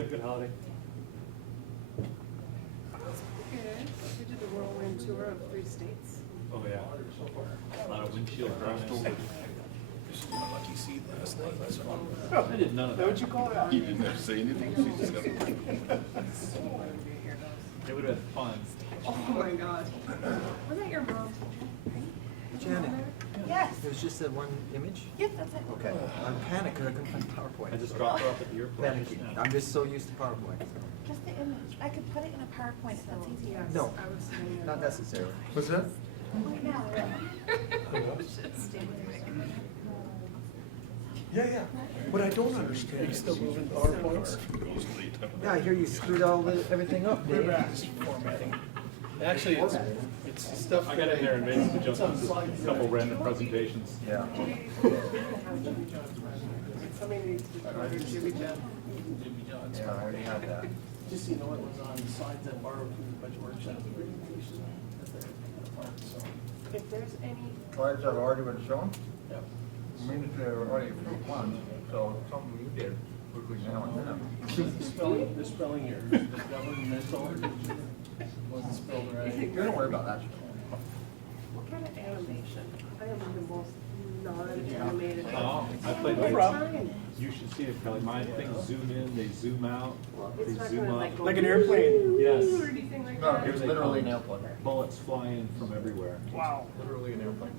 you have a good holiday? Good. We did the whirlwind tour of 3 states. Oh, yeah. A lot of windshield driving. Lucky seat last night, so. I did none of that. What'd you call that? He didn't have to say anything, she just got. It would have been fun. Oh my God. Was that your mom? Janet, Yes. it was just that one image? Yes, that's it. Okay, I'm panicked because I couldn't find PowerPoint. I just dropped her off at the airport. Panicking. I'm just so used to PowerPoint. Just the image. I could put it in a PowerPoint if that's easier. Yes, No, I was saying. not necessarily. What's that? Right now, Yeah. What I don't understand. You still moving PowerPoints? Yeah, I hear you screwed everything up, We're Dave. back formatting. Actually, it's stuff. I got in there and made some adjustments, a couple random presentations. Yeah. Somebody needs to try to Jimmy John. Jimmy John's. Yeah, I already had that. Just so you know, it was on slides that borrowed from the budget workshop presentation that they're apart, so. If there's any, Slides have already been shown, Yep. I mean, if they're already approved once, so something you did quickly now and then. The spelling errors, the governmental wasn't spelled right. Don't worry about that. what kind of animation? I am the most non-animated. Oh, I played Every like, time. you should see it, Kelly. My things zoom in, they zoom out, they It's not zoom gonna up. like go. Like an airplane. Yes. Or anything like No, that. it's literally an airplane. Bullets flying from everywhere. Wow. Literally an airplane.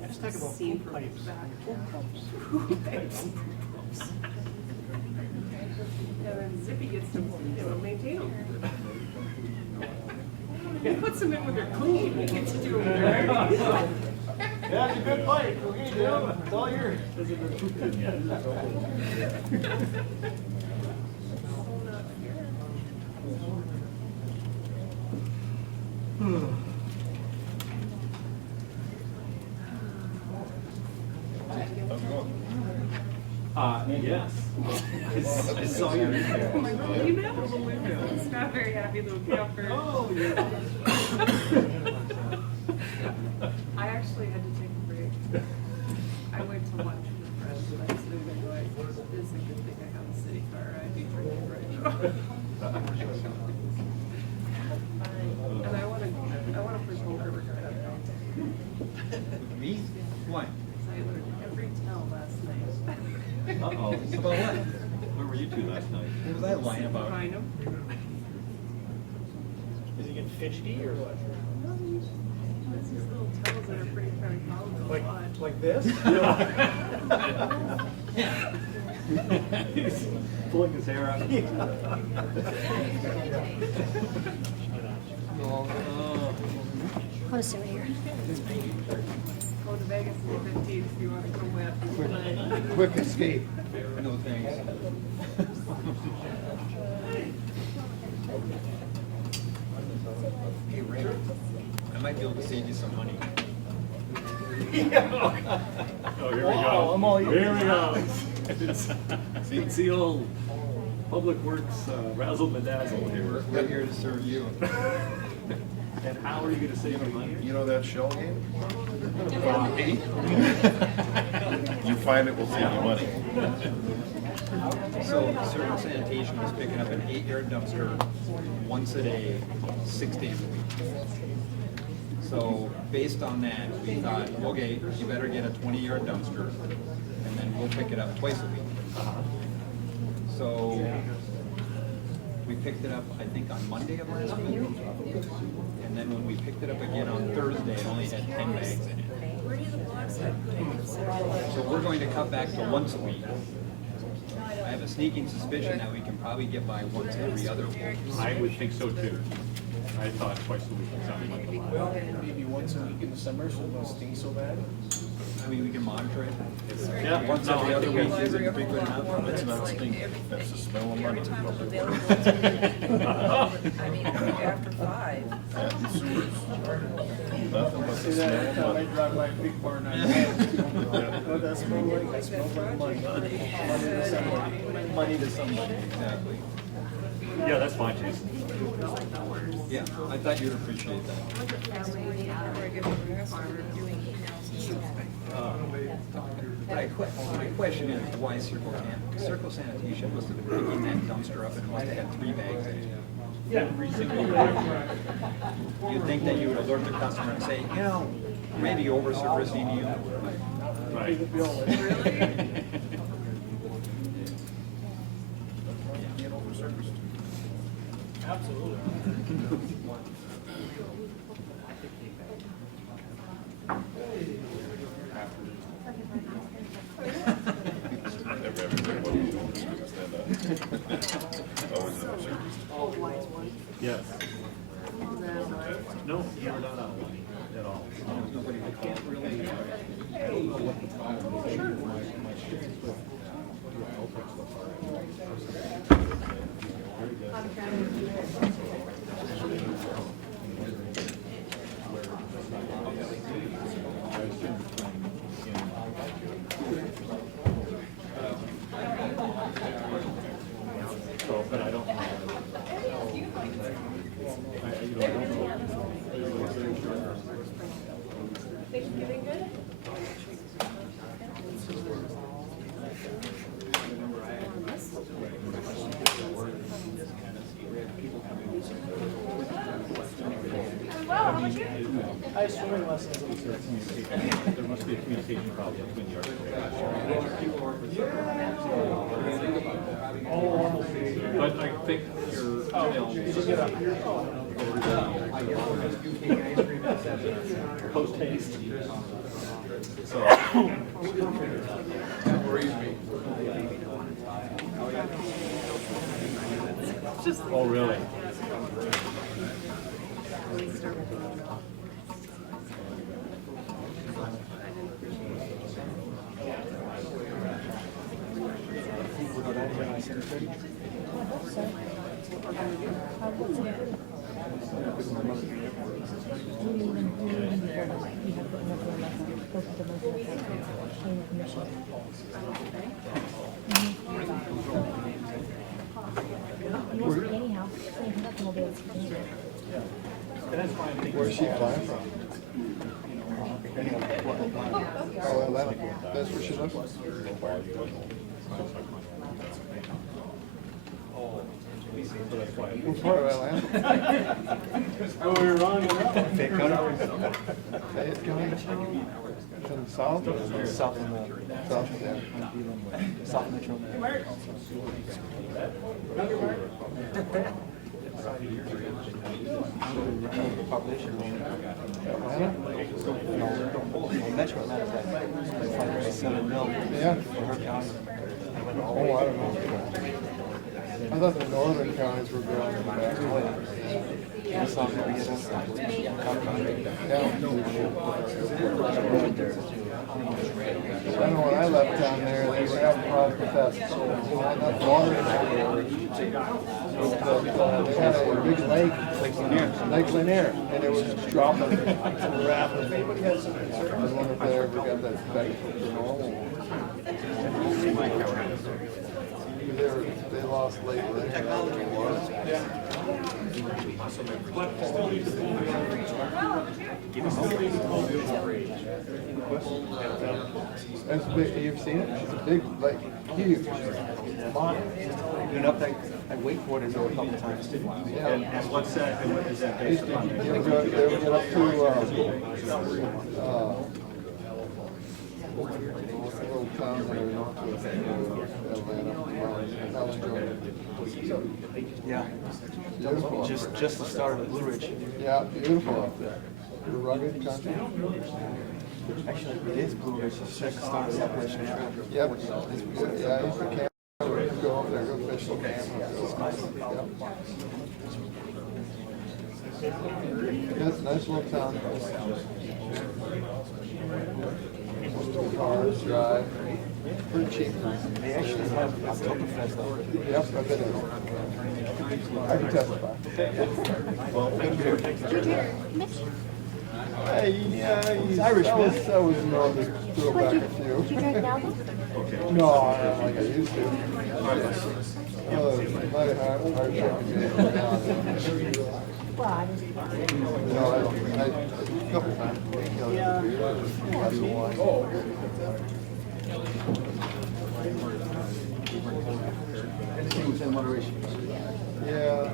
Let's talk about Scene poop from pipes. back. Poop pumps. And then Zippy gets to, maintain them. He puts them in when they're clean, he gets to do them dirty. That's a good pipe. Okay, Jim, it's all yours. Yes. I saw your email. Oh my God, email? He's not a very happy little camper. Oh, yeah. I actually had to take a break. I went to lunch with a friend, and I was leaving going, it's a good thing I have a city car, I'd be drinking right now. And I wanna push home river card out now. Me? Why? I learned every tell last night. Uh-oh. About what? Where were you two last night? What was I lying about? Find 'em. Is he getting fidgety or what? It's these little tells that are pretty kind of powerful. Like this? He's pulling his hair out. Want to sit right here? Go to Vegas in the 15th if you wanna go with. Quick escape. No thanks. Hey, Ray, I might be able to save you some money. Oh, here we Wow, go. I'm all Here we go. It's the old Public Works razzle dazzle here. We're here to serve you. And how are you gonna save your money? You know that shell game? 8? You find it will save you money. So Certain Sanitation was picking up an 8-yard dumpster once a day, 6 days a week. So based on that, we thought, okay, you better get a 20-yard dumpster, and then we'll pick it up twice a week. So we picked it up, I think, on Monday of last week. And then when we picked it up again on Thursday, it only had 10 bags in it. So we're going to cut back to once a week. I have a sneaking suspicion that we can probably get by once every other week. I would think so too. I thought twice a week sounded like a lot. Well, maybe once a week in the summer, so it won't sting so bad. I mean, we can monitor it. Yeah. Once every other week isn't big enough. That's not stinking, that's the smell of money. Every time I'm available to me. I mean, after 5. And sewers. Nothing but the Say that smell every of time I money. drive by a big barn, I what that smell like? It smells like money. Money to somebody. Money to somebody. Exactly. Yeah, that's fine, Jason. Yeah, I thought you'd appreciate that. Very good for us when we're doing emails and stuff. My question is, why Circle Sanitation? Circle Sanitation must have been picking that dumpster up and it must have had 3 bags in it. Every single day. You'd think that you would alert the customer and say, you know, maybe over servicing you. Right. Get over service. Absolutely. Never ever been one of those ones stand up. Always over service. Old wise one. Yes. Is that a lie? No, you're not out of line at all. Nobody, I can't really, I don't know what the problem is. My experience with So, but I don't know. I don't know. Thanksgiving good? I have swimming lessons. There must be a communication problem between the architect. But I think your post haste. So. Oh, really? Anyhow, nothing will be able to continue. Where's she flying from? Oh, Atlanta. That's where she lives? What part of Atlanta? Oh, we were wrong enough. Fayette County? From the south? South of the South, yeah. South Metro. Metro Atlanta's like 7 mil Yeah. for her county. Oh, I don't know. I thought the northern counties were growing fast. I saw maybe it's Yeah. I know when I left down there, they were having problems with that, not enough water in there. They had a big lake, Lake Lanier, and it was dropping rapidly. I wonder if they ever got that back to normal. They lost Lake Lanier. Technology was. That's big. You've seen it? It's a big, like, huge. Going up that, I wait for it and go a couple times. Yeah. And what's that, and what is that They based upon? would get up to, little town there north of Atlanta, Allen, Yeah. Beautiful. Just the start of the Blue Ridge. Yeah, beautiful up there. The rugged country. Actually, it is Blue Ridge. It's just the start of the Appalachian Trail. Yep. It's good. Yeah, I used to camp. Go up there, go fishing. Yep. Yeah, it's a nice little town. Cars drive. Pretty cheap. They actually have Oktoberfest though. Yep, I've been in. I can testify. Well, thank you. Yeah, he's Irish. I was known to throw back a few. Do you drink now? No, not like I used to. My heart reputation. Well, I just, You know, a couple times. Yeah. I do one. Anything within moderation. Yeah.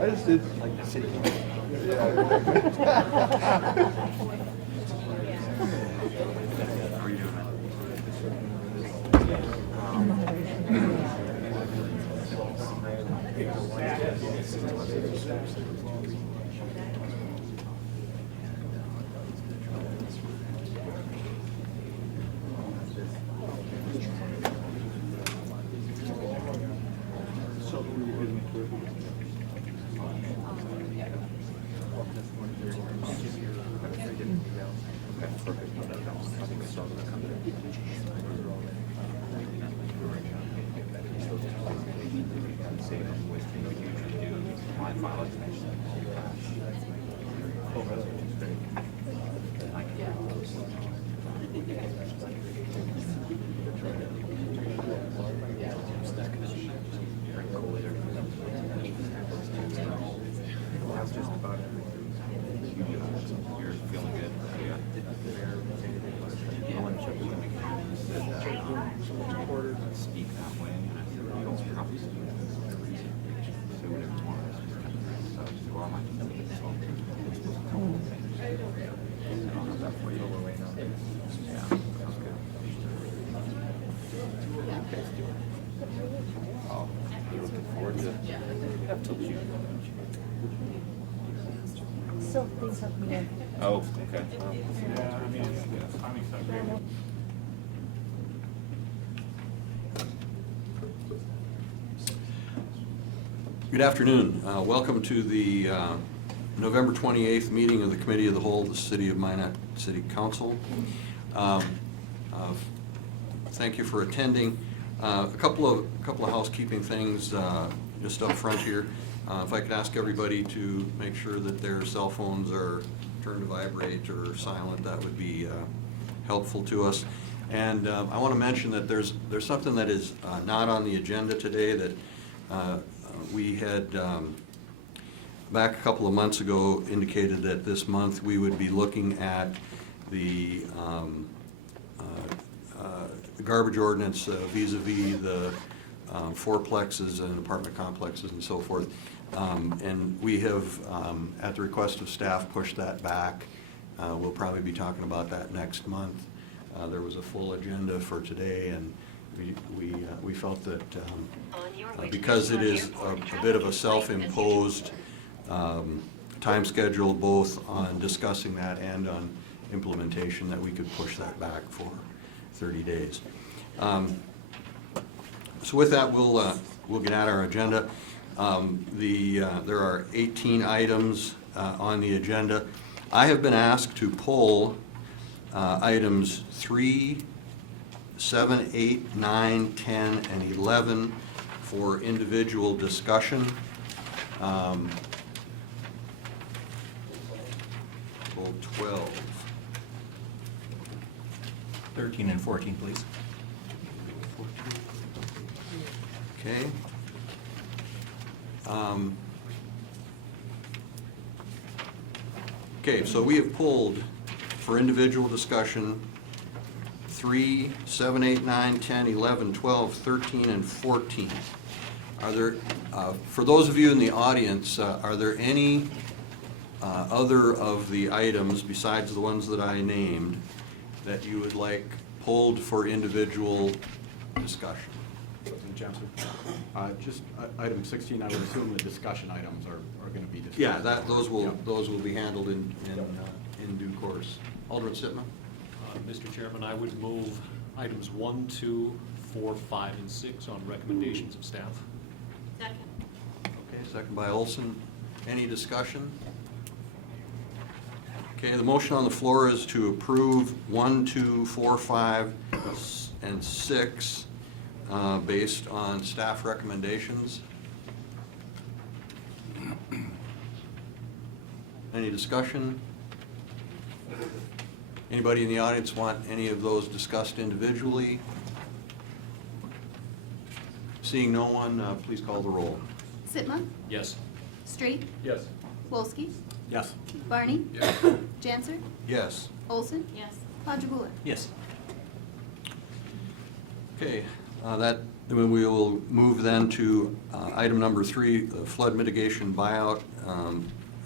I just did like the city. Yeah. Speak that way, and I said, you don't probably speak that way. So whatever you want. So I just go on my still things have to be done. Oh, okay. Yeah, I mean, it's timing's not great. Good afternoon. Welcome to the November 28th meeting of the Committee of the Whole of the City of Minot City Council. Thank you for attending. A couple of housekeeping things just up front here. If I could ask everybody to make sure that their cell phones are turned to vibrate or silent, that would be helpful to us. And I want to mention that there's something that is not on the agenda today that we had, back a couple of months ago, indicated that this month we would be looking at the garbage ordinance vis-a-vis the fourplexes and apartment complexes and so forth. And we have, at the request of staff, pushed that back. We'll probably be talking about that next month. There was a full agenda for today, and we felt that because it is a bit of a self-imposed time schedule, both on discussing that and on implementation, that we could push that back for 30 days. So with that, we'll get at our agenda. There are 18 items on the agenda. I have been asked to pull items 3, 7, 8, 9, 10, and 11 for individual discussion. Pull 12. 13 and 14, please. Okay. Okay, so we have pulled for individual discussion 3, 7, 8, 9, 10, 11, 12, 13, and 14. Are there, for those of you in the audience, are there any other of the items besides the ones that I named that you would like pulled for individual discussion? Johnson. Just item 16, I would assume the discussion items are going to be discussed. Yeah, those will be handled in due course. Alderman Sitman? Mr. Chairman, I would move items 1, 2, 4, 5, and 6 on recommendations of staff. Second. Okay, second by Olson. Any discussion? Okay, the motion on the floor is to approve 1, 2, 4, 5, and 6 based on staff recommendations. Any discussion? Anybody in the audience want any of those discussed individually? Seeing no one, please call the roll. Sitman? Yes. Straight, Yes. Wolski, Yes. Barney, Janser, Yes. Olson, Yes. Padragula. Yes. Okay, then we will move then to item number 3, the flood mitigation buyout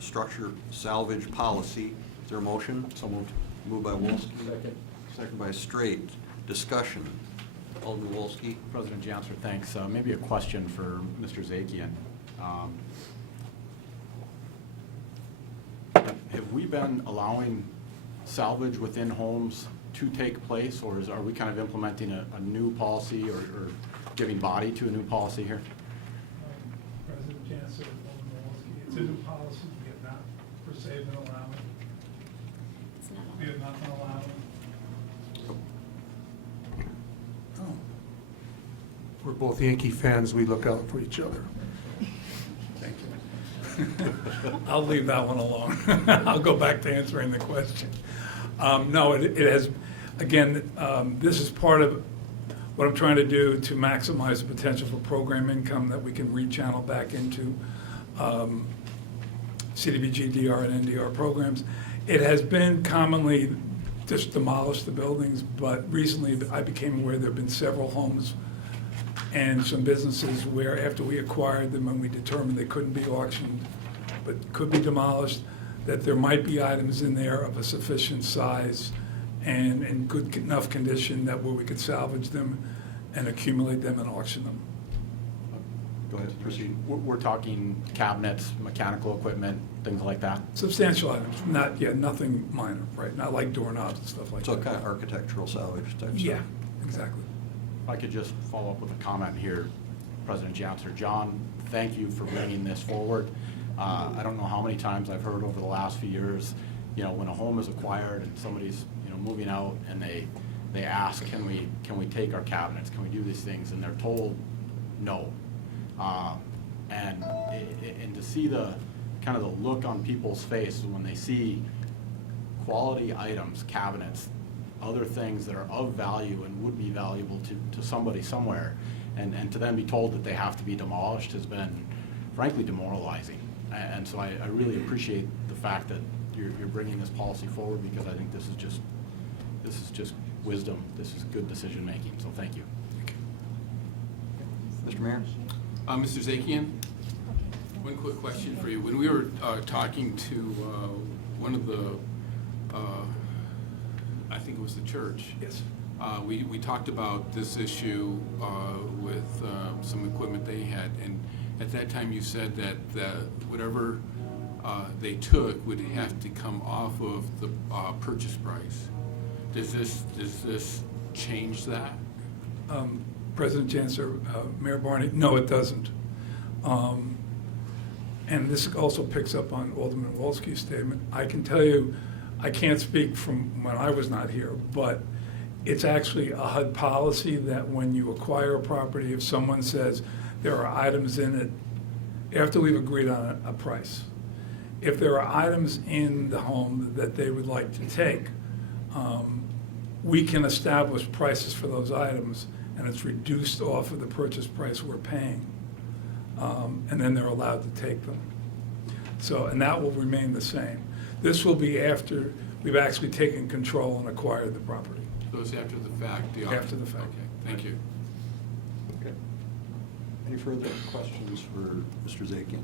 structure salvage policy. Is there a motion? So moved. Moved by Wolski. Second. Second by Straight. Discussion. Alderman Wolski. President Janser, thanks. Maybe a question for Mr. Zakian. Have we been allowing salvage within homes to take place, or are we kind of implementing a new policy or giving body to a new policy here? President Jansen, it's a new policy, we have not per se been allowing. It's not We have not been allowing. We're both Yankee fans, we look out for each other. Thank you. I'll leave that one alone. I'll go back to answering the question. No, it has, again, this is part of what I'm trying to do to maximize the potential for program income that we can rechannel back into CDBG, DR, and NDR programs. It has been commonly just demolish the buildings, but recently I became aware there have been several homes and some businesses where after we acquired them and we determined they couldn't be auctioned, but could be demolished, that there might be items in there of a sufficient size and in good enough condition that where we could salvage them and accumulate them and auction them. Go ahead, proceed. We're talking cabinets, mechanical equipment, things like that? Substantial items, not, yeah, nothing minor, right? Not like doorknobs and stuff like So that. kind of architectural salvage type stuff. Yeah, exactly. If I could just follow up with a comment here, President Janser. John, thank you for bringing this forward. I don't know how many times I've heard over the last few years, when a home is acquired and somebody's, moving out and they ask, can we take our cabinets? Can we do these things? And they're told no. And to see the kind of the look on people's faces when they see quality items, cabinets, other things that are of value and would be valuable to somebody somewhere, and to then be told that they have to be demolished has been frankly demoralizing. And so I really appreciate the fact that you're bringing this policy forward, because I think this is just wisdom. This is good decision making. So thank you. Mr. Mayor? Mr. Zakian, one quick question for you. When we were talking to one of the, I think it was the church. Yes. We talked about this issue with some equipment they had, and at that time you said that whatever they took would have to come off of the purchase price. Does this change that? President Janser, Mayor Barney, no, it doesn't. And this also picks up on Alderman Wolski's statement. I can tell you, I can't speak from when I was not here, but it's actually a HUD policy that when you acquire a property, if someone says there are items in it, after we've agreed on a price, if there are items in the home that they would like to take, we can establish prices for those items, and it's reduced off of the purchase price we're paying. And then they're allowed to take them. So, and that will remain the same. This will be after we've actually taken control and acquired the property. So it's after the fact? After the fact. Okay, thank you. Okay. Any further questions for Mr. Zakian?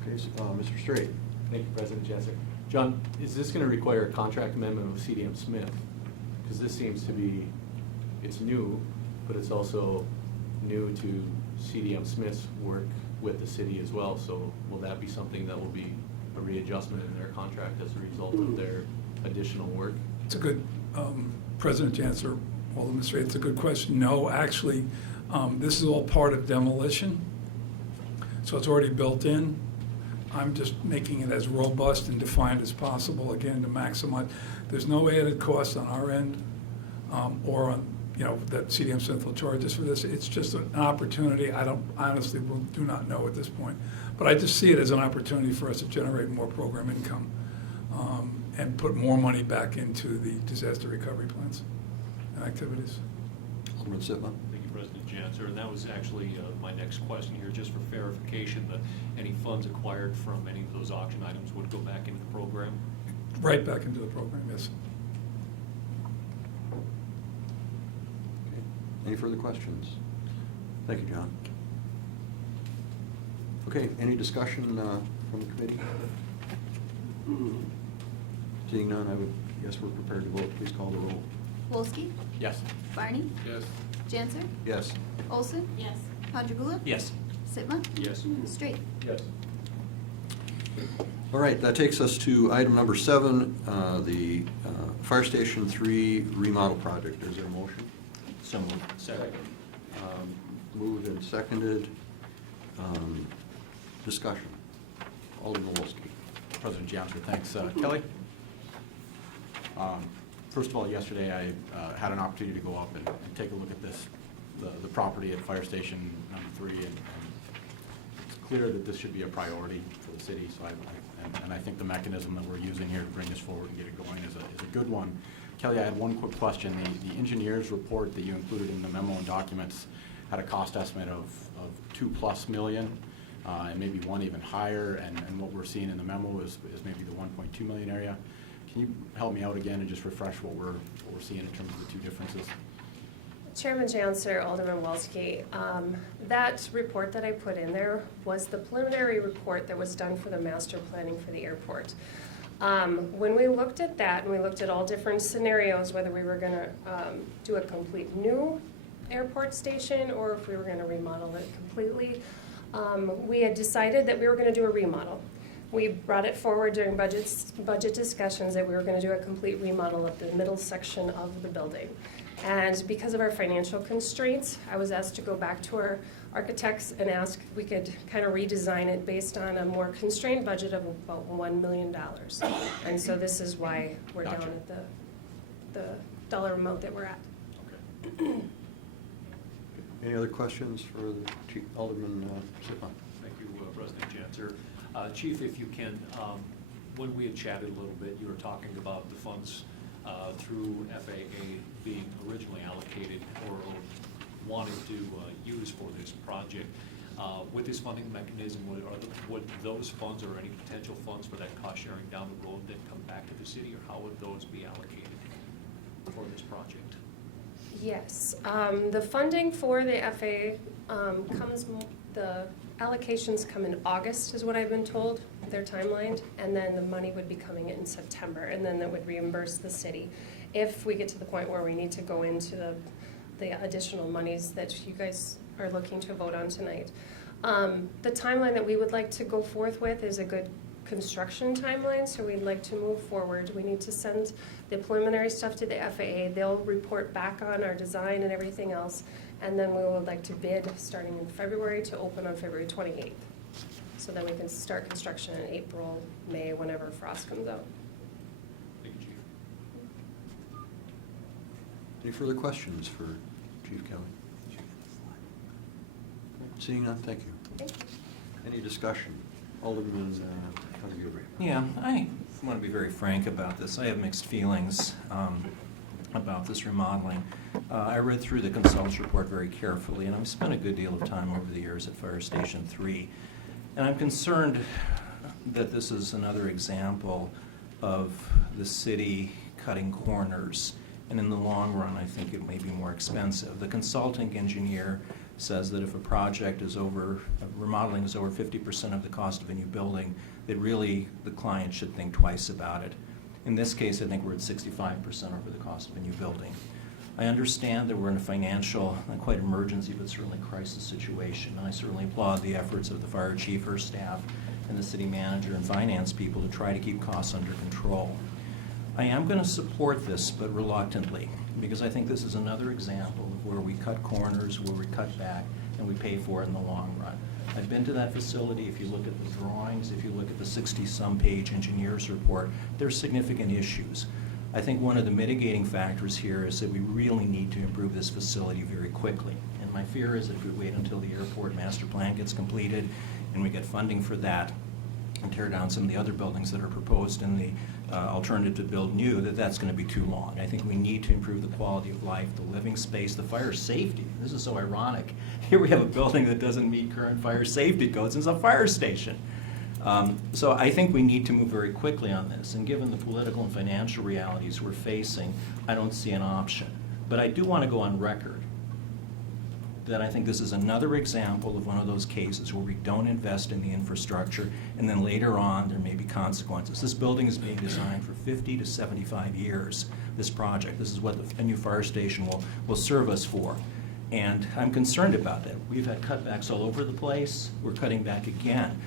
Okay, so, Mr. Straight. Thank you, President Jesser. John, is this going to require a contract amendment with CDM Smith? Because this seems to be, it's new, but it's also new to CDM Smith's work with the city as well. So will that be something that will be a readjustment in their contract as a result of their additional work? It's a good, President Janser, Alderman Straight, it's a good question. No, actually, this is all part of demolition, so it's already built in. I'm just making it as robust and defined as possible, again, to maximize. There's no added cost on our end, or on, that CDM Smith will charge us for this. It's just an opportunity. I honestly do not know at this point. But I just see it as an opportunity for us to generate more program income and put more money back into the disaster recovery plans and activities. Alderman Sitma. Thank you, President Janser, and that was actually my next question here, just for verification, that any funds acquired from any of those auction items would go back into the program? Right back into the program, yes. Okay. Any further questions? Thank you, John. Okay, any discussion from the committee? Seeing none, I would guess we're prepared to vote. Please call the roll. Wolski? Yes. Barney? Yes. Janser? Yes. Olson? Yes. Padragula? Yes. Sitma? Yes. Straight? Yes. All right, that takes us to item number 7, the Fire Station 3 remodel project. Is there a motion? So moved. Second. Moved and seconded. Discussion. Alderman Wolski. President Janser, thanks. Kelly? First of all, yesterday I had an opportunity to go up and take a look at the property at Fire Station number 3, and it's clear that this should be a priority for the city, so I think the mechanism that we're using here to bring this forward and get it going is a good one. Kelly, I had one quick question. The engineer's report that you included in the memo and documents had a cost estimate of $2+ million, and maybe one even higher, and what we're seeing in the memo is maybe the $1.2 million area. Can you help me out again and just refresh what we're seeing in terms of the two differences? Chairman Janser, Alderman Wolski, that report that I put in there was the preliminary report that was done for the master planning for the airport. When we looked at that and we looked at all different scenarios, whether we were going to do a complete new airport station or if we were going to remodel it completely, we had decided that we were going to do a remodel. We brought it forward during budget discussions that we were going to do a complete remodel of the middle section of the building. And because of our financial constraints, I was asked to go back to our architects and ask if we could kind of redesign it based on a more constrained budget of about $1 million. And so this is why we're down at the dollar amount that we're at. Okay. Any other questions for the Chief? Alderman Sitma? Thank you, President Janser. Chief, if you can, when we had chatted a little bit, you were talking about the funds through FAA being originally allocated or wanted to use for this project. With this funding mechanism, would those funds or any potential funds for that cost sharing down the road then come back to the city, or how would those be allocated for this project? Yes, the funding for the FAA the allocations come in August, is what I've been told, their timeline, and then the money would be coming in September, and then that would reimburse the city if we get to the point where we need to go into the additional monies that you guys are looking to vote on tonight. The timeline that we would like to go forth with is a good construction timeline, so we'd like to move forward. We need to send the preliminary stuff to the FAA. They'll report back on our design and everything else, and then we would like to bid starting in February to open on February 28th. So then we can start construction in April, May, whenever frost comes out. Thank you, Chief. Any further questions for Chief Kelly? Seeing none, thank you. Thank you. Any discussion? Alderman Padragula. Yeah, I want to be very frank about this. I have mixed feelings about this remodeling. I read through the consultant's report very carefully, and I've spent a good deal of time over the years at Fire Station 3. And I'm concerned that this is another example of the city cutting corners. And in the long run, I think it may be more expensive. The consulting engineer says that if a project is remodeling is over 50% of the cost of a new building, that really the client should think twice about it. In this case, I think we're at 65% over the cost of a new building. I understand that we're in a financial, not quite emergency, but certainly crisis situation. I certainly applaud the efforts of the fire chief, her staff, and the city manager and finance people to try to keep costs under control. I am going to support this, but reluctantly, because I think this is another example of where we cut corners, where we cut back, and we pay for it in the long run. I've been to that facility. If you look at the drawings, if you look at the 60-some page engineer's report, there's significant issues. I think one of the mitigating factors here is that we really need to improve this facility very quickly. And my fear is if we wait until the airport master plan gets completed and we get funding for that and tear down some of the other buildings that are proposed in the alternative to build new, that's going to be too long. I think we need to improve the quality of life, the living space, the fire safety. This is so ironic. Here we have a building that doesn't meet current fire safety codes, and it's a fire station. So I think we need to move very quickly on this, and given the political and financial realities we're facing, I don't see an option. But I do want to go on record that I think this is another example of one of those cases where we don't invest in the infrastructure, and then later on there may be consequences. This building is being designed for 50 to 75 years, this project. This is what a new fire station will serve us for. And I'm concerned about that. We've had cutbacks all over the place. We're cutting back again.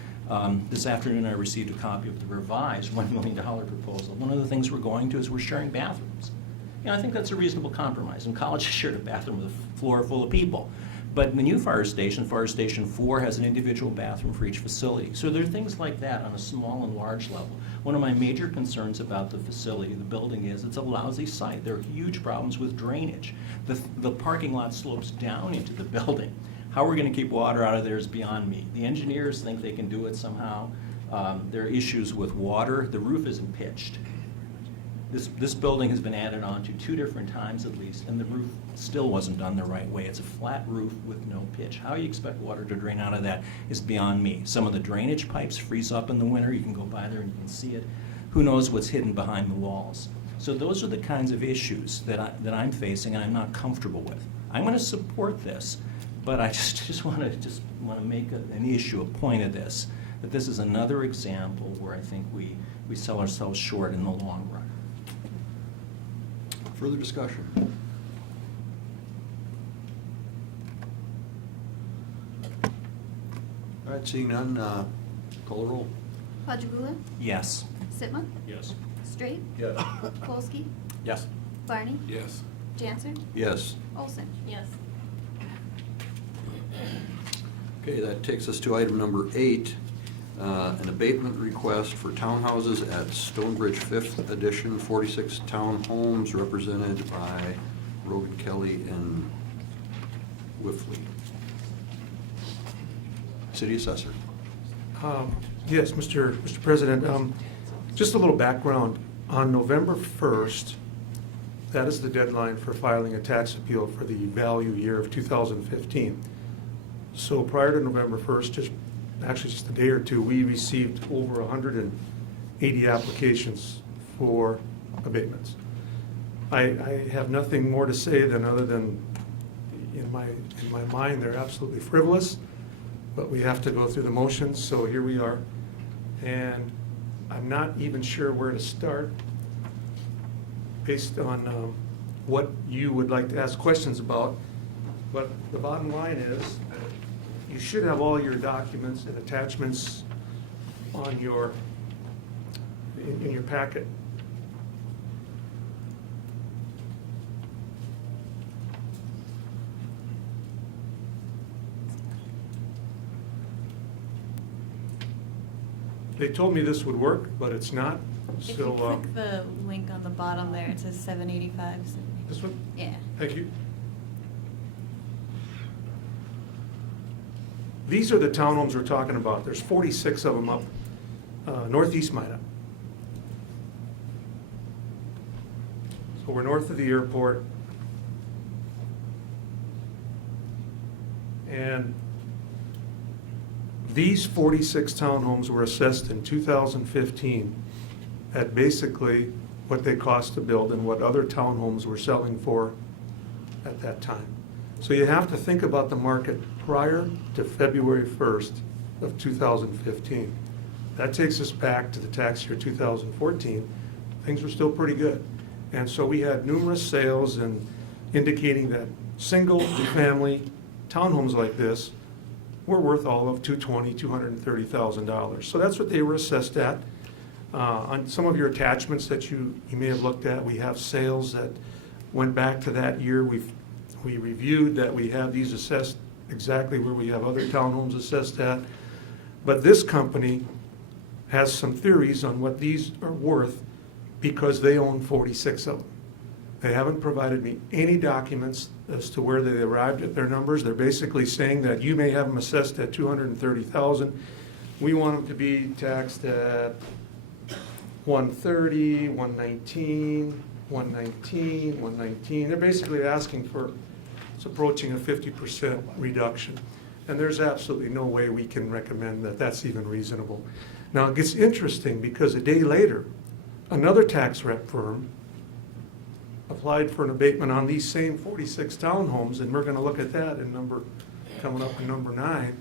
This afternoon I received a copy of the revised $1 million proposal. One of the things we're going to is we're sharing bathrooms. You know, I think that's a reasonable compromise. And college has shared a bathroom with a floor full of people. But the new Fire Station 4, has an individual bathroom for each facility. So there are things like that on a small and large level. One of my major concerns about the facility, the building, is it's a lousy site. There are huge problems with drainage. The parking lot slopes down into the building. How we're going to keep water out of there is beyond me. The engineers think they can do it somehow. There are issues with water. The roof isn't pitched. This building has been added on to 2 different times at least, and the roof still wasn't done the right way. It's a flat roof with no pitch. How you expect water to drain out of that is beyond me. Some of the drainage pipes freeze up in the winter. You can go by there and you can see it. Who knows what's hidden behind the walls? So those are the kinds of issues that I'm facing and I'm not comfortable with. I'm going to support this, but I just want to make an issue, a point of this, that this is another example where I think we sell ourselves short in the long run. Further discussion? All right, seeing none, call the roll. Padragula? Yes. Sitma? Yes. Straight? Yes. Polsky? Yes. Barney? Yes. Janser? Yes. Olson? Yes. Okay, that takes us to item number 8, an abatement request for townhouses at Stonebridge 5th Edition, 46 townhomes represented by Rogan Kelly and Whiffley. City Assessor. Yes, Mr. President, just a little background. On November 1st, that is the deadline for filing a tax appeal for the value year of 2015. So prior to November 1st, just a day or two, we received over 180 applications for abatements. I have nothing more to say other than in my mind, they're absolutely frivolous, but we have to go through the motions, so here we are. And I'm not even sure where to start based on what you would like to ask questions about. But the bottom line is, you should have all your documents and attachments on in your packet. They told me this would work, but it's not. If you So click the link on the bottom there, it says 785. this one? Yeah. Thank you. These are the townhomes we're talking about. There's 46 of them up northeast Minot. So we're north of the airport. And these 46 townhomes were assessed in 2015 at basically what they cost to build and what other townhomes were selling for at that time. So you have to think about the market prior to February 1st of 2015. That takes us back to the tax year 2014. Things were still pretty good. And so we had numerous sales and indicating that single family townhomes like this were worth all of $220,000, $230,000. So that's what they were assessed at. On some of your attachments that you may have looked at, we have sales that went back to that year. We reviewed that we have these assessed exactly where we have other townhomes assessed at. But this company has some theories on what these are worth because they own 46 of them. They haven't provided me any documents as to where they arrived at their numbers. They're basically saying that you may have them assessed at $230,000. We want them to be taxed at 130, 119, 119, 119. They're basically asking for, it's approaching a 50% reduction. And there's absolutely no way we can recommend that that's even reasonable. Now, it gets interesting because a day later, another tax rep firm applied for an abatement on these same 46 townhomes, and we're going to look at that in coming up in number 9.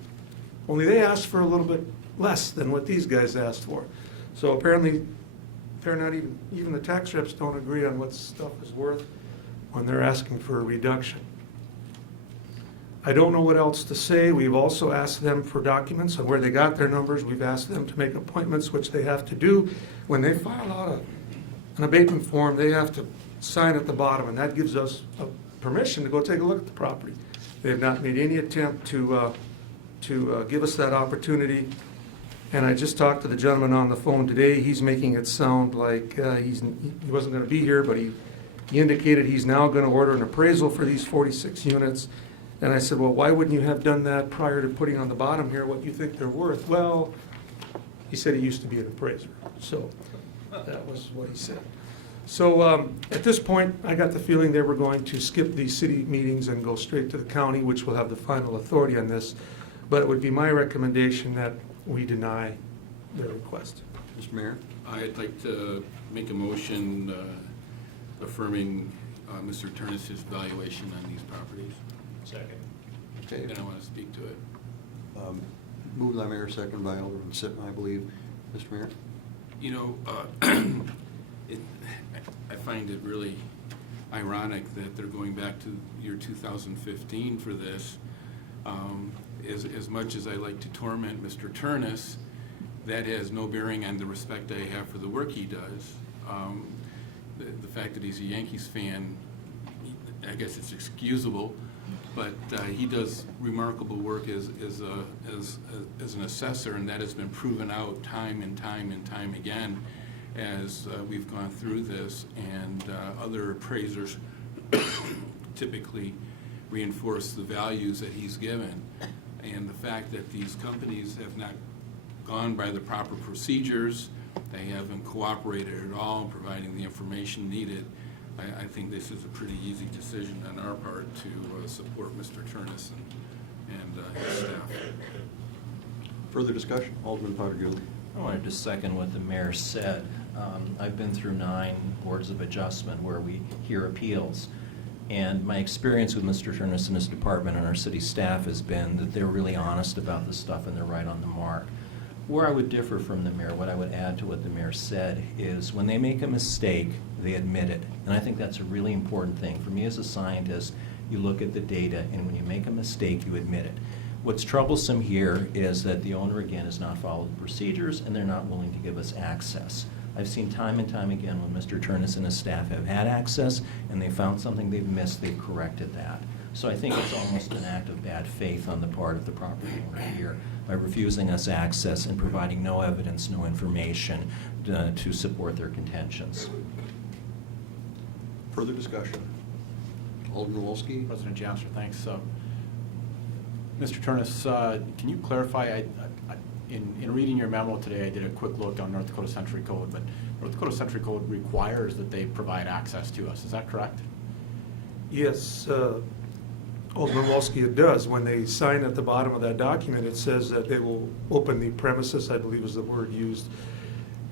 Only they asked for a little bit less than what these guys asked for. So apparently, they're not even the tax reps don't agree on what stuff is worth when they're asking for a reduction. I don't know what else to say. We've also asked them for documents on where they got their numbers. We've asked them to make appointments, which they have to do. When they file out an abatement form, they have to sign at the bottom, and that gives us permission to go take a look at the property. They have not made any attempt to give us that opportunity. And I just talked to the gentleman on the phone today. He's making it sound like he wasn't going to be here, but he indicated he's now going to order an appraisal for these 46 units. And I said, well, why wouldn't you have done that prior to putting on the bottom here what you think they're worth? Well, he said he used to be an appraiser. So that was what he said. So at this point, I got the feeling they were going to skip these city meetings and go straight to the county, which will have the final authority on this. But it would be my recommendation that we deny their request. Mr. Mayor? I'd like to make a motion affirming Mr. Turnus's valuation on these properties. Second. Okay. And I want to speak to it. Moved by Mayor, second by Alderman Sitton, I believe. Mr. Mayor? You know, I find it really ironic that they're going back to year 2015 for this. As much as I like to torment Mr. Turnus, that has no bearing on the respect I have for the work he does. The fact that he's a Yankees fan, I guess it's excusable, but he does remarkable work as an assessor, and that has been proven out time and time and time again as we've gone through this, and other appraisers typically reinforce the values that he's given. And the fact that these companies have not gone by the proper procedures, they haven't cooperated at all in providing the information needed, I think this is a pretty easy decision on our part to support Mr. Turnus and his staff. Further discussion? Alderman Pottergilly. I wanted to second what the mayor said. I've been through 9 boards of adjustment where we hear appeals. And my experience with Mr. Turnus and his department and our city staff has been that they're really honest about this stuff and they're right on the mark. Where I would differ from the mayor, what I would add to what the mayor said, is when they make a mistake, they admit it. And I think that's a really important thing. For me as a scientist, you look at the data, and when you make a mistake, you admit it. What's troublesome here is that the owner, again, has not followed the procedures, and they're not willing to give us access. I've seen time and time again when Mr. Turnus and his staff have had access, and they found something they've missed, they've corrected that. So I think it's almost an act of bad faith on the part of the property owner here by refusing us access and providing no evidence, no information to support their contentions. Further discussion? Alderman Wolski? President Johnson, thanks. Mr. Turnus, can you clarify, in reading your memo today, I did a quick look on North Dakota Century Code, but North Dakota Century Code requires that they provide access to us. Is that correct? Yes, Alderman Wolski, it does. When they sign at the bottom of that document, it says that they will open the premises, I believe is the word used.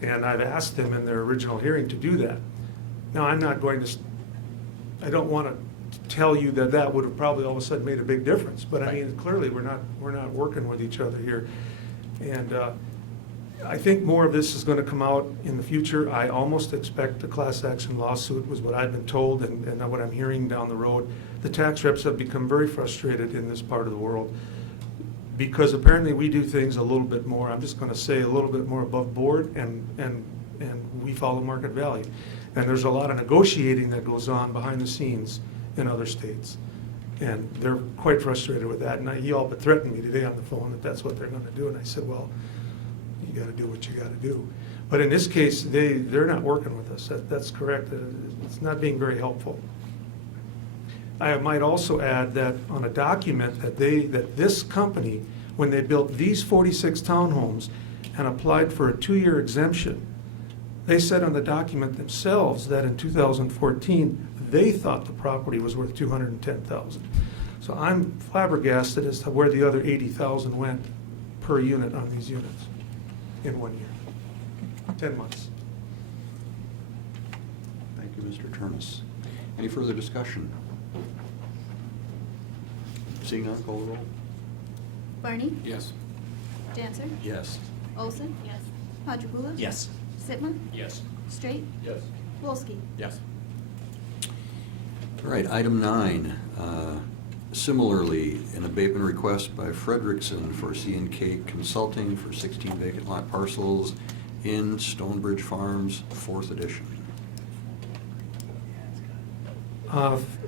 And I've asked them in their original hearing to do that. Now, I'm not going to, I don't want to tell you that that would have probably all of a sudden made a big difference. But I mean, clearly, we're not working with each other here. And I think more of this is going to come out in the future. I almost expect a class action lawsuit was what I've been told and what I'm hearing down the road. The tax reps have become very frustrated in this part of the world because apparently we do things a little bit more, I'm just going to say a little bit more above board, and we follow market value. And there's a lot of negotiating that goes on behind the scenes in other states. And they're quite frustrated with that. And he all but threatened me today on the phone that that's what they're going to do. And I said, well, you got to do what you got to do. But in this case, they're not working with us. That's correct. It's not being very helpful. I might also add that on a document that this company, when they built these 46 townhomes and applied for a 2-year exemption, They said on the document themselves that in 2014, they thought the property was worth $210,000. So I'm flabbergasted as to where the other $80,000 went per unit on these units in 1 year, 10 months. Thank you, Mr. Turnus. Any further discussion? Seeing none, call the roll. Barney? Yes. Dancer? Yes. Olson? Yes. Quadropoulos? Yes. Sitma? Yes. Straight? Yes. Wolski? Yes. All right, item 9. Similarly, an abatement request by Frederickson for C&K Consulting for 16 vacant lot parcels in Stonebridge Farms, 4th edition.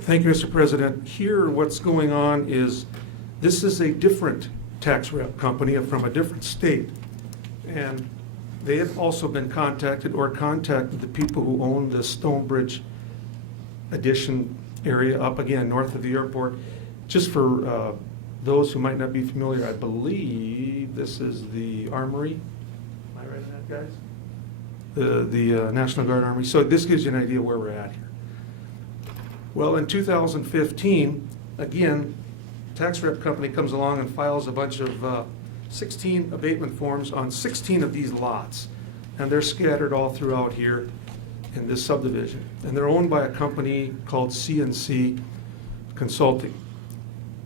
Thank you, Mr. President. Here, what's going on is, this is a different tax rep company from a different state. And they have also been contacted or contacted the people who own the Stonebridge addition area up again, north of the airport. Just for those who might not be familiar, I believe this is the Armory. Am I right in that, guys? The National Guard Armory. So this gives you an idea where we're at here. Well, in 2015, again, tax rep company comes along and files a bunch of 16 abatement forms on 16 of these lots. And they're scattered all throughout here in this subdivision. And they're owned by a company called C&C Consulting.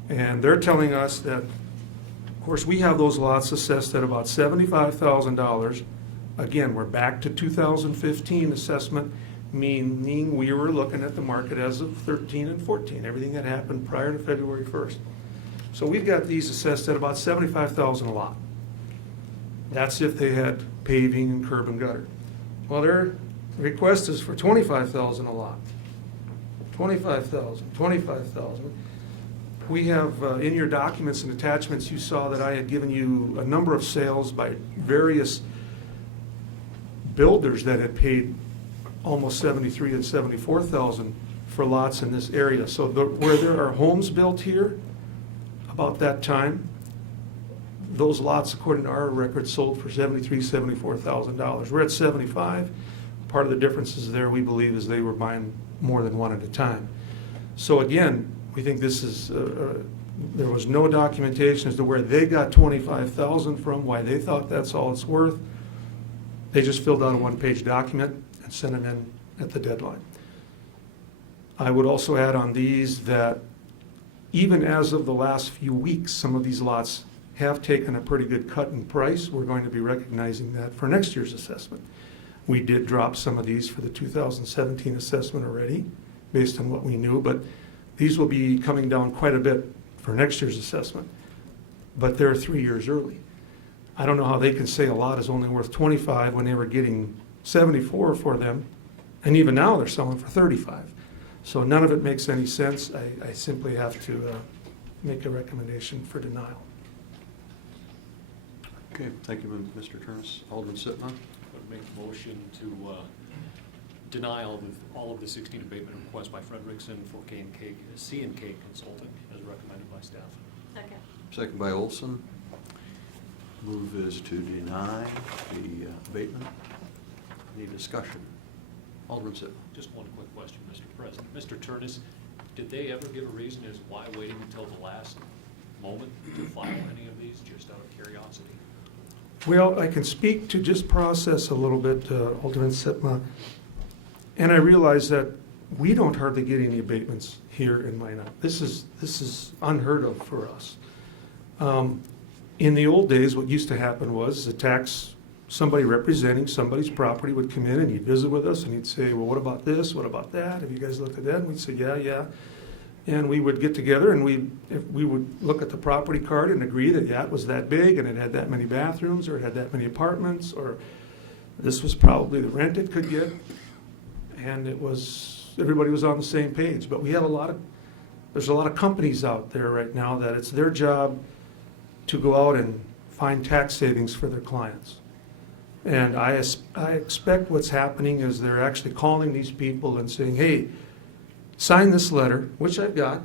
And they're telling us that, of course, we have those lots assessed at about $75,000. Again, we're back to 2015 assessment, meaning we were looking at the market as of 13 and 14, everything that happened prior to February 1st. So we've got these assessed at about $75,000 a lot. That's if they had paving and curb and gutter. Well, their request is for $25,000 a lot. $25,000, $25,000. We have, in your documents and attachments, you saw that I had given you a number of sales by various builders that had paid almost $73,000 and $74,000 for lots in this area. So where there are homes built here, about that time, those lots, according to our records, sold for $73,000, $74,000. We're at $75,000. Part of the differences there, we believe, is they were buying more than one at a time. So again, we think this is, there was no documentation as to where they got $25,000 from, why they thought that's all it's worth. They just filled out a one-page document and sent it in at the deadline. I would also add on these that even as of the last few weeks, some of these lots have taken a pretty good cut in price. We're going to be recognizing that for next year's assessment. We did drop some of these for the 2017 assessment already, based on what we knew, but these will be coming down quite a bit for next year's assessment. But they're 3 years early. I don't know how they can say a lot is only worth 25 when they were getting 74 for them, and even now they're selling for 35. So none of it makes any sense. I simply have to make a recommendation for denial. Okay, thank you, Mr. Turnus. Alderman Sitma? I would make a motion to deny all of the 16 abatement requests by Frederickson for C&K Consulting as recommended by staff. Second. Second by Olson. Move is to deny the abatement. Any discussion? Alderman Sitma? Just one quick question, Mr. President. Mr. Turnus, did they ever give a reason as why waiting until the last moment to file any of these, just out of curiosity? Well, I can speak to just process a little bit, Alderman Sitma. And I realize that we don't hardly get any abatements here in Minot. This is unheard of for us. In the old days, what used to happen was somebody representing somebody's property would come in and he'd visit with us and he'd say, well, what about this? What about that? Have you guys looked at that? And we'd say, yeah. And we would get together and we would look at the property card and agree that, yeah, it was that big and it had that many bathrooms or it had that many apartments, or this was probably the rent it could get. And everybody was on the same page. But there's a lot of companies out there right now that it's their job to go out and find tax savings for their clients. And I expect what's happening is they're actually calling these people and saying, hey, sign this letter, which I've got.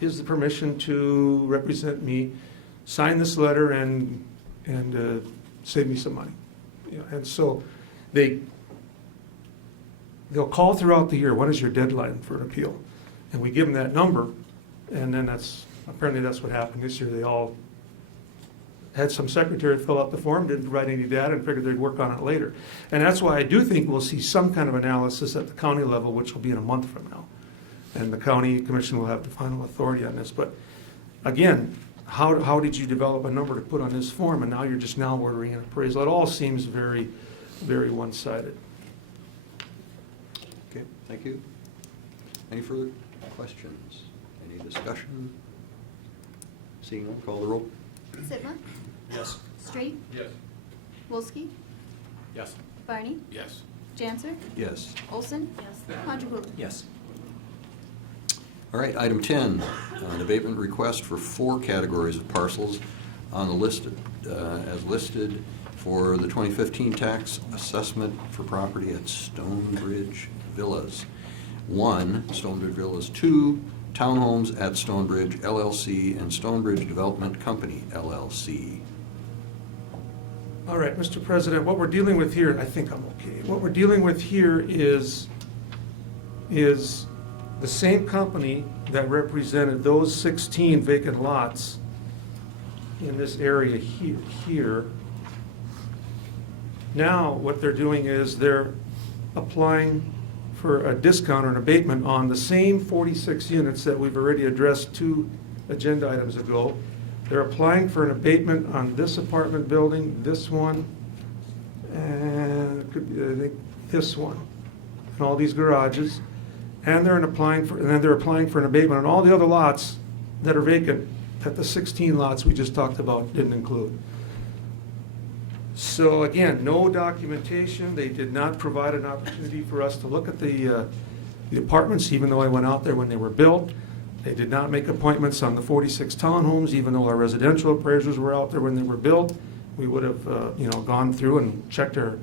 Here's the permission to represent me. Sign this letter and save me some money. And so they they'll call throughout the year, when is your deadline for an appeal? And we give them that number, and then apparently that's what happened this year. They all had some secretary fill out the form, didn't write any data, and figured they'd work on it later. And that's why I do think we'll see some kind of analysis at the county level, which will be in a month from now. And the county commission will have the final authority on this. But again, how did you develop a number to put on this form, and now you're just now ordering an appraisal? It all seems very, very one-sided. Okay, thank you. Any further questions? Any discussion? Seeing none, call the roll. Sitma? Yes. Straight? Yes. Wolski? Yes. Barney? Yes. Janser? Yes. Olson? Yes. Ponchatoula? Yes. All right, item 10, an abatement request for 4 categories of parcels on the list, as listed for the 2015 tax assessment for property at Stonebridge Villas. 1, Stonebridge Villas. 2, Townhomes at Stonebridge LLC and Stonebridge Development Company LLC. All right, Mr. President, what we're dealing with here, I think I'm okay. What we're dealing with here is the same company that represented those 16 vacant lots in this area here. Now, what they're doing is they're applying for a discount or an abatement on the same 46 units that we've already addressed 2 agenda items ago. They're applying for an abatement on this apartment building, this one, and it could be, I think, this one, and all these garages. And they're applying for an abatement on all the other lots that are vacant that the 16 lots we just talked about didn't include. So again, no documentation. They did not provide an opportunity for us to look at the apartments, even though I went out there when they were built. They did not make appointments on the 46 townhomes, even though our residential appraisers were out there when they were built. We would have gone through and checked our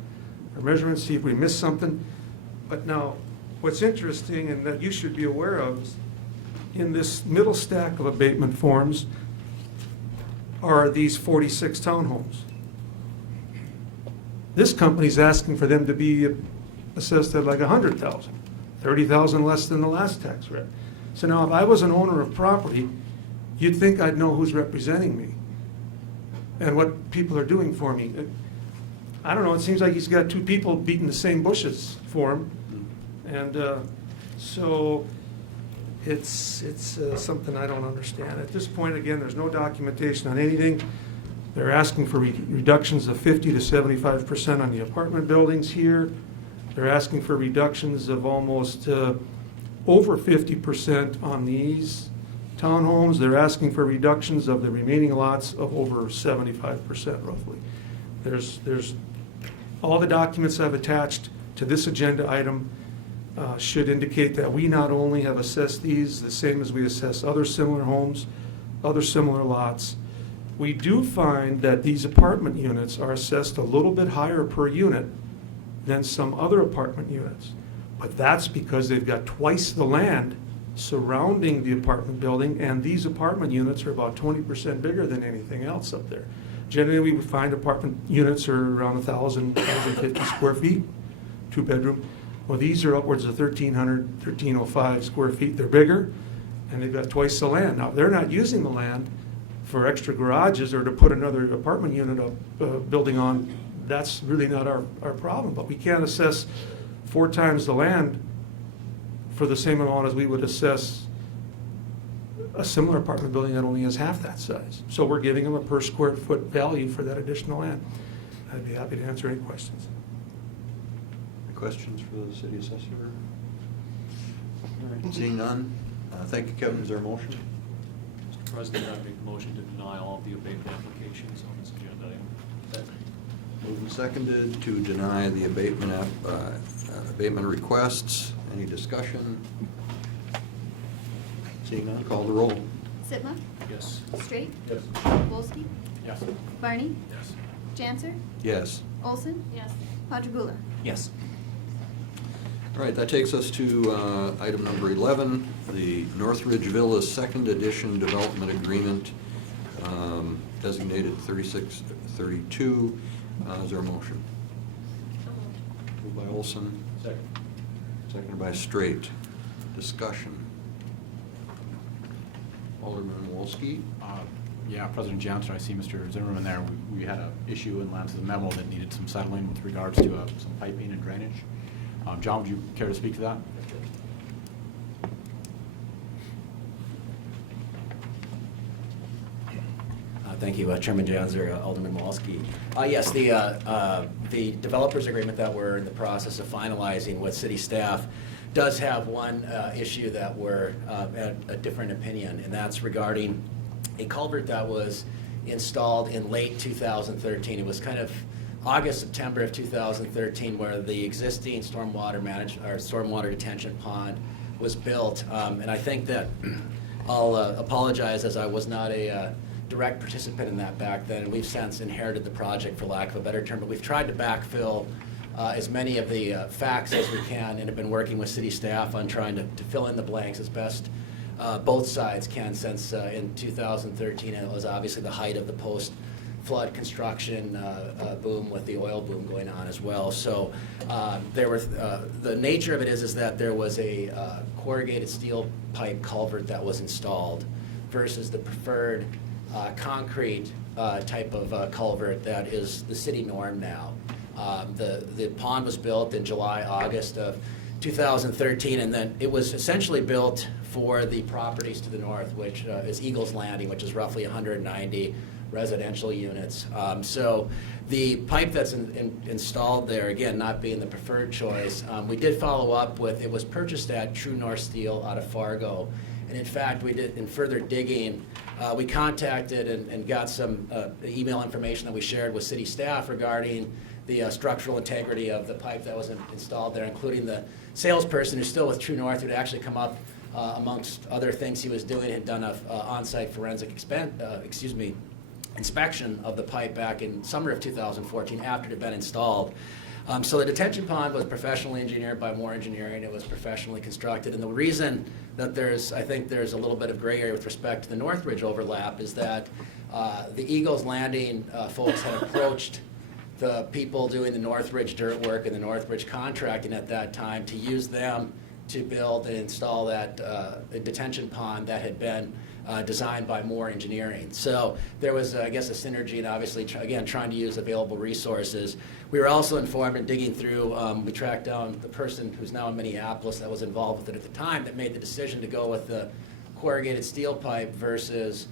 measurements, see if we missed something. But now, what's interesting and that you should be aware of is in this middle stack of abatement forms are these 46 townhomes. This company's asking for them to be assessed at like $100,000, $30,000 less than the last tax rate. So now if I was an owner of property, you'd think I'd know who's representing me and what people are doing for me. I don't know, it seems like he's got 2 people beating the same bushes for him. And so it's something I don't understand. At this point, again, there's no documentation on anything. They're asking for reductions of 50 to 75% on the apartment buildings here. They're asking for reductions of almost over 50% on these townhomes. They're asking for reductions of the remaining lots of over 75% roughly. There's all the documents I've attached to this agenda item should indicate that we not only have assessed these the same as we assess other similar homes, other similar lots. We do find that these apartment units are assessed a little bit higher per unit than some other apartment units. But that's because they've got twice the land surrounding the apartment building, and these apartment units are about 20% bigger than anything else up there. Generally, we would find apartment units are around 1,000, 1,050 square feet, 2-bedroom. Well, these are upwards of 1,300, 1,305 square feet. They're bigger, and they've got twice the land. Now, they're not using the land for extra garages or to put another apartment unit up, building on. That's really not our problem, but we can't assess 4 times the land for the same amount as we would assess a similar apartment building that only has half that size. So we're giving them a per square foot value for that additional land. I'd be happy to answer any questions. Questions for the city assessor? All right, seeing none, thank you, Kevin. Is there a motion? Mr. President, I make a motion to deny all of the abatement applications on this agenda item. Moved and seconded to deny the abatement abatement requests. Any discussion? Seeing none, call the roll. Sitma? Yes. Straight? Yes. Wolski? Yes. Barney? Yes. Janser? Yes. Olson? Yes. Ponchatoula? Yes. All right, that takes us to item number 11, the Northridge Villas Second Edition Development Agreement, designated 3632. Is there a motion? Moved by Olson. Second. Seconded by Straight. Discussion. Alderman Wolski? Yeah, President Johnson, I see Mr. Zimmerman there. We had an issue in Lance's memo that needed some settling with regards to some piping and drainage. John, would you care to speak to that? Thank you, Chairman Janzer, Alderman Mawalski. Yes, the developers agreement that we're in the process of finalizing with city staff does have one issue that we're at a different opinion, and that's regarding a culvert that was installed in late 2013. It was kind of August, September of 2013, where the existing stormwater detention pond was built. And I think that I'll apologize, as I was not a direct participant in that back then, and we've since inherited the project, for lack of a better term, but we've tried to backfill as many of the facts as we can, and have been working with city staff on trying to fill in the blanks as best both sides can, since in 2013 it was obviously the height of the post-flood construction boom, with the oil boom going on as well. So the nature of it is that there was a corrugated steel pipe culvert that was installed versus the preferred concrete type of culvert that is the city norm now. The pond was built in July, August of 2013, and then it was essentially built for the properties to the north, which is Eagles Landing, which is roughly 190 residential units. So the pipe that's installed there, again, not being the preferred choice, we did follow up with, it was purchased at True North Steel out of Fargo. And in fact, we did, in further digging, we contacted and got some email information that we shared with city staff regarding the structural integrity of the pipe that was installed there, including the salesperson who's still with True North, who'd actually come up, amongst other things he was doing, had done a on-site forensic inspection of the pipe back in summer of 2014 after it had been installed. So the detention pond was professionally engineered by Moore Engineering. It was professionally constructed. And the reason that I think there's a little bit of gray area with respect to the Northridge overlap is that the Eagles Landing folks had approached the people doing the Northridge dirt work and the Northridge contracting at that time to use them to build and install that detention pond that had been designed by Moore Engineering. So there was, I guess, a synergy, and obviously, again, trying to use available resources. We were also informed in digging through, we tracked down the person who's now in Minneapolis that was involved with it at the time that made the decision to go with the corrugated steel pipe versus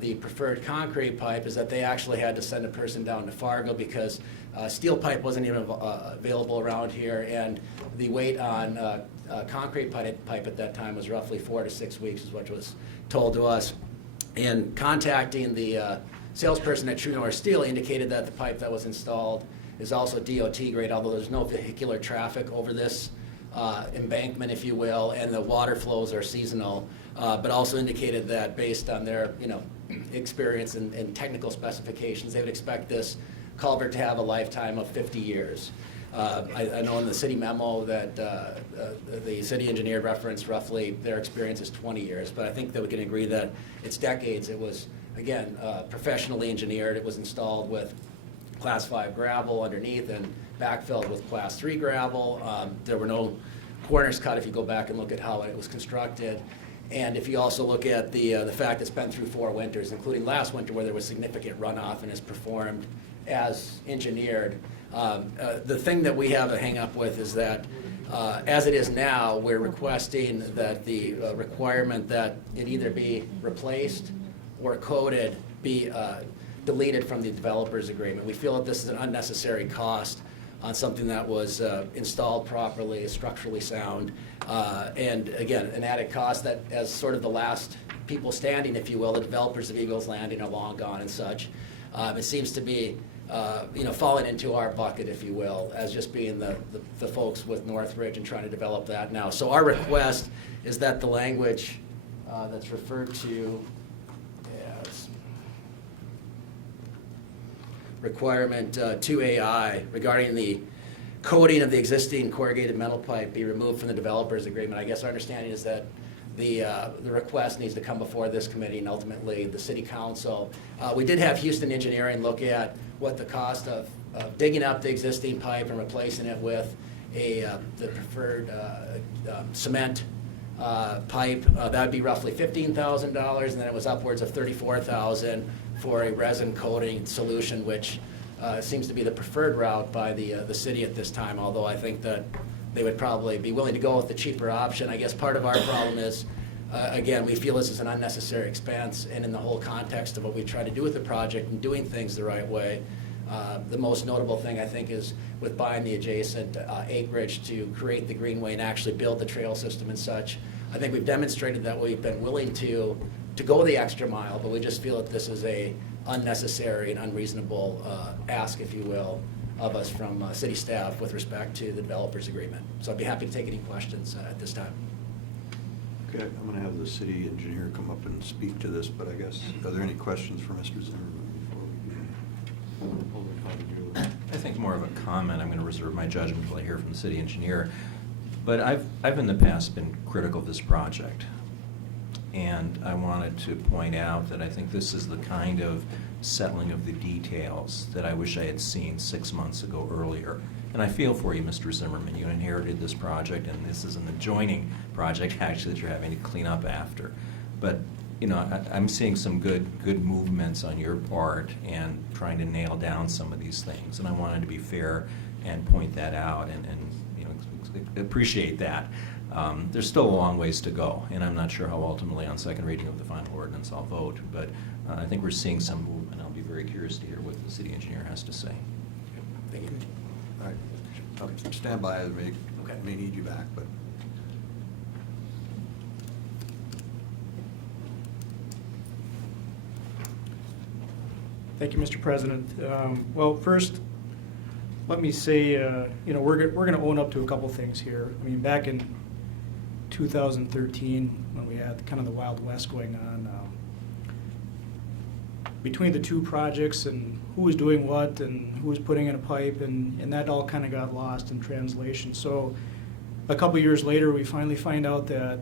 the preferred concrete pipe, is that they actually had to send a person down to Fargo because steel pipe wasn't even available around here, and the wait on concrete pipe at that time was roughly 4 to 6 weeks, is what was told to us. And contacting the salesperson at True North Steel, indicated that the pipe that was installed is also DOT grade, although there's no vehicular traffic over this embankment, if you will, and the water flows are seasonal, but also indicated that based on their experience and technical specifications, they would expect this culvert to have a lifetime of 50 years. I know in the city memo that the city engineer referenced roughly their experience is 20 years, but I think that we can agree that it's decades. It was, again, professionally engineered. It was installed with Class 5 gravel underneath and backfilled with Class 3 gravel. There were no corners cut if you go back and look at how it was constructed. And if you also look at the fact it's been through 4 winters, including last winter where there was significant runoff and is performed as engineered. The thing that we have a hang up with is that as it is now, we're requesting that the requirement that it either be replaced or coded be deleted from the developer's agreement. We feel that this is an unnecessary cost on something that was installed properly, is structurally sound, and again, an added cost that, as sort of the last people standing, if you will, the developers of Eagles Landing are long gone and such. It seems to be falling into our bucket, if you will, as just being the folks with Northridge and trying to develop that now. So our request is that the language that's referred to as requirement 2AI regarding the coating of the existing corrugated metal pipe be removed from the developer's agreement. I guess our understanding is that the request needs to come before this committee and ultimately the city council. We did have Houston Engineering look at what the cost of digging up the existing pipe and replacing it with the preferred cement pipe, that would be roughly $15,000, and then it was upwards of $34,000 for a resin coating solution, which seems to be the preferred route by the city at this time, although I think that they would probably be willing to go with the cheaper option. I guess part of our problem is, again, we feel this is an unnecessary expense, and in the whole context of what we try to do with the project and doing things the right way, the most notable thing, I think, is with buying the adjacent acreage to create the greenway and actually build the trail system and such. I think we've demonstrated that we've been willing to go the extra mile, but we just feel that this is a unnecessary and unreasonable ask, if you will, of us from city staff with respect to the developer's agreement. So I'd be happy to take any questions at this time. Okay, I'm going to have the city engineer come up and speak to this, but I guess, are there any questions for Mr. Zimmerman before we begin? I think more of a comment. I'm going to reserve my judgment until I hear from the city engineer. But I've in the past been critical of this project. And I wanted to point out that I think this is the kind of settling of the details that I wish I had seen 6 months ago earlier. And I feel for you, Mr. Zimmerman. You inherited this project, and this is an adjoining project, actually, that you're having to clean up after. But, you know, I'm seeing some good movements on your part and trying to nail down some of these things. And I wanted to be fair and point that out and you know, appreciate that. There's still a long ways to go, and I'm not sure how ultimately on second reading of the final ordinance I'll vote, but I think we're seeing some movement. I'll be very curious to hear what the city engineer has to say. Thank you. All right. Okay, stand by. I may need you back, but. Thank you, Mr. President. Well, first, let me say, you know, we're going to own up to a couple things here. I mean, back in 2013, when we had kind of the Wild West going on, between the two projects and who was doing what and who was putting in a pipe, and that all kind of got lost in translation. So a couple years later, we finally find out that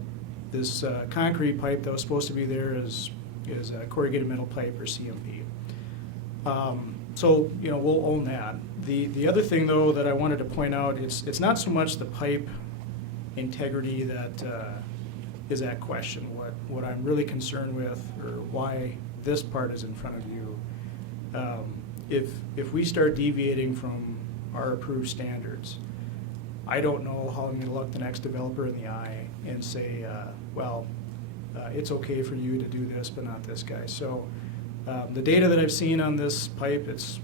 this concrete pipe that was supposed to be there is a corrugated metal pipe, or CMP. So, you know, we'll own that. The other thing, though, that I wanted to point out, it's not so much the pipe integrity that is at question. What I'm really concerned with, or why this part is in front of you, if we start deviating from our approved standards, I don't know how I'm going to look the next developer in the eye and say, well, it's okay for you to do this, but not this guy. So the data that I've seen on this pipe, it's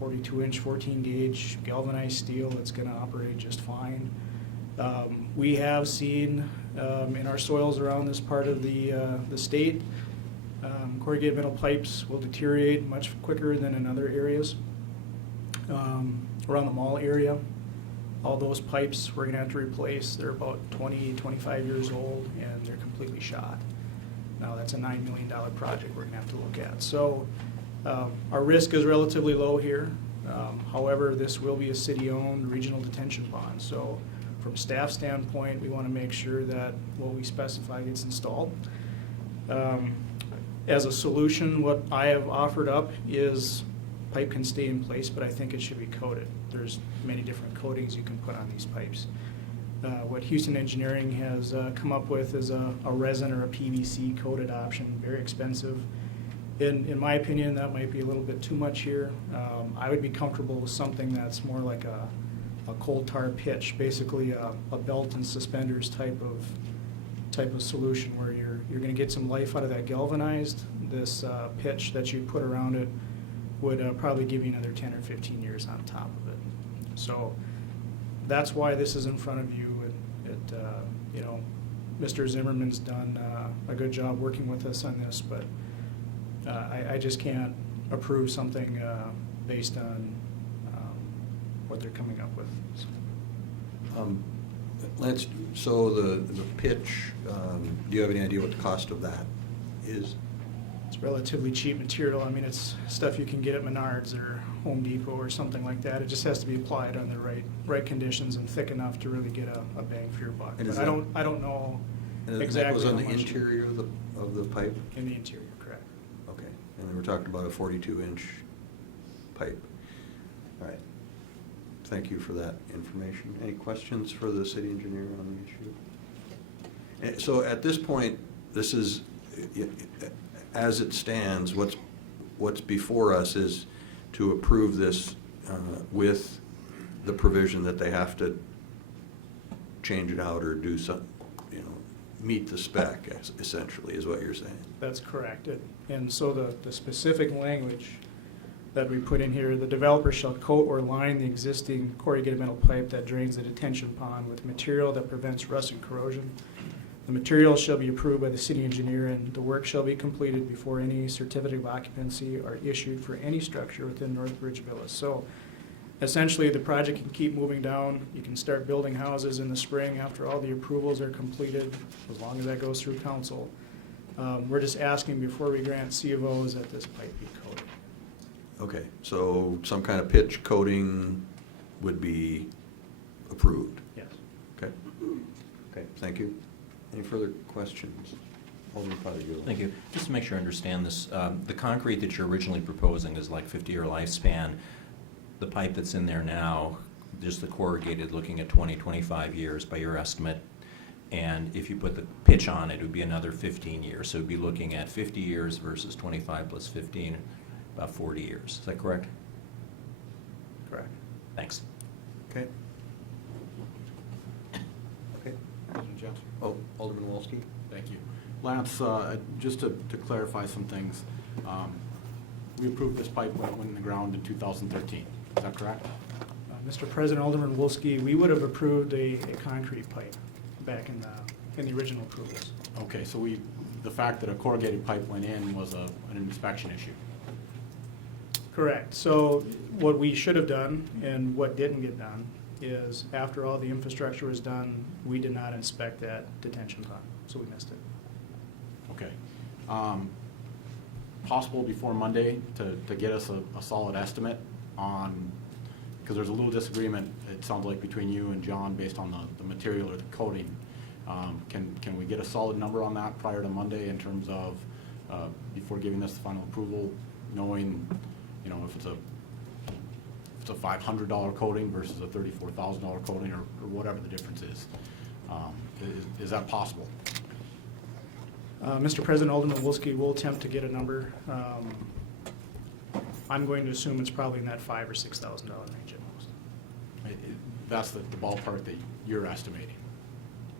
42-inch, 14-gauge galvanized steel. It's going to operate just fine. We have seen in our soils around this part of the state, corrugated metal pipes will deteriorate much quicker than in other areas. Around the mall area, all those pipes we're going to have to replace. They're about 20, 25 years old, and they're completely shot. Now, that's a $9 million project we're going to have to look at. So our risk is relatively low here. However, this will be a city-owned regional detention pond. So from staff standpoint, we want to make sure that what we specify gets installed. As a solution, what I have offered up is pipe can stay in place, but I think it should be coated. There's many different coatings you can put on these pipes. What Houston Engineering has come up with is a resin or a PVC coated option, very expensive. In my opinion, that might be a little bit too much here. I would be comfortable with something that's more like a coal tar pitch, basically a belt and suspenders type of solution where you're going to get some life out of that galvanized. This pitch that you put around it would probably give you another 10 or 15 years on top of it. So that's why this is in front of you. You know, Mr. Zimmerman's done a good job working with us on this, but I just can't approve something based on what they're coming up with. Lance, so the pitch, do you have any idea what the cost of that is? It's relatively cheap material. I mean, it's stuff you can get at Menards or Home Depot or something like that. It just has to be applied on the right conditions and thick enough to really get a bang for your buck. But I don't know exactly. That was on how the much interior of the pipe? In the interior, correct. Okay, and then we're talking about a 42-inch pipe. All right. thank you for that information. Any questions for the city engineer on the issue? So at this point, this is, as it stands, what's before us is to approve this with the provision that they have to change it out or do some, meet the spec, essentially, is what you're saying. That's correct. And so the specific language that we put in here, the developer shall coat or line the existing corrugated metal pipe that drains the detention pond with material that prevents rust and corrosion. The material shall be approved by the city engineer, and the work shall be completed before any certificate of occupancy are issued for any structure within Northbridge Villas. So essentially, the project can keep moving down. You can start building houses in the spring after all the approvals are completed, as long as that goes through council. We're just asking before we grant C of Os that this pipe be coated. Okay, so some kind of pitch coating would be approved? Yes. Okay. Okay, thank you. Any further questions? Alderman Pottergill. Thank you. Just to make sure I understand this, the concrete that you're originally proposing is like 50-year lifespan. The pipe that's in there now, just the corrugated, looking at 20, 25 years by your estimate. And if you put the pitch on it, it would be another 15 years. So we'd be looking at 50 years versus 25 plus 15, about 40 years. Is that correct? Correct. Thanks. Okay. Okay. President Johnson. Oh, Alderman Wolski. Thank you. Lance, just to clarify some things, we approved this pipe when it went in the ground in 2013. Is that correct? Mr. President, Alderman Wolski, we would have approved a concrete pipe back in the original approvals. Okay, so the fact that a corrugated pipe went in was an inspection issue. Correct. So what we should have done and what didn't get done is after all the infrastructure was done, we did not inspect that detention pond, so we missed it. Okay. Possible before Monday to get us a solid estimate on, because there's a little disagreement, it sounds like, between you and John based on the material or the coating. Can we get a solid number on that prior to Monday in terms of, before giving this the final approval, knowing, if it's a $500 coating versus a $34,000 coating or whatever the difference is? Is that possible? Mr. President, Alderman Wolski will attempt to get a number. I'm going to assume it's probably in that $5,000 or $6,000 range at most. That's the ballpark that you're estimating.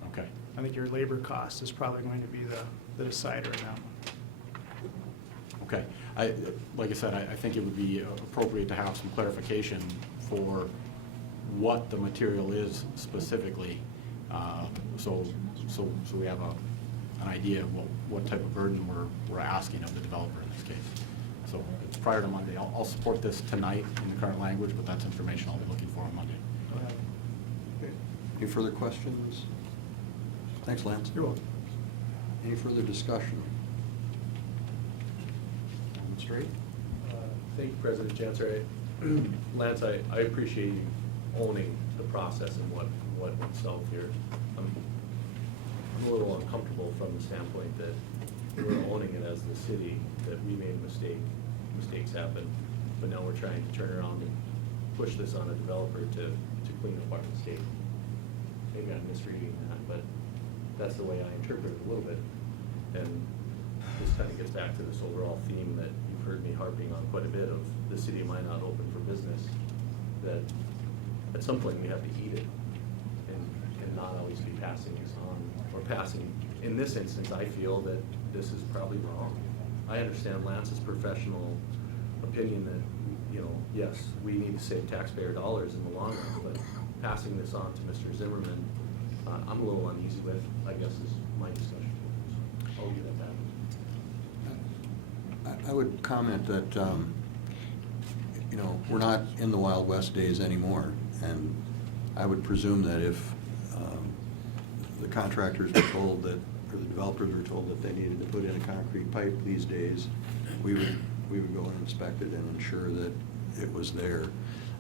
Okay. I think your labor cost is probably going to be the decider in that one. Okay. Like I said, I think it would be appropriate to have some clarification for what the material is specifically, so we have an idea of what type of burden we're asking of the developer in this case. So prior to Monday, I'll support this tonight in the current language, but that's information I'll be looking for on Monday. Okay. Any further questions? Thanks, Lance. You're welcome. Any further discussion? Alderman Straight? Thank you, President Janser. Lance, I appreciate you owning the process and what went south here. I'm a little uncomfortable from the standpoint that we're owning it as the city, that we made a mistake. Mistakes happen, but now we're trying to turn around and push this on a developer to clean up our mistake. Maybe I'm misreading that, but that's the way I interpret it a little bit. And this kind of gets back to this overall theme that you've heard me harping on quite a bit of the city might not open for business, that at some point we have to eat it and not always be passing this on, or passing, in this instance, I feel that this is probably wrong. I understand Lance's professional opinion that, yes, we need to save taxpayer dollars in the long run, but passing this on to Mr. Zimmerman, I'm a little uneasy with, I guess, is my discussion. I'll leave it at that. I would comment that, we're not in the Wild West days anymore, and I would presume that if the contractors were told that, or the developers were told that they needed to put in a concrete pipe these days, we would go and inspect it and ensure that it was there.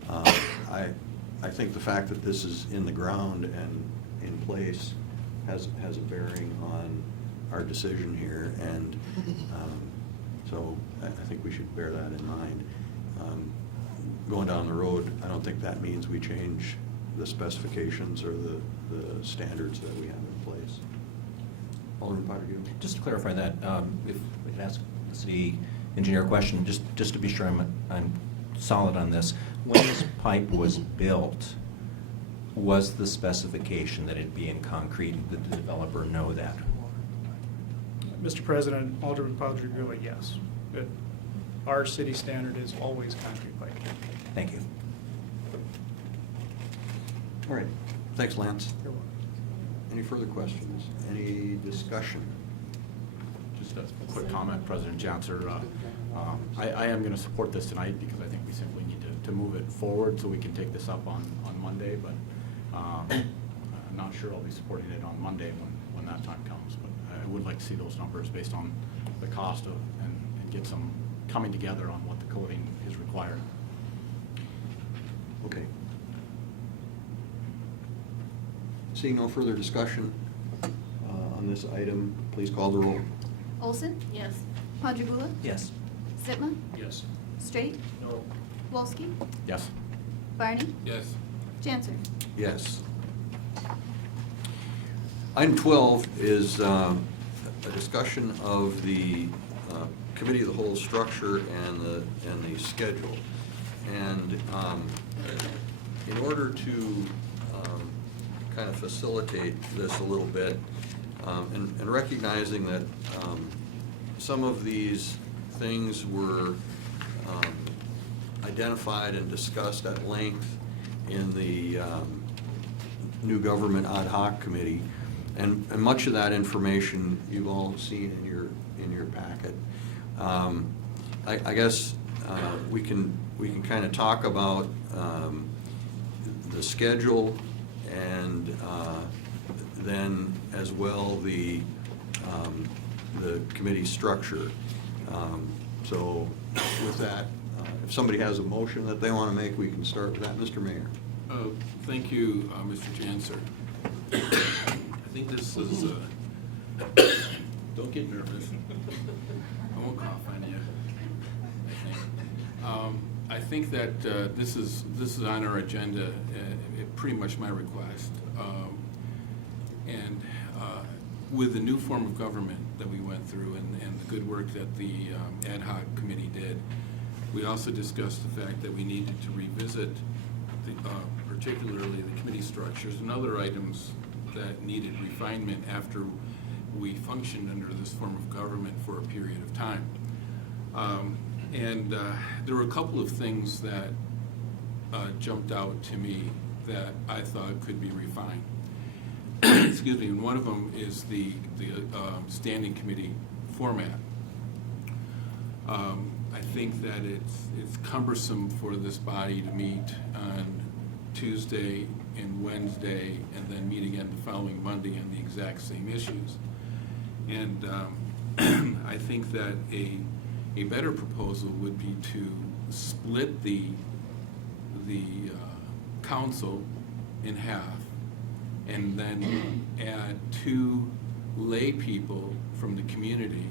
I think the fact that this is in the ground and in place has a bearing on our decision here, and so I think we should bear that in mind. going down the road, I don't think that means we change the specifications or the standards that we have in place. Alderman Potterville? Just to clarify that, if we could ask the city engineer a question, just to be sure I'm solid on this. When this pipe was built, was the specification that it'd be in concrete? Did the developer know that? Mr. President, Alderman Padre, yes. Our city standard is always concrete pipe. Thank you. All right. Thanks, Lance. Any further questions? Any discussion? Just a quick comment, President Janser. I am going to support this tonight because I think we simply need to move it forward so we can take this up on Monday, but I'm not sure I'll be supporting it on Monday when that time comes. But I would like to see those numbers based on the cost of and get some coming together on what the coding is required. Okay. Seeing no further discussion on this item, please call the roll. Olson? Yes. Pondragula? Yes. Sitma? Yes. Straight? No. Wolski? Yes. Barney? Yes. Janser? Yes. Item 12 is a discussion of the committee of the whole structure and the schedule. And in order to kind of facilitate this a little bit, and recognizing that some of these things were identified and discussed at length in the new government ad hoc committee, and much of that information you've all seen in your packet. I guess we can kind of talk about the schedule and then as well the committee structure. So with that, if somebody has a motion that they want to make, we can start with that. Mr. Mayor. Thank you, Mr. Janser. I think this is, don't get nervous. I won't cough on you, I think that this is on our agenda, pretty much my request. And with the new form of government that we went through and the good work that the ad hoc committee did, we also discussed the fact that we needed to revisit particularly the committee structures and other items that needed refinement after we functioned under this form of government for a period of time. And there were a couple of things that jumped out to me that I thought could be refined. Excuse me, and one of them is the standing committee format. I think that it's cumbersome for this body to meet on Tuesday and Wednesday and then meet again the following Monday on the exact same issues. And I think that a better proposal would be to split the council in half and then add 2 lay people from the community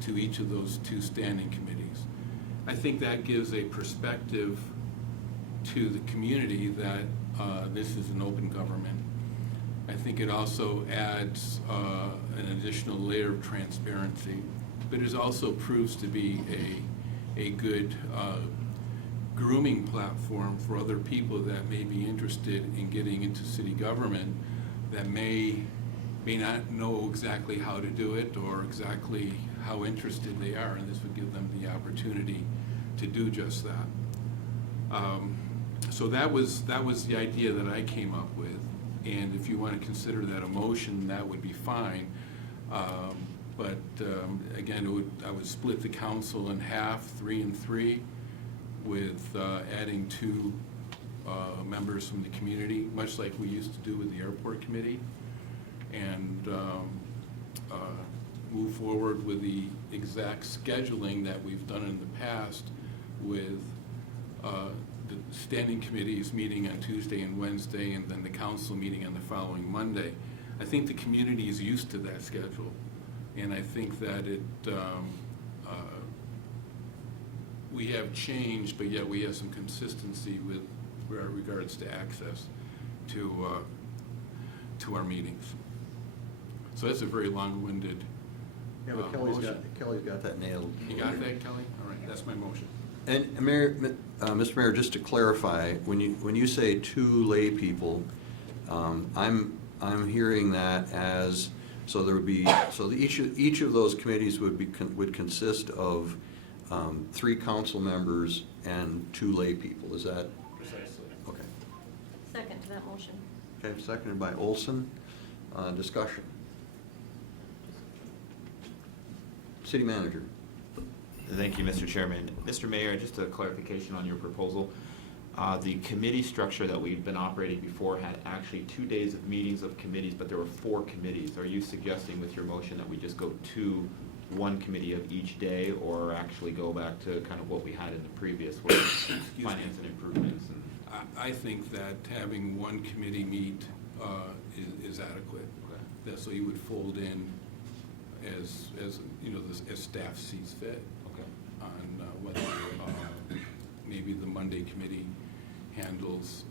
to each of those 2 standing committees. I think that gives a perspective to the community that this is an open government. I think it also adds an additional layer of transparency, but it also proves to be a good grooming platform for other people that may be interested in getting into city government that may not know exactly how to do it or exactly how interested they are, and this would give them the opportunity to do just that. So that was the idea that I came up with, and if you want to consider that a motion, that would be fine. But again, I would split the council in half, 3 and 3, with adding 2 members from the community, much like we used to do with the airport committee, and move forward with the exact scheduling that we've done in the past with the standing committees meeting on Tuesday and Wednesday, and then the council meeting on the following Monday. I think the community is used to that schedule, and I think that we have change, but yet we have some consistency with regards to access to our meetings. So that's a very long-winded Yeah, but Kelly's motion. Kelly's got that nailed. You got that, Kelly? All right, that's my motion. And Mayor, Mr. Mayor, just to clarify, when you say 2 lay people, I'm hearing that as, so there would be, so each of those committees would consist of 3 council members and 2 lay people, is that? Precisely. Okay. Second to that motion. Okay, seconded by Olson. Discussion. City Manager. Thank you, Mr. Chairman. Mr. Mayor, just a clarification on your proposal. The committee structure that we've been operating before had actually 2 days of meetings of committees, but there were 4 committees. Are you suggesting with your motion that we just go to 1 committee of each day, or actually go back to kind of what we had in the previous, where finance and improvements? And I think that having 1 committee meet is adequate. Okay. That's so you would fold in as you know, as staff sees fit. Okay. On whether maybe the Monday committee handles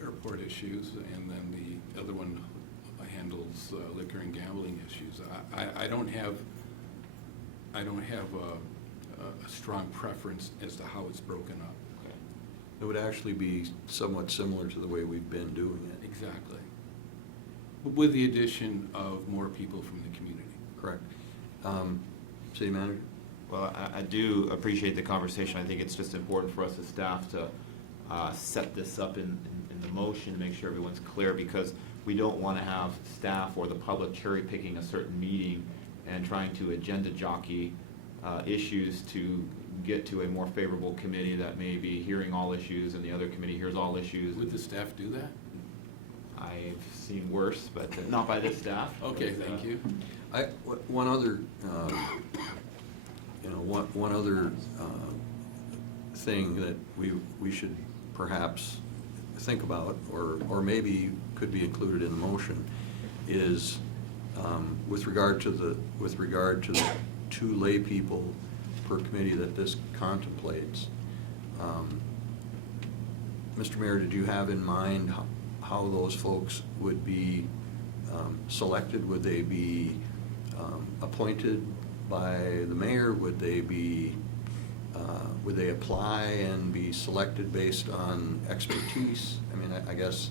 airport issues, and then the other one handles liquor and gambling issues. I don't have a strong preference as to how it's broken up. Okay. It would actually be somewhat similar to the way we've been doing it. Exactly. With the addition of more people from the community. Correct. City Manager? Well, I do appreciate the conversation. I think it's just important for us as staff to set this up in the motion to make sure everyone's clear, because we don't want to have staff or the public cherry picking a certain meeting and trying to agenda jockey issues to get to a more favorable committee that may be hearing all issues and the other committee hears all issues. Would the staff do that? I've seen worse, but not by this staff. Okay, But, thank you. One other, one other thing that we should perhaps think about, or maybe could be included in the motion, is with regard to the 2 lay people per committee that this contemplates. Mr. Mayor, did you have in mind how those folks would be selected? Would they be appointed by the mayor? Would they apply and be selected based on expertise? I mean, I guess.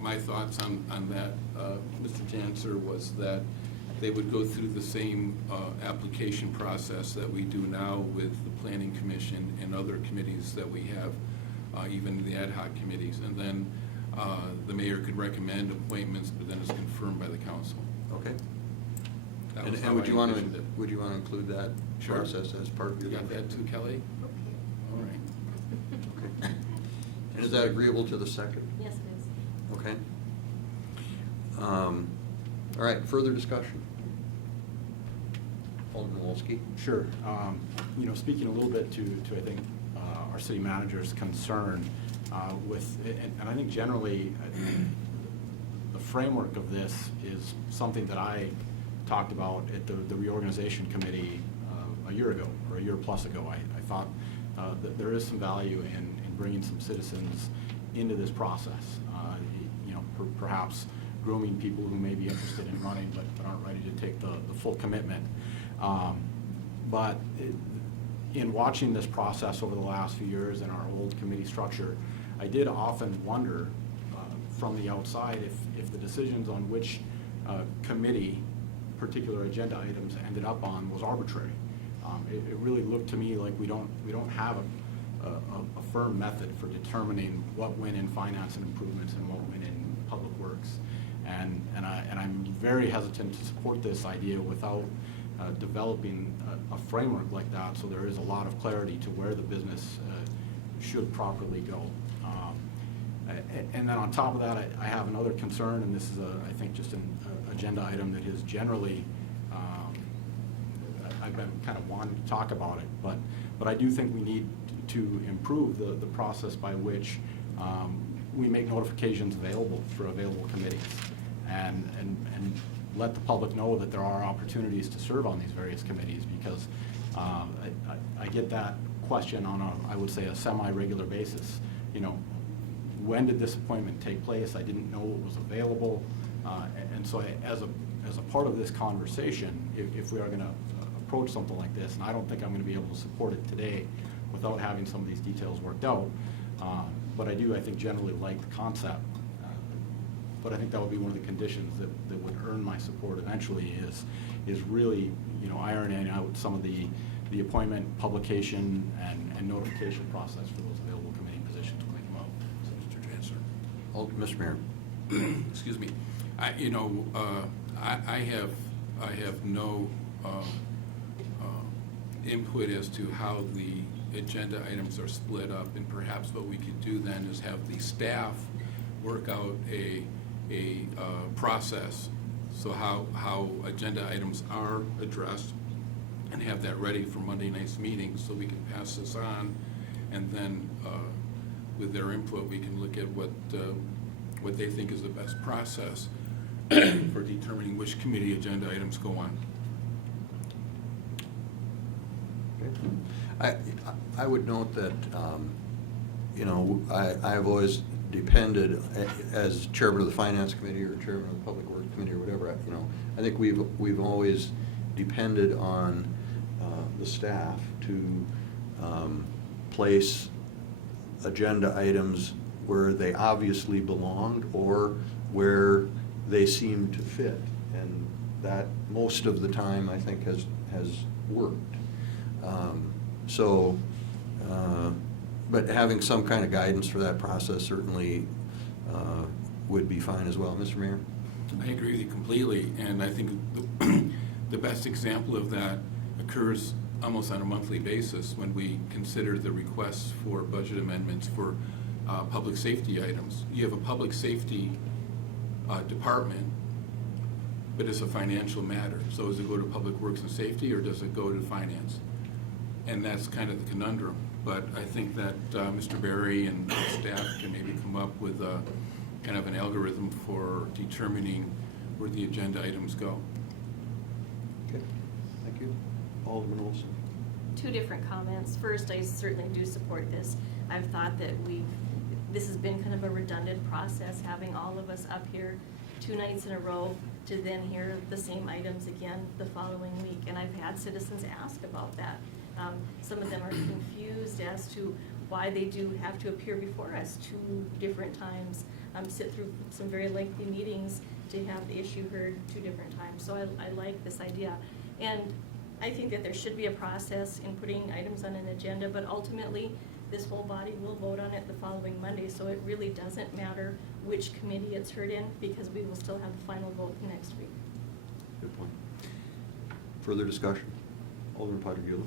My thoughts on that, Mr. Janser, was that they would go through the same application process that we do now with the Planning Commission and other committees that we have, even the ad hoc committees. And then the mayor could recommend appointments, but then it's confirmed by the council. Okay. That was And how would I you want to, envisioned it. would you want to include that Sure. process as part of your? You got that too, Kelly? All right. Okay. And is that agreeable to the second? Yes, it is. Okay. All right, further discussion. Alderman Wolski? Sure. Speaking a little bit to I think, our city manager's concern with, and I think generally, the framework of this is something that I talked about at the reorganization committee a year ago, or a year plus ago. I thought that there is some value in bringing some citizens into this process. Perhaps grooming people who may be interested in running but aren't ready to take the full commitment. But in watching this process over the last few years in our old committee structure, I did often wonder from the outside if the decisions on which committee particular agenda items ended up on was arbitrary. It really looked to me like we don't have a firm method for determining what went in finance and improvements and what went in public works. And I'm very hesitant to support this idea without developing a framework like that, so there is a lot of clarity to where the business should properly go. And then on top of that, I have another concern, and this is, I think, just an agenda item that is generally, I've been kind of wanting to talk about it, but I do think we need to improve the process by which we make notifications available for available committees, and let the public know that there are opportunities to serve on these various committees, because get that question on I would say, a semi-regular basis. You know, when did this appointment take place? I didn't know it was available. And so as a part of this conversation, if we are going to approach something like this, and I don't think I'm going to be able to support it today without having some of these details worked out, but I think generally like the concept. But I think that would be one of the conditions that would earn my support eventually is really, you know, ironing out some of the appointment, publication, and notification process for those available committee positions when they come out. Mr. Chancellor. Oh, Mr. Mayor. Excuse me. I have no input as to how the agenda items are split up, and perhaps what we could do then is have the staff work out a process, so how agenda items are addressed, and have that ready for Monday night's meeting, so we can pass this on, and then with their input, we can look at what they think is the best process for determining which committee agenda items go on. I would note that, you know, I've always depended, as chairman of the Finance Committee or chairman of the Public Works Committee or whatever, you know, I think we've always depended on the staff to place agenda items where they obviously belonged or where they seem to fit, and that most of the time I think has worked. But having some kind of guidance for that process certainly would be fine as well. Mr. Mayor? I agree with you completely, and I think the best example of that occurs almost on a monthly basis when we consider the requests for budget amendments for public safety items. You have a public safety department, but it's a financial matter. So does it go to Public Works and Safety, or does it go to Finance? And that's kind of the conundrum. But I think that Mr. Berry and staff can maybe come up with kind of an algorithm for determining where the agenda items go. Okay, thank you. Alderman Olson. Two different comments. First, I certainly do support this. I've thought that this has been kind of a redundant process, having all of us up here 2 nights in a row to then hear the same items again the following week. And I've had citizens ask about that. Some of them are confused as to why they do have to appear before us 2 different times, sit through some very lengthy meetings to have the issue heard 2 different times. So I like this idea. And I think that there should be a process in putting items on an agenda, but ultimately this whole body will vote on it the following Monday, so it really doesn't matter which committee it's heard in, because we will still have the final vote next week. Good point. Further discussion? Alderman Potter-Gula.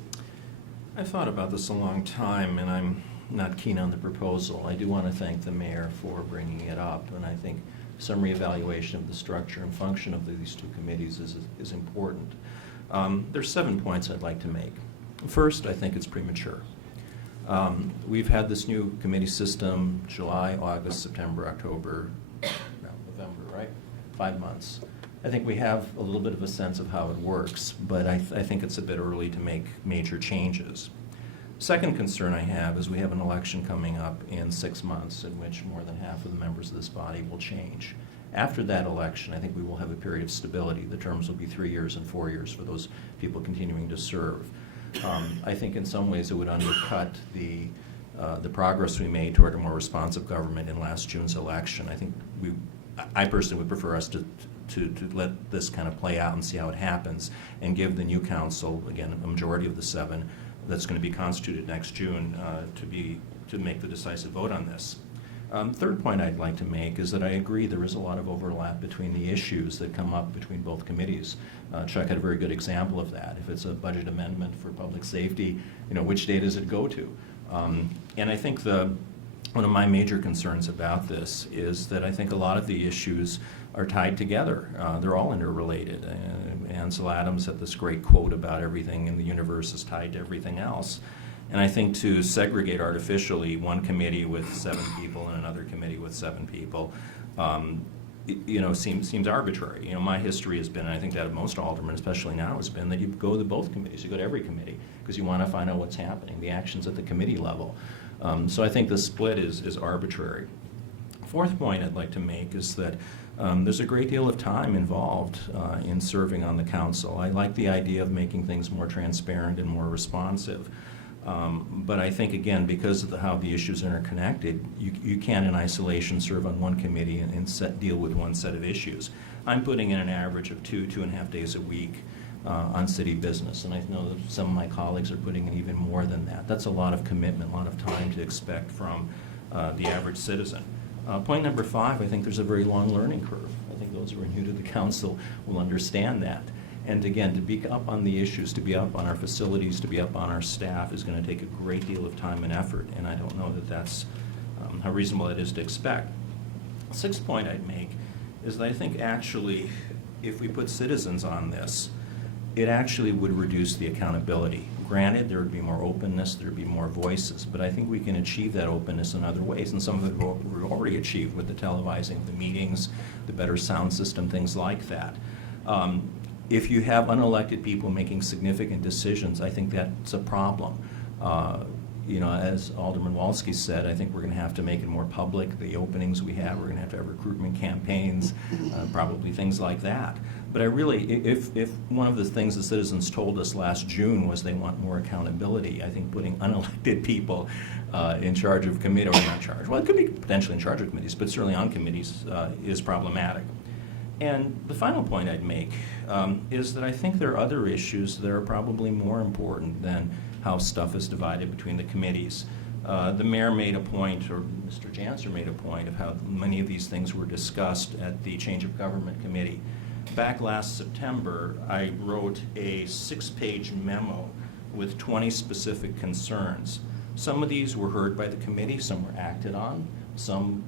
I've thought about this a long time, and I'm not keen on the proposal. I do want to thank the mayor for bringing it up, and I think some reevaluation of the structure and function of these 2 committees is important. There's 7 points I'd like to make. First, I think it's premature. We've had this new committee system July, August, September, October, November, right? 5 months. I think we have a little bit of a sense of how it works, but I think it's a bit early to make major changes. Second concern I have is we have an election coming up in 6 months in which more than half of the members of this body will change. After that election, I think we will have a period of stability. The terms will be 3 years and 4 years for those people continuing to serve. I think in some ways it would undercut the progress we made toward a more responsive government in last June's election. I think I personally would prefer us to let this kind of play out and see how it happens, and give the new council, again, a majority of the 7 that's going to be constituted next June to make the decisive vote on this. Third point I'd like to make is that I agree there is a lot of overlap between the issues that come up between both committees. Chuck had a very good example of that. If it's a budget amendment for public safety, which day does it go to? And I think one of my major concerns about this is that I think a lot of the issues are tied together. They're all interrelated. Ansel Adams had this great quote about everything in the universe is tied to everything else. And I think to segregate artificially one committee with 7 people and another committee with 7 people seems arbitrary. My history has been, and I think that of most aldermen, especially now, has been that you go to both committees, you go to every committee, because you want to find out what's happening, the actions at the committee level. So I think the split is arbitrary. Fourth point I'd like to make is that there's a great deal of time involved in serving on the council. I like the idea of making things more transparent and more responsive. But I think, again, because of how the issues are interconnected, you can't in isolation serve on one committee and deal with one set of issues. I'm putting in an average of 2.5 days a week on city business, and I know that some of my colleagues are putting in even more than that. That's a lot of commitment, a lot of time to expect from the average citizen. Point number 5, I think there's a very long learning curve. I think those who are new to the council will understand that. And again, to be up on the issues, to be up on our facilities, to be up on our staff is going to take a great deal of time and effort, and I don't know that that's how reasonable it is to expect. Sixth point I'd make is that I think actually if we put citizens on this, it actually would reduce the accountability. Granted, there would be more openness, there would be more voices, but I think we can achieve that openness in other ways, and some of it we've already achieved with the televising of the meetings, the better sound system, things like that. If you have unelected people making significant decisions, I think that's a problem. As Alderman Walski said, I think we're going to have to make it more public, the openings we have. We're going to have recruitment campaigns, probably things like that. But I really, if one of the things the citizens told us last June was they want more accountability, I think putting unelected people in charge of committee, or not charge, well, it could be potentially in charge of committees, but certainly on committees is problematic. And the final point I'd make is that I think there are other issues that are probably more important than how stuff is divided between the committees. The mayor made a point, or Mr. Janser made a point, of how many of these things were discussed at the Change of Government Committee. Back last September, I wrote a 6-page memo with 20 specific concerns. Some of these were heard by the committee, some were acted on. Some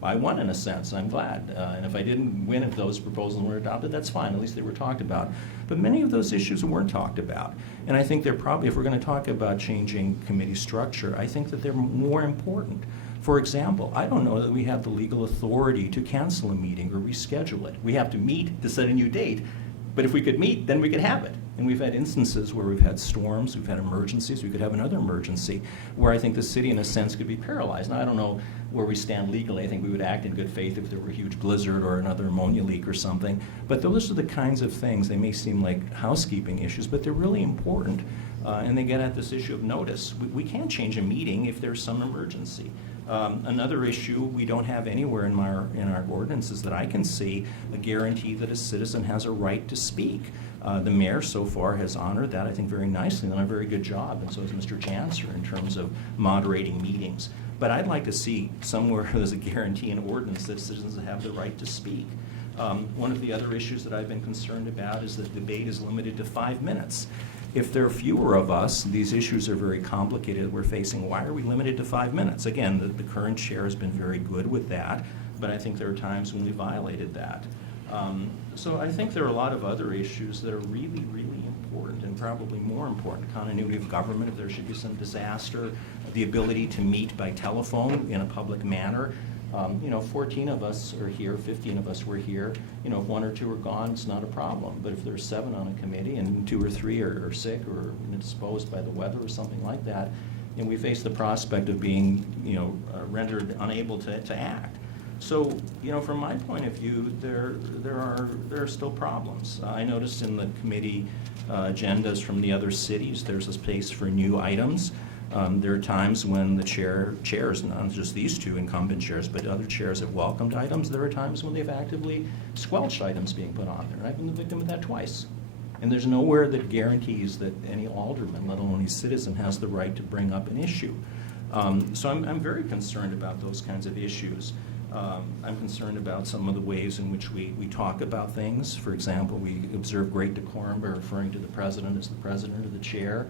I won in a sense, I'm glad. And if I didn't win, if those proposals were adopted, that's fine, at least they were talked about. But many of those issues weren't talked about. And I think they're probably, if we're going to talk about changing committee structure, I think that they're more important. For example, I don't know that we have the legal authority to cancel a meeting or reschedule it. We have to meet to set a new date, but if we could meet, then we could have it. And we've had instances where we've had storms, we've had emergencies, we could have another emergency where I think the city in a sense could be paralyzed. Now I don't know where we stand legally. I think we would act in good faith if there were a huge blizzard or another ammonia leak or something. But those are the kinds of things, they may seem like housekeeping issues, but they're really important. And they get at this issue of notice. We can't change a meeting if there's some emergency. Another issue we don't have anywhere in our ordinances that I can see a guarantee that a citizen has a right to speak. The mayor so far has honored that, I think, very nicely, and done a very good job, and so has Mr. Janser in terms of moderating meetings. But I'd like to see somewhere there's a guarantee in ordinance that citizens have the right to speak. One of the other issues that I've been concerned about is that debate is limited to 5 minutes. If there are fewer of us, these issues are very complicated we're facing. Why are we limited to 5 minutes? Again, the current chair has been very good with that, but I think there are times when we violated that. So I think there are a lot of other issues that are really, really important, and probably more important. Continuity of government, if there should be some disaster, the ability to meet by telephone in a public manner. 14 of us are here, 15 of us were here. If 1 or 2 are gone, it's not a problem. But if there's 7 on a committee and 2 or 3 are sick or indisposed by the weather or something like that, and we face the prospect of being, rendered unable to act. So, from my point of view, there are still problems. I noticed in the committee agendas from the other cities, there's a space for new items. There are times when the chairs, not just these 2 incumbent chairs, but other chairs have welcomed items. There are times when they've actively squelched items being put on there. And I've been the victim of that twice. And there's nowhere that guarantees that any alderman, let alone any citizen, has the right to bring up an issue. So I'm very concerned about those kinds of issues. I'm concerned about some of the ways in which we talk about things. For example, we observe great decorum by referring to the president as the president or the chair.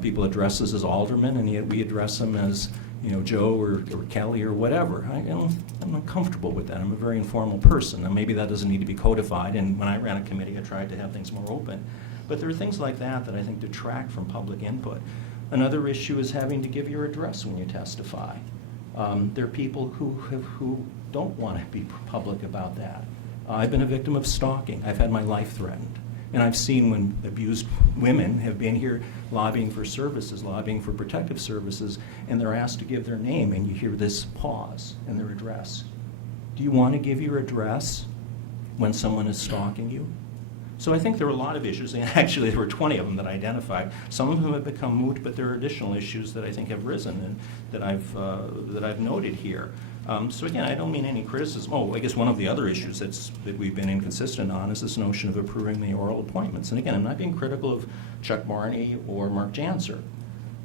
People address us as aldermen, and yet we address them as, Joe or Kelly or whatever. I'm not comfortable with that. I'm a very informal person, and maybe that doesn't need to be codified. And when I ran a committee, I tried to have things more open. But there are things like that I think detract from public input. Another issue is having to give your address when you testify. There are people who don't want to be public about that. I've been a victim of stalking. I've had my life threatened. And I've seen when abused women have been here lobbying for services, lobbying for protective services, and they're asked to give their name, and you hear this pause in their address. Do you want to give your address when someone is stalking you? So I think there are a lot of issues, and actually there were 20 of them that I identified. Some of them have become moot, but there are additional issues that I think have risen and that I've noted here. So again, I don't mean any criticism. Oh, I guess one of the other issues that we've been inconsistent on is this notion of approving mayoral appointments. And again, I'm not being critical of Chuck Barney or Mark Janser.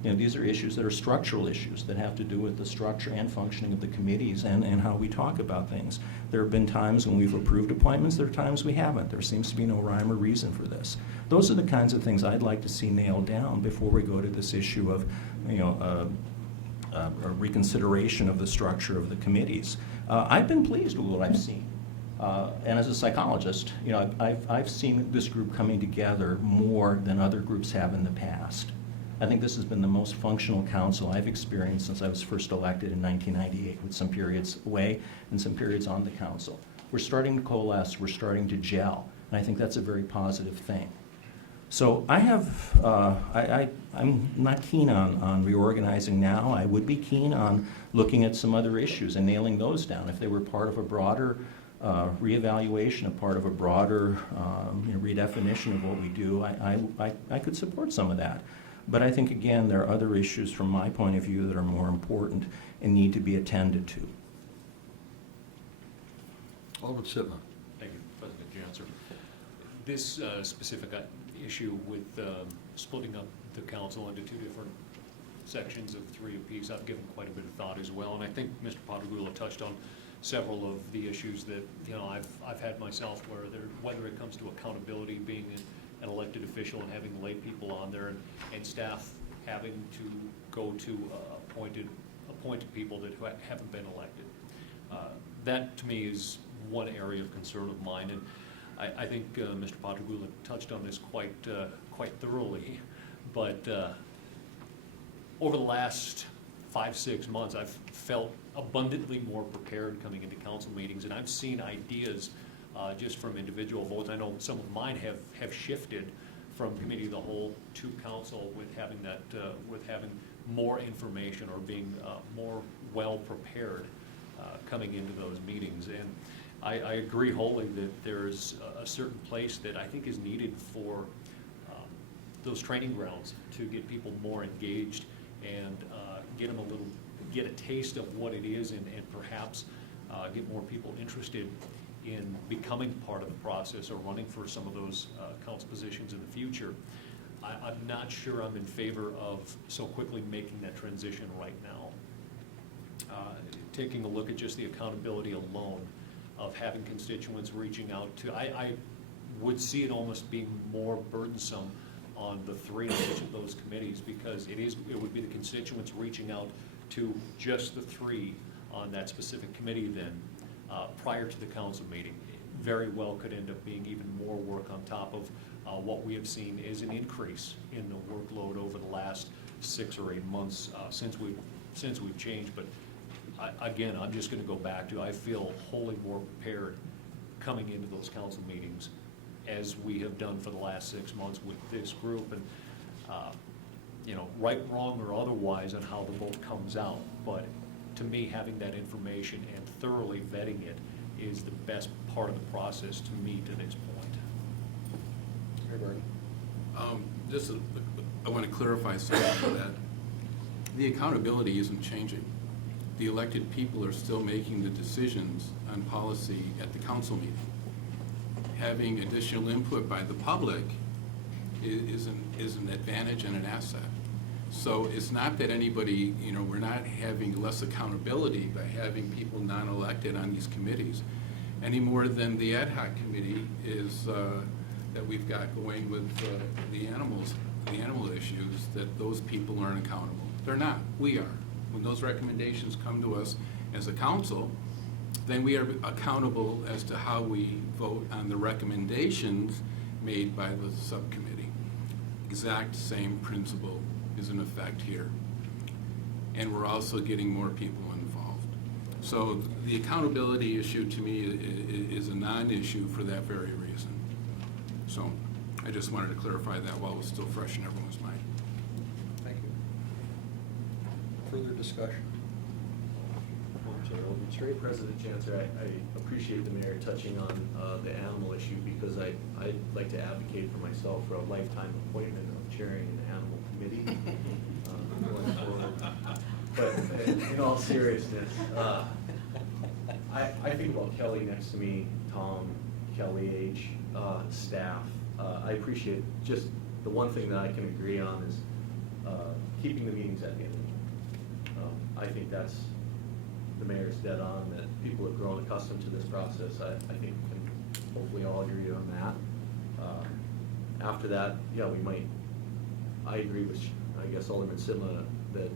You know, these are issues that are structural issues that have to do with the structure and functioning of the committees and how we talk about things. There have been times when we've approved appointments, there are times we haven't. There seems to be no rhyme or reason for this. Those are the kinds of things I'd like to see nailed down before we go to this issue of, you know, a reconsideration of the structure of the committees. I've been pleased with what I've seen. And as a psychologist, you know, I've seen this group coming together more than other groups have in the past. I think this has been the most functional council I've experienced since I was first elected in 1998, with some periods away and some periods on the council. We're starting to coalesce, we're starting to gel, and I think that's a very positive thing. So I have, I'm not keen on reorganizing now. I would be keen on looking at some other issues and nailing those down. If they were part of a broader reevaluation, a part of a broader you know, redefinition of what we do, I could support some of that. But I think, again, there are other issues from my point of view that are more important and need to be attended to. Alderman Sitma. Thank you, President Janser. This specific issue with splitting up the council into two different sections of three apiece, I've given quite a bit of thought as well, and I think Mr. Patagula touched on several of the issues that, you know, I've had myself, where whether it comes to accountability, being an elected official and having lay people on there, and staff having to go to appointed people that haven't been elected. That to me is one area of concern of mine, and I think Mr. Patagula touched on this quite thoroughly. But over the last 5-6 months, I've felt abundantly more prepared coming into council meetings, and I've seen ideas just from individual votes. I know some of mine have shifted from committee of the whole to council with having that, with having more information or being more well prepared coming into those meetings. And I agree wholly that there's a certain place that I think is needed for those training grounds to get people more engaged and get a taste of what it is, and perhaps get more people interested in becoming part of the process or running for some of those council positions in the future. I'm not sure I'm in favor of so quickly making that transition right now. Taking a look at just the accountability alone of having constituents reaching out to, I would see it almost being more burdensome on the three on each of those committees, because it would be the constituents reaching out to just the three on that specific committee then, prior to the council meeting. Very well could end up being even more work on top of what we have seen is an increase in the workload over the last 6 or 8 months since we've changed. But again, I'm just going to go back to, I feel wholly more prepared coming into those council meetings as we have done for the last 6 months with this group, and you know, right, wrong, or otherwise on how the vote comes out. But to me, having that information and thoroughly vetting it is the best part of the process to me to this point. I want to clarify something that the accountability isn't changing. The elected people are still making the decisions on policy at the council meeting. Having additional input by the public is an advantage and an asset. So it's not that anybody, you know, we're not having less accountability by having people non-elected on these committees, any more than the ad hoc committee is that we've got going with the animal issues, that those people aren't accountable. They're not. We are. When those recommendations come to us as a council, then we are accountable as to how we vote on the recommendations made by the subcommittee. Exact same principle is in effect here. And we're also getting more people involved. So the accountability issue to me is a non-issue for that very reason. So I just wanted to clarify that while it was still fresh in everyone's mind. Thank you. Further discussion? Straight President Janser, I appreciate the mayor touching on the animal issue because I'd like to advocate for myself for a lifetime appointment of chairing an animal committee going forward. But in all seriousness, I think about Kelly next to me, Tom, Kelly H., staff. I appreciate just the one thing that I can agree on is keeping the meetings at the end of the meeting. I think that's the mayor's dead on, that people have grown accustomed to this process. I think we can hopefully all agree on that. After that, yeah, we might, I agree with, I guess, Alderman Sitma that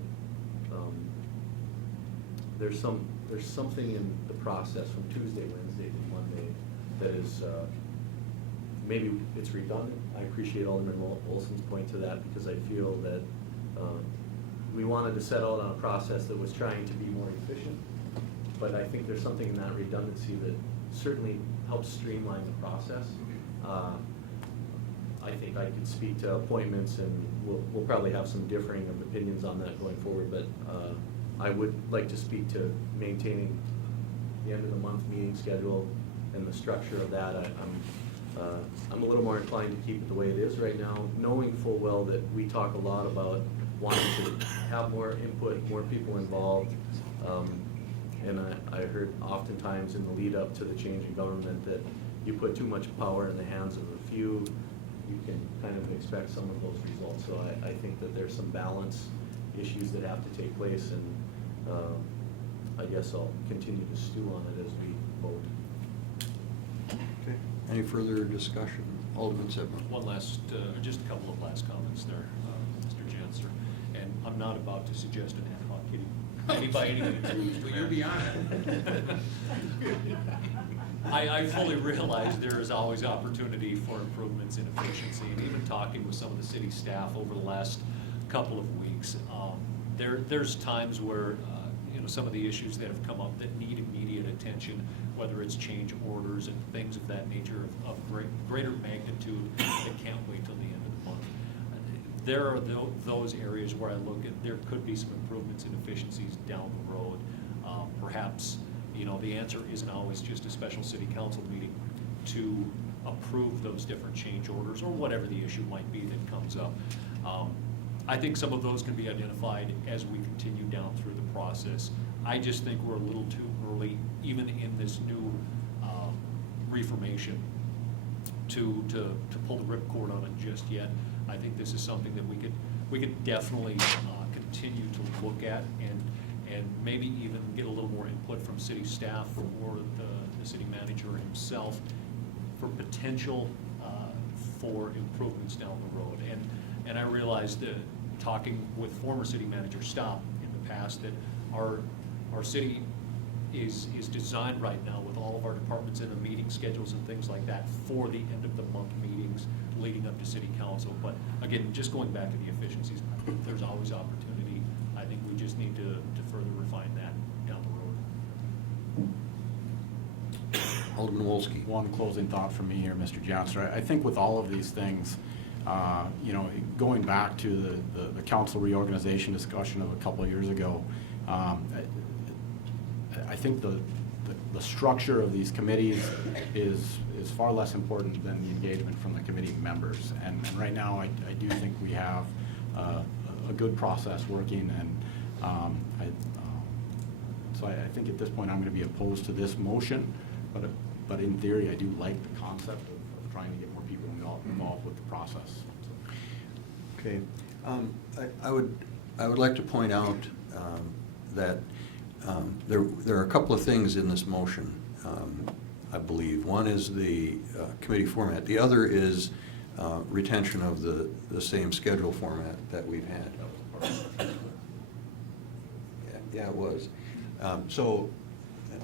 there's something in the process from Tuesday, Wednesday to Monday that is, maybe it's redundant. I appreciate Alderman Olson's point to that because I feel that we wanted to set out on a process that was trying to be more efficient, but I think there's something in that redundancy that certainly helps streamline the process. I think I could speak to appointments, and we'll probably have some differing of opinions on that going forward, but I would like to speak to maintaining the end of the month meeting schedule and the structure of that. I'm a little more inclined to keep it the way it is right now, knowing full well that we talk a lot about wanting to have more input, more people involved. And I heard oftentimes in the lead up to the change in government that you put too much power in the hands of a few, you can kind of expect some of those results. So I think that there's some balance issues that have to take place, and I guess I'll continue to stew on it as we vote. Okay. Any further discussion? Alderman Sitma. One last, just a couple of last comments there, Mr. Janser. And I'm not about to suggest an ad hoc committee by any means. Well, you're beyond it. I fully realize there is always opportunity for improvements in efficiency, and even talking with some of the city staff over the last couple of weeks, there's times where some of the issues that have come up that need immediate attention, whether it's change orders and things of that nature of greater magnitude that can't wait till the end of the month. There are those areas where I look at there could be some improvements in efficiencies down the road. Perhaps the answer isn't always just a special city council meeting to approve those different change orders or whatever the issue might be that comes up. I think some of those can be identified as we continue down through the process. I just think we're a little too early, even in this new reformation, to pull the ripcord on it just yet. I think this is something that we could definitely continue to look at and maybe even get a little more input from city staff or the city manager himself for potential for improvements down the road. And I realized that talking with former city manager Stopp in the past that our city is designed right now with all of our departments in the meeting schedules and things like that for the end of the month meetings leading up to city council. But again, just going back to the efficiencies, there's always opportunity. I think we just need to further refine that down the road. Alderman Wolski. One closing thought from me here, Mr. Janser. I think with all of these things, going back to the council reorganization discussion of a couple of years ago, I think the structure of these committees is far less important than the engagement from the committee members. And right now, I do think we have a good process working, and so I think at this point I'm going to be opposed to this motion, but in theory I do like the concept of trying to get more people involved with the process. Okay. I would like to point out that there are a couple of things in this motion, I believe. One is the committee format. The other is retention of the same schedule format that we've had. Yeah, it was. So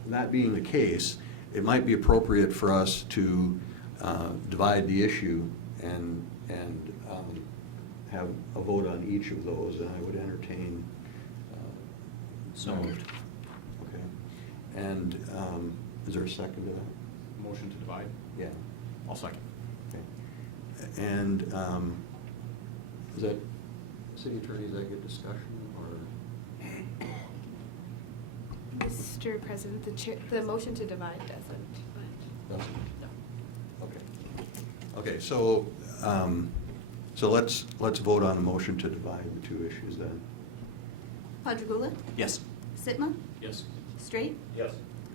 that being the case, it might be appropriate for us to divide the issue and have a vote on each of those, and I would entertain. So moved. Okay. And is there a second to that? Motion to divide? Yeah. I'll second. Okay. And is that, city attorney, is that good discussion, or? Mr. President, the motion to divide doesn't. Doesn't? Okay. Okay, so, so let's vote on a motion to divide the two issues then. Padragula? Yes. Sitma? Yes. Straight? Yes.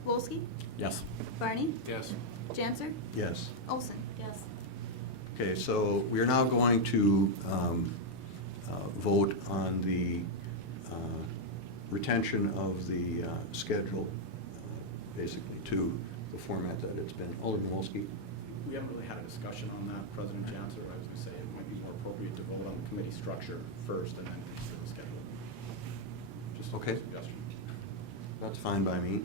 Wolski? Yes. Barney? Yes. Janser? Yes. Olson? Yes. Okay, so we are now going to vote on the retention of the schedule, basically, to the format that it's been. Alderman Wolski? We haven't really had a discussion on that, President Janser. I was going to say it might be more appropriate to vote on the committee structure first and then consider the schedule. Just Okay. a suggestion. That's fine by me.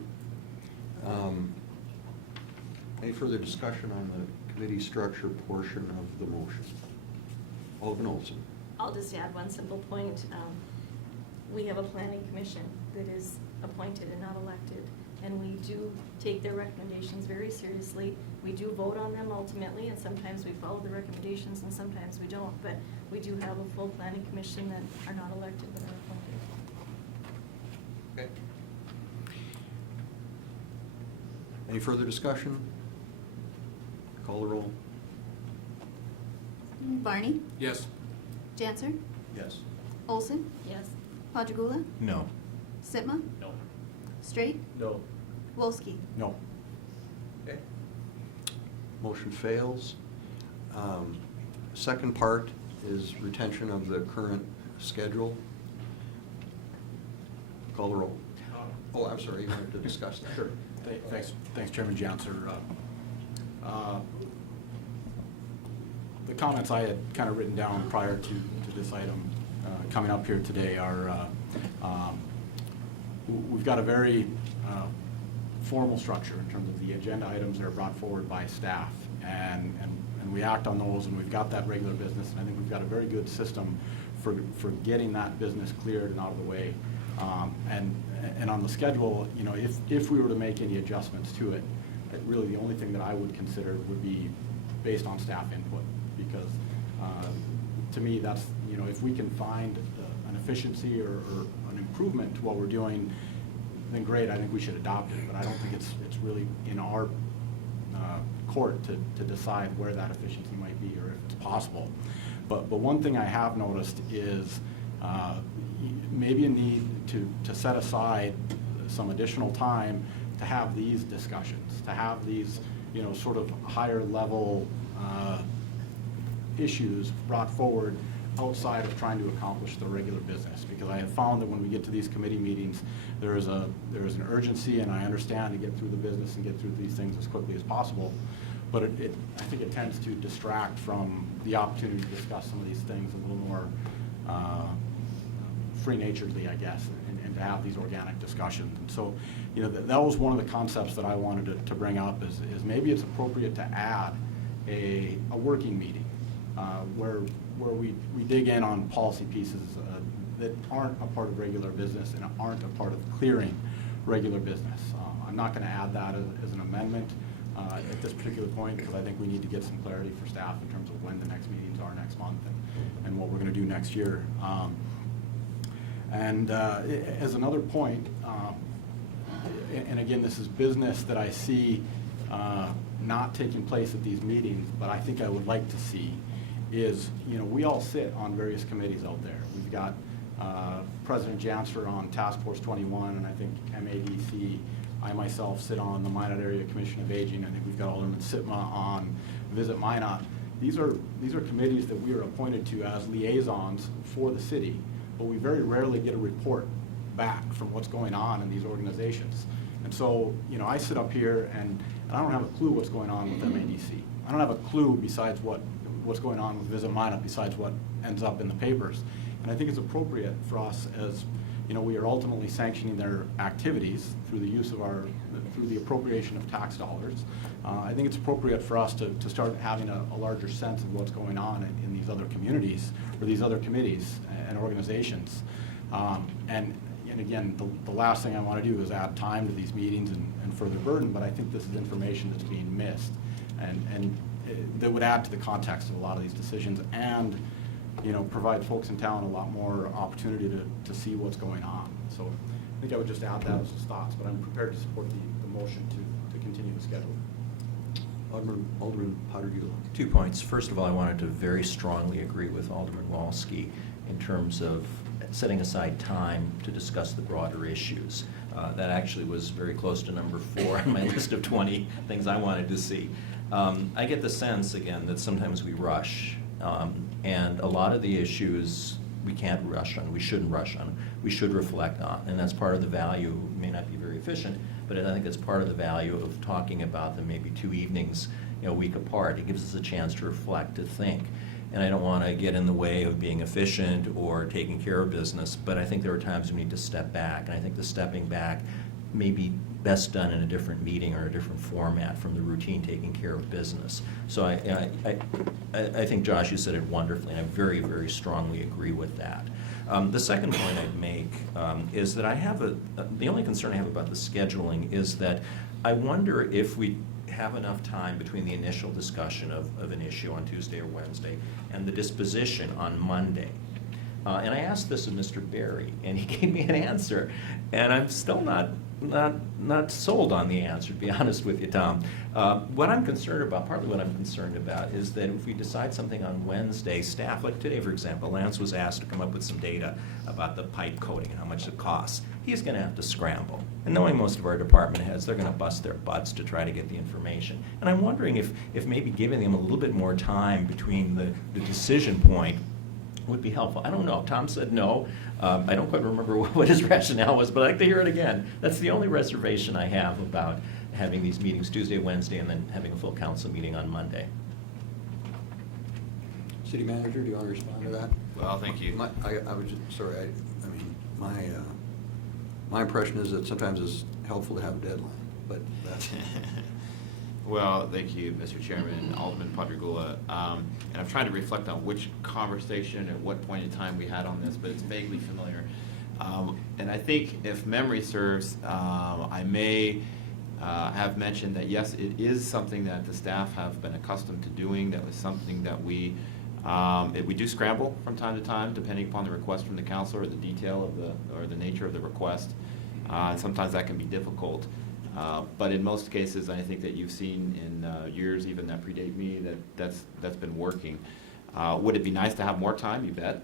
Any further discussion on the committee structure portion of the motion? Alderman Olson? I'll just add one simple point. We have a planning commission that is appointed and not elected, and we do take their recommendations very seriously. We do vote on them ultimately, and sometimes we follow the recommendations and sometimes we don't, but we do have a full planning commission that are not elected but are appointed. Okay. Any further discussion? Call the roll. Barney? Yes. Janser? Yes. Olson? Yes. Padragula? No. Sitma? No. Straight? No. Wolski? No. Okay. Motion fails. Second part is retention of the current schedule. Call the roll. Oh, I'm sorry, you wanted to discuss that. Sure. Thanks, Chairman Janser. The comments I had kind of written down prior to this item coming up here today are, we've got a very formal structure in terms of the agenda items that are brought forward by staff, and we act on those, and we've got that regular business, and I think we've got a very good system for getting that business cleared and out of the way. And on the schedule, you know, if we were to make any adjustments to it, really the only thing that I would consider would be based on staff input, because to me, that's, you know, if we can find an efficiency or an improvement to what we're doing, then great, I think we should adopt it, but I don't think it's really in our court to decide where that efficiency might be or if it's possible. But one thing I have noticed is maybe a need to set aside some additional time to have these discussions, to have these, you know, sort of higher level issues brought forward outside of trying to accomplish the regular business. Because I have found that when we get to these committee meetings, there is an urgency, and I understand, to get through the business and get through these things as quickly as possible. But I think it tends to distract from the opportunity to discuss some of these things a little more free-naturedly, I guess, and to have these organic discussions. And so, you know, that was one of the concepts that I wanted to bring up is maybe it's appropriate to add a working meeting where we dig in on policy pieces that aren't a part of regular business and aren't a part of clearing regular business. I'm not going to add that as an amendment at this particular point, because I think we need to get some clarity for staff in terms of when the next meetings are next month and what we're going to do next year. And as another point, and again, this is business that I see not taking place at these meetings, but I think I would like to see, is, you know, we all sit on various committees out there. We've got President Janser on Task Force 21, and I think MADC. I myself sit on the Minot Area Commission of Aging. I think we've got Alderman Sitma on Visit Minot. These are committees that we are appointed to as liaisons for the city, but we very rarely get a report back from what's going on in these organizations. And so, you know, I sit up here and I don't have a clue what's going on with MADC. I don't have a clue besides what's going on with Visit Minot, besides what ends up in the papers. And I think it's appropriate for us, as, you know, we are ultimately sanctioning their activities through the use of through the appropriation of tax dollars. I think it's appropriate for us to start having a larger sense of what's going on in these other communities or these other committees and organizations. And and again, the last thing I want to do is add time to these meetings and further burden, but I think this is information that's being missed, and that would add to the context of a lot of these decisions, and, you know, provide folks in town a lot more opportunity to see what's going on. So I think I would just add that as thoughts, but I'm prepared to support the motion to continue the schedule. Alderman Pottergula. 2 points. First of all, I wanted to very strongly agree with Alderman Walsky in terms of setting aside time to discuss the broader issues. That actually was very close to number 4 on my list of 20 things I wanted to see. I get the sense, again, that sometimes we rush, and a lot of the issues we can't rush on, we shouldn't rush on, we should reflect on, and that's part of the value. It may not be very efficient, but I think it's part of the value of talking about them maybe 2 evenings, you know, a week apart. It gives us a chance to reflect, to think. And I don't want to get in the way of being efficient or taking care of business, but I think there are times we need to step back, and I think the stepping back may be best done in a different meeting or a different format from the routine taking care of business. So I think, Josh, you said it wonderfully, and I very, very strongly agree with that. The second point I'd make is that I have the only concern I have about the scheduling is that I wonder if we have enough time between the initial discussion of an issue on Tuesday or Wednesday and the disposition on Monday. And I asked this of Mr. Berry, and he gave me an answer, and I'm still not sold on the answer, to be honest with you, Tom. What I'm concerned about, partly what I'm concerned about, is that if we decide something on Wednesday, staff, like today, for example, Lance was asked to come up with some data about the pipe coating and how much it costs. He's going to have to scramble. And knowing most of our department heads, they're going to bust their butts to try to get the information. And I'm wondering if maybe giving them a little bit more time between the decision point would be helpful. I don't know. Tom said no. I don't quite remember what his rationale was, but I'd like to hear it again. That's the only reservation I have about having these meetings Tuesday, Wednesday, and then having a full council meeting on Monday. City Manager, do you want to respond to that? Well, thank you. I was just, sorry, I mean, my impression is that sometimes it's helpful to have a deadline, but that's... Well, thank you, Mr. Chairman, Alderman Padrigula. And I'm trying to reflect on which conversation at what point in time we had on this, but it's vaguely familiar. And I think if memory serves, I may have mentioned that, yes, it is something that the staff have been accustomed to doing. That was something that we do scramble from time to time, depending upon the request from the council or the detail of the nature of the request. And sometimes that can be difficult. But in most cases, I think that you've seen in years even that predate me that's been working. Would it be nice to have more time? You bet.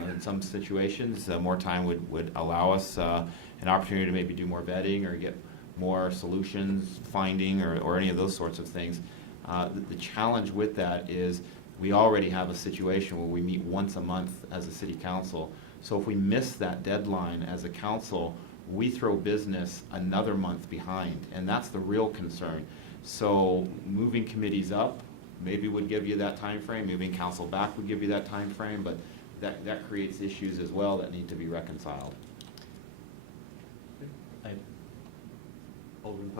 In some situations, more time would allow us an opportunity to maybe do more vetting or get more solutions, finding, or any of those sorts of things. The challenge with that is we already have a situation where we meet once a month as a city council. So if we miss that deadline as a council, we throw business another month behind, and that's the real concern. So moving committees up maybe would give you that time frame, moving council back would give you that time frame, but that creates issues as well that need to be reconciled.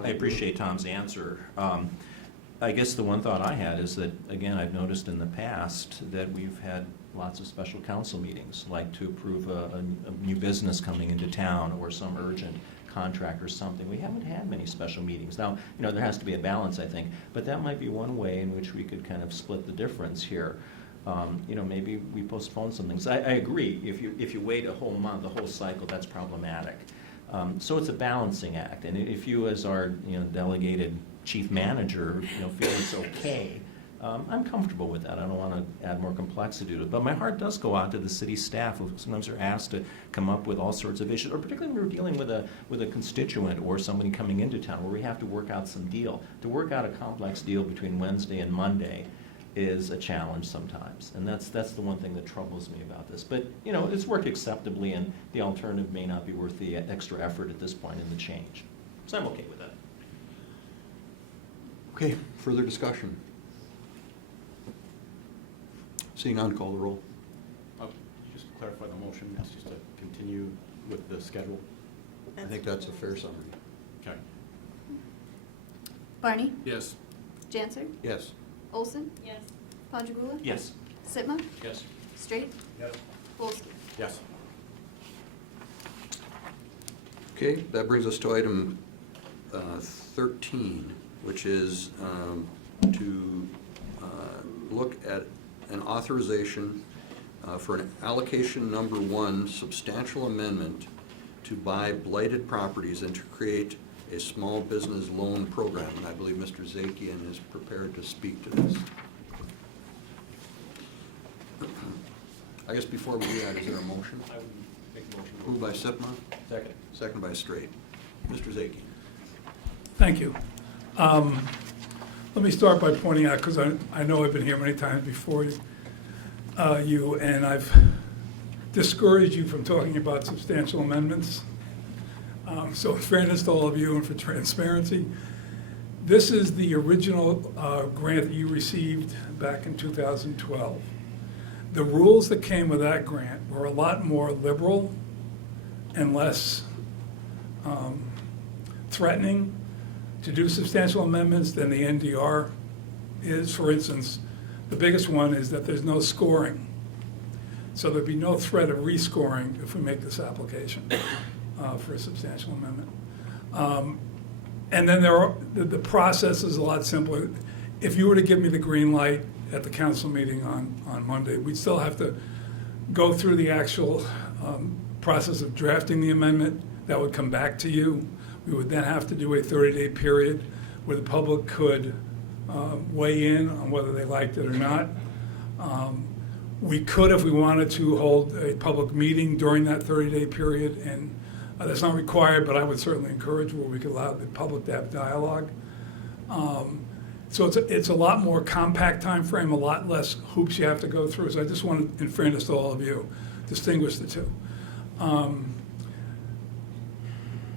I appreciate Tom's answer. I guess the one thought I had is that, again, I've noticed in the past that we've had lots of special council meetings, like to approve a new business coming into town or some urgent contract or something. We haven't had many special meetings. Now, you know, there has to be a balance, I think, but that might be one way in which we could kind of split the difference here. You know, maybe we postpone some things. I agree. If you wait a whole month, a whole cycle, that's problematic. So it's a balancing act. And if you, as our delegated chief manager, feel it's okay, I'm comfortable with that. I don't want to add more complexity to it. But my heart does go out to the city staff who sometimes are asked to come up with all sorts of issues, or particularly when we're dealing with a constituent or somebody coming into town where we have to work out some deal. To work out a complex deal between Wednesday and Monday is a challenge sometimes. And that's the one thing that troubles me about this. But, it's worked acceptably, and the alternative may not be worth the extra effort at this point in the change. So I'm okay with that. Okay, further discussion? Seeing none, call the roll. Just to clarify the motion, it's just to continue with the schedule. I think that's a fair summary. Okay. Barney? Yes. Janser? Yes. Olson? Yes. Padrigula? Yes. Sitma? Yes. Straight? Yes. Wolski? Yes. Okay, that brings us to item 13, which is to look at an authorization for an allocation number 1 substantial amendment to buy blighted properties and to create a small business loan program. And I believe Mr. Zakian is prepared to speak to this. I guess before we do that, is there a motion? I would make a motion. Moved by Sipma, Second. second by Straight. Mr. Zakian. Thank you. Let me start by pointing out, because I know I've been here many times before you, and I've discouraged you from talking about substantial amendments. So in fairness to all of you and for transparency, this is the original grant that you received back in 2012. The rules that came with that grant were a lot more liberal and less threatening to do substantial amendments than the NDR is. For instance, the biggest one is that there's no scoring. So there'd be no threat of rescoring if we make this application for a substantial amendment. And then the process is a lot simpler. If you were to give me the green light at the council meeting on Monday, we'd still have to go through the actual process of drafting the amendment. That would come back to you. We would then have to do a 30-day period where the public could weigh in on whether they liked it or not. We could, if we wanted to, hold a public meeting during that 30-day period, and that's not required, but I would certainly encourage where we could allow the public to have dialogue. So it's a lot more compact time frame, a lot less hoops you have to go through. So I just want to, in fairness to all of you, distinguish the two.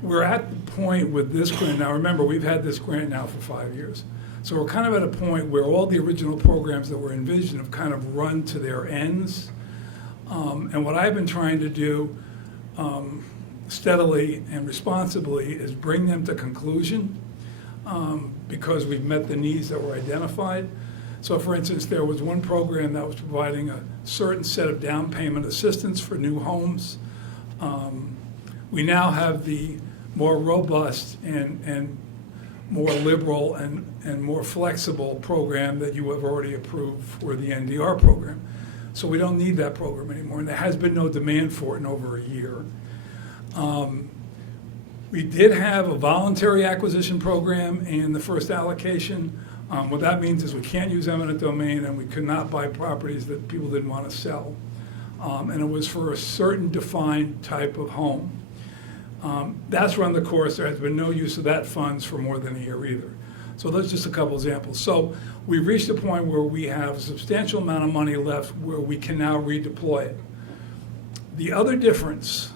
We're at the point with this grant. Now remember, we've had this grant now for 5 years. So we're kind of at a point where all the original programs that were envisioned have kind of run to their ends. And what I've been trying to do steadily and responsibly is bring them to conclusion because we've met the needs that were identified. So for instance, there was one program that was providing a certain set of down payment assistance for new homes. We now have the more robust and more liberal and more flexible program that you have already approved for the NDR program. So we don't need that program anymore, and there has been no demand for it in over a year. We did have a voluntary acquisition program in the first allocation. What that means is we can't use eminent domain, and we could not buy properties that people didn't want to sell. And it was for a certain defined type of home. That's run the course. There has been no use of that funds for more than a year either. So those are just a couple examples. So we've reached a point where we have a substantial amount of money left where we can now redeploy it. The other difference,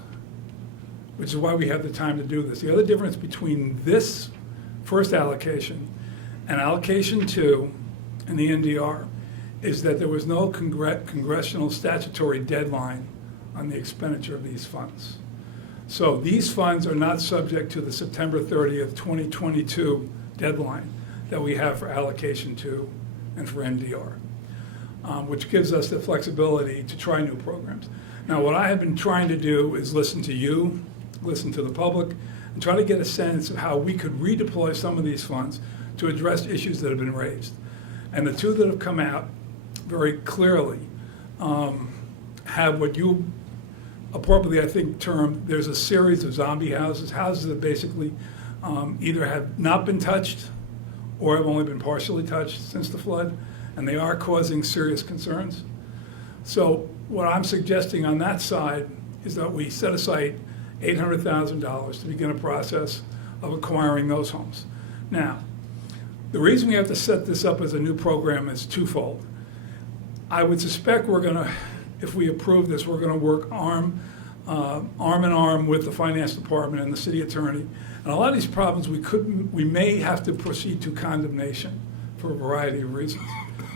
which is why we have the time to do this, the other difference between this first allocation and allocation 2 and the NDR is that there was no congressional statutory deadline on the expenditure of these funds. So these funds are not subject to the September 30th, 2022 deadline that we have for allocation 2 and for NDR, which gives us the flexibility to try new programs. Now, what I have been trying to do is listen to you, listen to the public, and try to get a sense of how we could redeploy some of these funds to address issues that have been raised. And the two that have come out very clearly have what you appropriately, I think, termed, there's a series of zombie houses, houses that basically either have not been touched or have only been partially touched since the flood, and they are causing serious concerns. So what I'm suggesting on that side is that we set aside $800,000 to begin a process of acquiring those homes. Now, the reason we have to set this up as a new program is twofold. I would suspect we're going to, if we approve this, we're going to work arm in arm with the finance department and the city attorney. And a lot of these problems we may have to proceed to condemnation for a variety of reasons.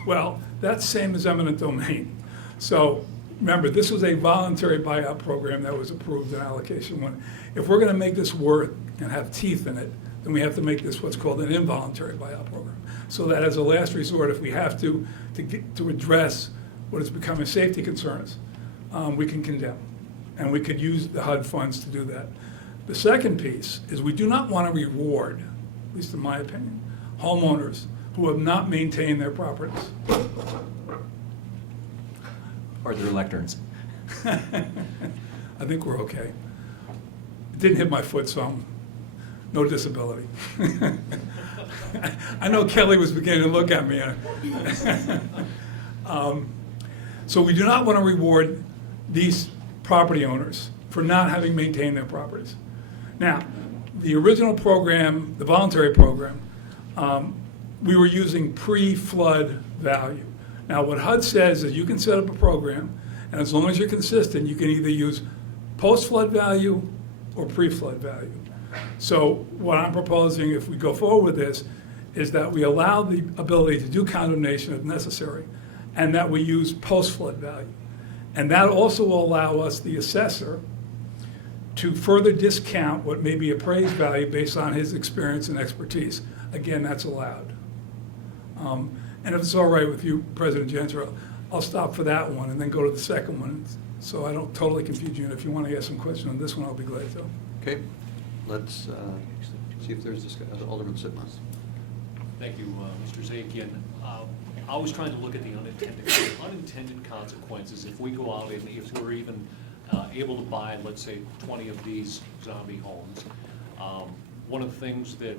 Well, that's same as eminent domain. So remember, this was a voluntary buyout program that was approved in allocation 1. If we're going to make this work and have teeth in it, then we have to make this what's called an involuntary buyout program. So that as a last resort, if we have to address what is becoming safety concerns, we can condemn. And we could use the HUD funds to do that. The second piece is we do not want to reward, at least in my opinion, homeowners who have not maintained their properties. Or their lecterns. I think we're okay. It didn't hit my foot, so I'm no disability. I know Kelly was beginning to look at me. So we do not want to reward these property owners for not having maintained their properties. Now, the original program, the voluntary program, we were using pre-flood value. Now, what HUD says is you can set up a program, and as long as you're consistent, you can either use post-flood value or pre-flood value. So what I'm proposing, if we go forward with this, is that we allow the ability to do condemnation if necessary, and that we use post-flood value. And that also will allow us, the assessor, to further discount what may be appraised value based on his experience and expertise. Again, that's allowed. And if it's all right with you, President Janser, I'll stop for that one and then go to the second one, so I don't totally confuse you. And if you want to ask some question on this one, I'll be glad to. Okay, let's see if there's Alderman Sitman. Thank you, Mr. Zakian. I was trying to look at the unintended consequences. If we go out and if we're even able to buy, let's say, 20 of these zombie homes, one of the things that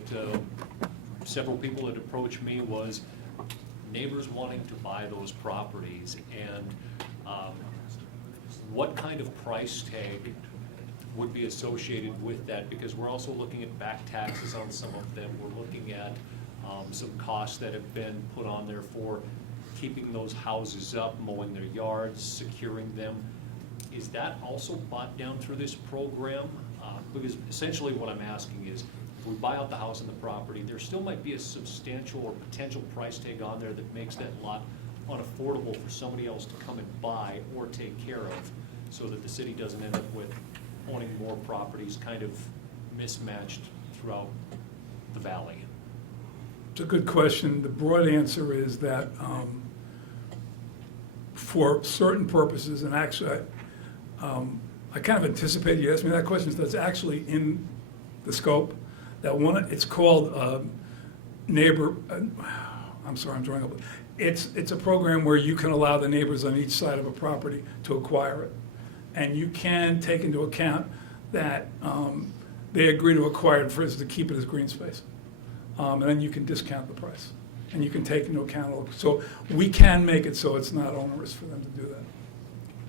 several people had approached me was neighbors wanting to buy those properties, and what kind of price tag would be associated with that, because we're also looking at back taxes on some of them. We're looking at some costs that have been put on there for keeping those houses up, mowing their yards, securing them. Is that also bought down through this program? Because essentially what I'm asking is, if we buy out the house and the property, there still might be a substantial or potential price tag on there that makes that lot unaffordable for somebody else to come and buy or take care of, so that the city doesn't end up with owning more properties kind of mismatched throughout the valley. It's a good question. The broad answer is that for certain purposes, and actually I kind of anticipated you asked me that question, so that's actually in the scope. That one, it's called neighbor, I'm sorry, I'm drawing up. It's a program where you can allow the neighbors on each side of a property to acquire it. And you can take into account that they agree to acquire it, for instance, to keep it as green space. And then you can discount the price. And you can take into account, so we can make it so it's not onerous for them to do that.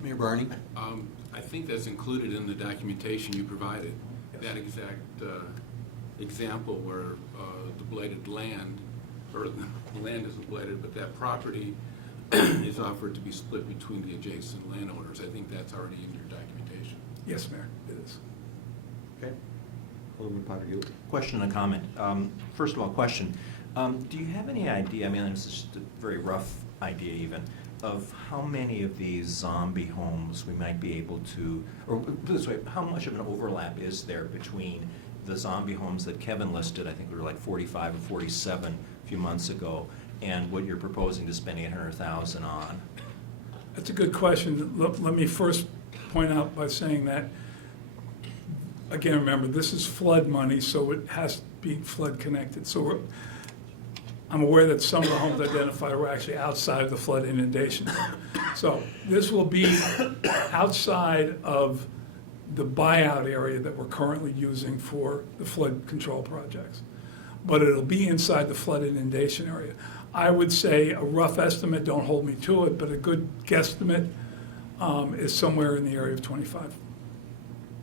Mayor Barney? I think that's included in the documentation you provided, that exact example where the blighted land, or the land isn't blighted, but that property is offered to be split between the adjacent landowners. I think that's already in your documentation. Yes, Mayor, it is. Okay. Alderman Potter, you. Question and comment. First of all, question. Do you have any idea, I mean, this is just a very rough idea even, of how many of these zombie homes we might be able to, or put it this way, how much of an overlap is there between the zombie homes that Kevin listed, I think we were like 45 or 47 a few months ago, and what you're proposing to spend $800,000 on? That's a good question. Let me first point out by saying that, again, remember, this is flood money, so it has to be flood connected. So I'm aware that some of the homes identified were actually outside of the flood inundation. So this will be outside of the buyout area that we're currently using for the flood control projects. But it'll be inside the flood inundation area. I would say a rough estimate, don't hold me to it, but a good guesstimate is somewhere in the area of 25.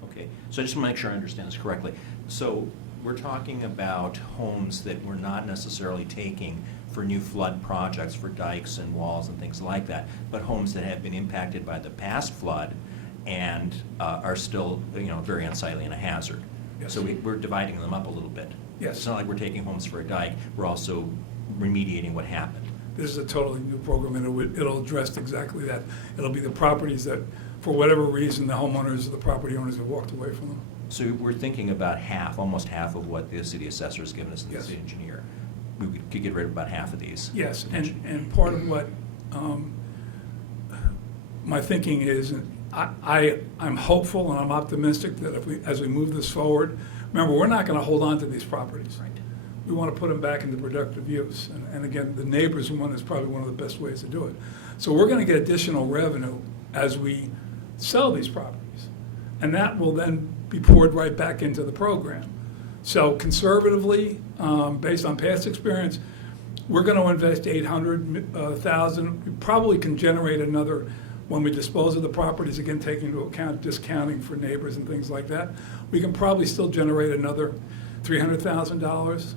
Okay, so I just want to make sure I understand this correctly. So we're talking about homes that we're not necessarily taking for new flood projects, for dikes and walls and things like that, but homes that have been impacted by the past flood and are still, very unsightly and a hazard. Yes. So we're dividing them up a little bit. Yes. It's not like we're taking homes for a dike, we're also remediating what happened. This is a totally new program, and it'll address exactly that. It'll be the properties that, for whatever reason, the homeowners or the property owners have walked away from them. So we're thinking about half, almost half of what the city assessor has given us, and the Yes. city engineer. We could get rid of about half of these. Yes, and part of what my thinking is, I'm hopeful and I'm optimistic that as we move this forward, remember, we're not going to hold on to these properties. Right. We want to put them back into productive use. And again, the neighbors one is probably one of the best ways to do it. So we're going to get additional revenue as we sell these properties. And that will then be poured right back into the program. So conservatively, based on past experience, we're going to invest $800,000. We probably can generate another, when we dispose of the properties, again, taking into account discounting for neighbors and things like that, we can probably still generate another $300,000.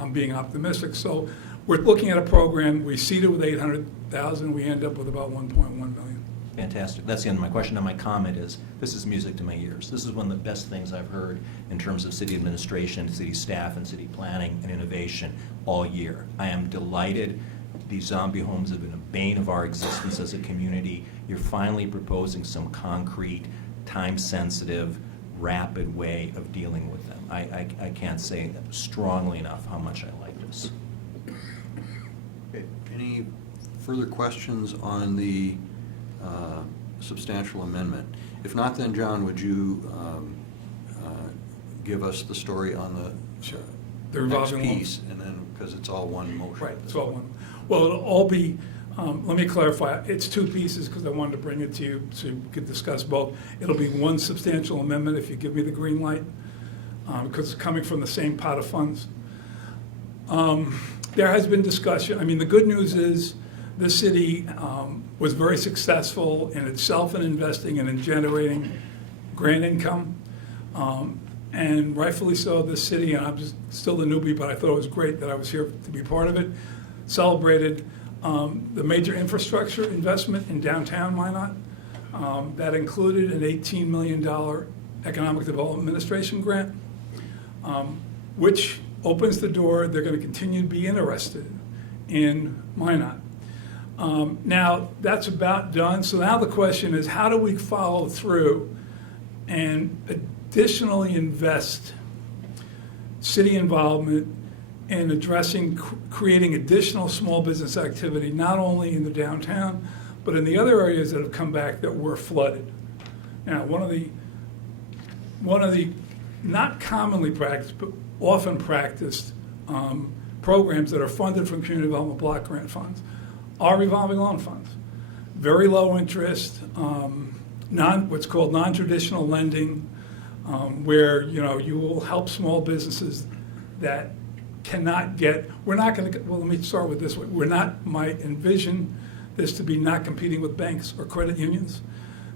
I'm being optimistic. So we're looking at a program, we seeded with $800,000, we end up with about $1.1 million. Fantastic. That's the end of my question. Now my comment is, this is music to my ears. This is one of the best things I've heard in terms of city administration, city staff, and city planning and innovation all year. I am delighted. These zombie homes have been a bane of our existence as a community. You're finally proposing some concrete, time-sensitive, rapid way of dealing with them. I can't say strongly enough how much I like this. Okay. Any further questions on the substantial amendment? If not, then John, would you give us the story on the next revolving piece, and then, because it's all one motion. Right, it's all one. Well, it'll all be, let me clarify, it's two pieces because I wanted to bring it to you so you could discuss both. It'll be one substantial amendment if you give me the green light, because it's coming from the same pot of funds. There has been discussion. I mean, the good news is this city was very successful in itself in investing and in generating grant income. And rightfully so, this city, and I'm just still a newbie, but I thought it was great that I was here to be part of it, celebrated the major infrastructure investment in downtown Minot. That included an $18 million Economic Development Administration grant, which opens the door. They're going to continue to be interested in Minot. Now, that's about done. So now the question is, how do we follow through and additionally invest city involvement in addressing, creating additional small business activity, not only in the downtown, but in the other areas that have come back that were flooded. Now, one of the not commonly practiced, but often practiced programs that are funded from community development block grant funds are revolving loan funds. Very low interest, what's called non-traditional lending, where you will help small businesses that cannot get, we're not going to, well, let me start with this way. Might envision this to be not competing with banks or credit unions.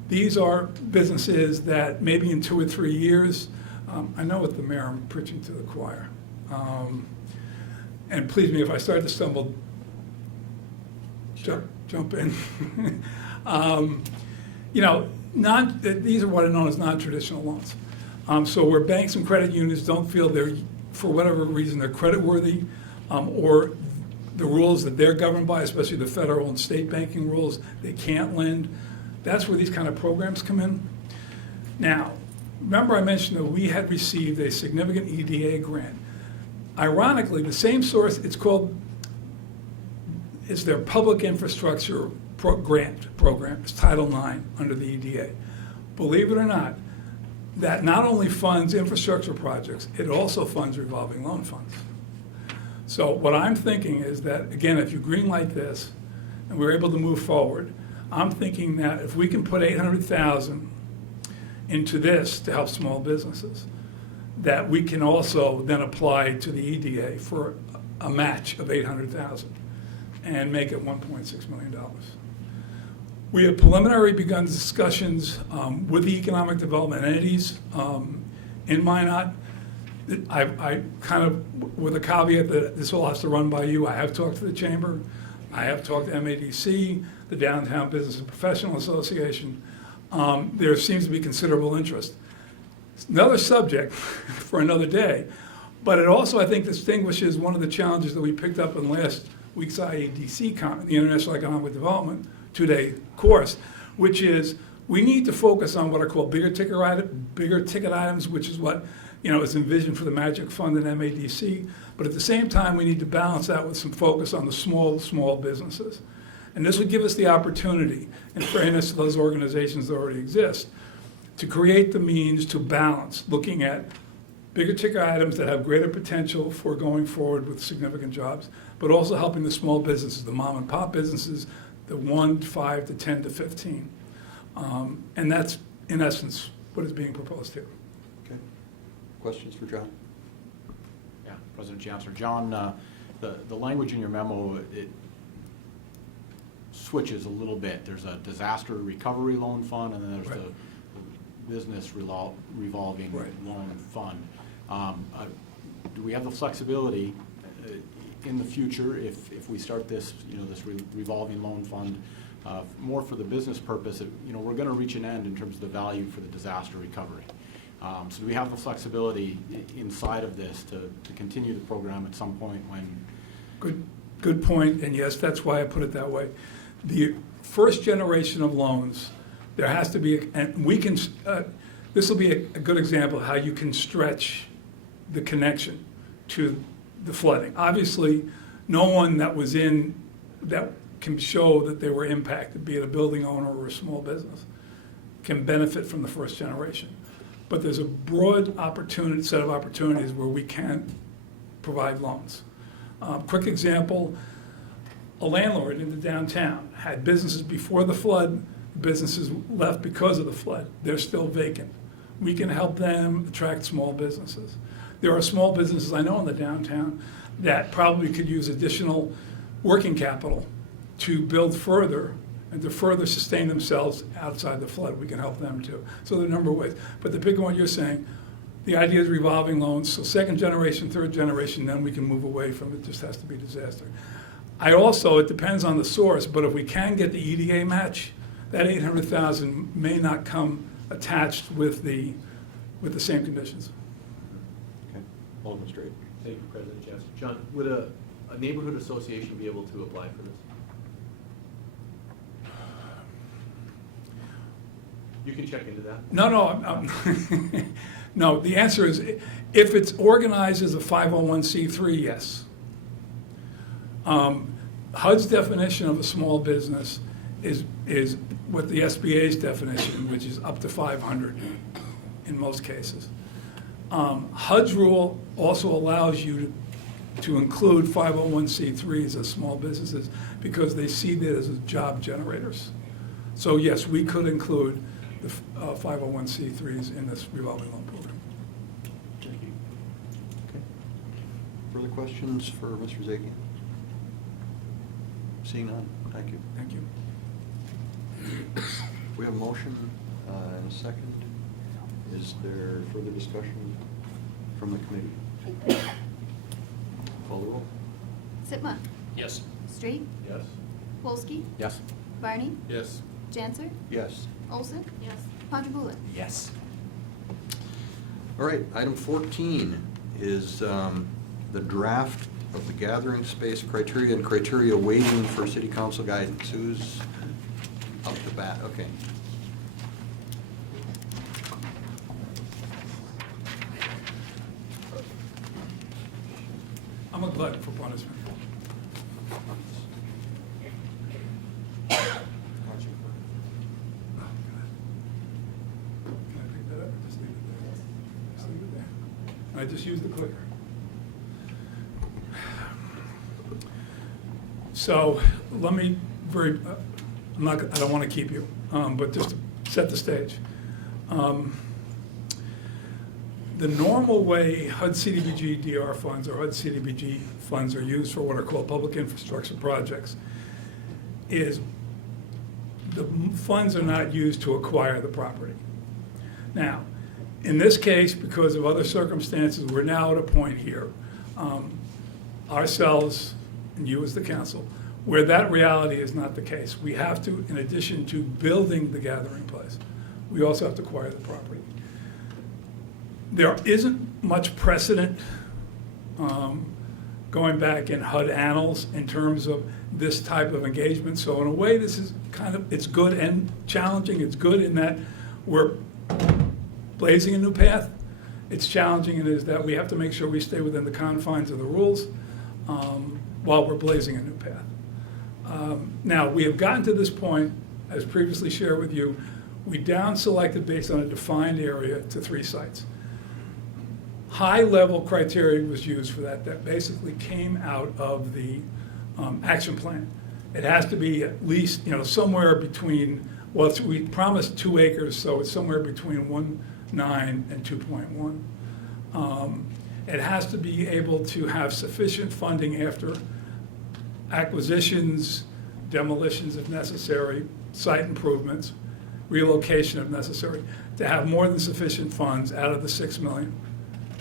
These are businesses that maybe in 2 or 3 years, I know with the mayor I'm preaching to the choir. And please me, if I start to stumble, jump in. These are what are known as non-traditional loans. So where banks and credit unions don't feel they're, for whatever reason, they're creditworthy, or the rules that they're governed by, especially the federal and state banking rules, they can't lend. That's where these kind of programs come in. Now, remember I mentioned that we had received a significant EDA grant. Ironically, the same source, it's their public infrastructure grant program. It's Title IX under the EDA. Believe it or not, that not only funds infrastructure projects, it also funds revolving loan funds. So what I'm thinking is that, again, if you greenlight this and we're able to move forward, I'm thinking that if we can put $800,000 into this to help small businesses, that we can also then apply to the EDA for a match of $800,000 and make it $1.6 million. We have preliminary begun discussions with the economic development entities in Minot. I kind of, with a caveat that this all has to run by you, I have talked to the chamber, I have talked to MADC, the Downtown Business and Professional Association. There seems to be considerable interest. Another subject for another day, but it also, I think, distinguishes one of the challenges that we picked up in last week's IADC, the International Economic Development 2-day course, which is we need to focus on what are called bigger ticket items, which is what is envisioned for the Magic Fund and MADC. But at the same time, we need to balance that with some focus on the small businesses. And this would give us the opportunity, in fairness to those organizations that already exist, to create the means to balance, looking at bigger ticket items that have greater potential for going forward with significant jobs, but also helping the small businesses, the mom and pop businesses, the 1 to 5 to 10 to 15. And that's, in essence, what is being proposed here. Okay. Questions for John? Yeah, President Chancellor. John, the language in your memo, it switches a little bit. There's a disaster recovery loan fund, and then there's Right. the business revolving loan fund. Do we have the flexibility in the future, if we start this, this revolving loan fund, more for the business purpose, we're going to reach an end in terms of the value for the disaster recovery. So do we have the flexibility inside of this to continue the program at some point when? Good point, and yes, that's why I put it that way. The first generation of loans, there has to be, and we can, this will be a good example of how you can stretch the connection to the flooding. Obviously, no one that was in, that can show that they were impacted, be it a building owner or a small business, can benefit from the first generation. But there's a broad set of opportunities where we can provide loans. Quick example, a landlord in the downtown had businesses before the flood, businesses left because of the flood. They're still vacant. We can help them attract small businesses. There are small businesses I know in the downtown that probably could use additional working capital to build further and to further sustain themselves outside the flood. We can help them too. So there are a number of ways. But the big one you're saying, the idea is revolving loans, so second generation, third generation, then we can move away from it. Just has to be disaster. It depends on the source, but if we can get the EDA match, that $800,000 may not come attached with the same conditions. Okay. Alderman Straight. Thank you, President Johnson. John, would a neighborhood association be able to apply for this? You can check into that. No, no, the answer is, if it's organized as a 501c3, yes. HUD's definition of a small business is what the SBA's definition, which is up to 500 in most cases. HUD's rule also allows you to include 501c3s as small businesses because they see that as job generators. So yes, we could include the 501c3s in this revolving loan program. Thank you. Okay. Further questions for Mr. Zakian? Seeing none, thank you. Thank you. We have a motion and a second. Is there further discussion from the committee? Call the roll. Sitma. Yes. Straight. Yes. Wolski. Yes. Barney. Yes. Janser. Yes. Olson. Yes. Ponchatoula. Yes. All right, item 14 is the draft of the gathering space criteria and criteria waiting for city council guidance. Who's up the bat? Okay. I'm a glutton for punishment. Can I pick that up or just leave it there? Just leave it there. And I just use the clicker. So let me I don't want to keep you, but just to set the stage. The normal way HUD CDBG DR funds or HUD CDBG funds are used for what are called public infrastructure projects is the funds are not used to acquire the property. Now, in this case, because of other circumstances, we're now at a point here, ourselves and you as the council, where that reality is not the case. We have to, in addition to building the gathering place, we also have to acquire the property. There isn't much precedent going back in HUD annals in terms of this type of engagement. So in a way, this is it's good and challenging. It's good in that we're blazing a new path. It's challenging in is that we have to make sure we stay within the confines of the rules while we're blazing a new path. Now, we have gotten to this point, as previously shared with you, we down-selected based on a defined area to 3 sites. High-level criteria was used for that basically came out of the action plan. It has to be at least, somewhere between, well, we promised 2 acres, so it's somewhere between 1.9 and 2.1. It has to be able to have sufficient funding after acquisitions, demolitions if necessary, site improvements, relocation if necessary, to have more than sufficient funds out of the $6 million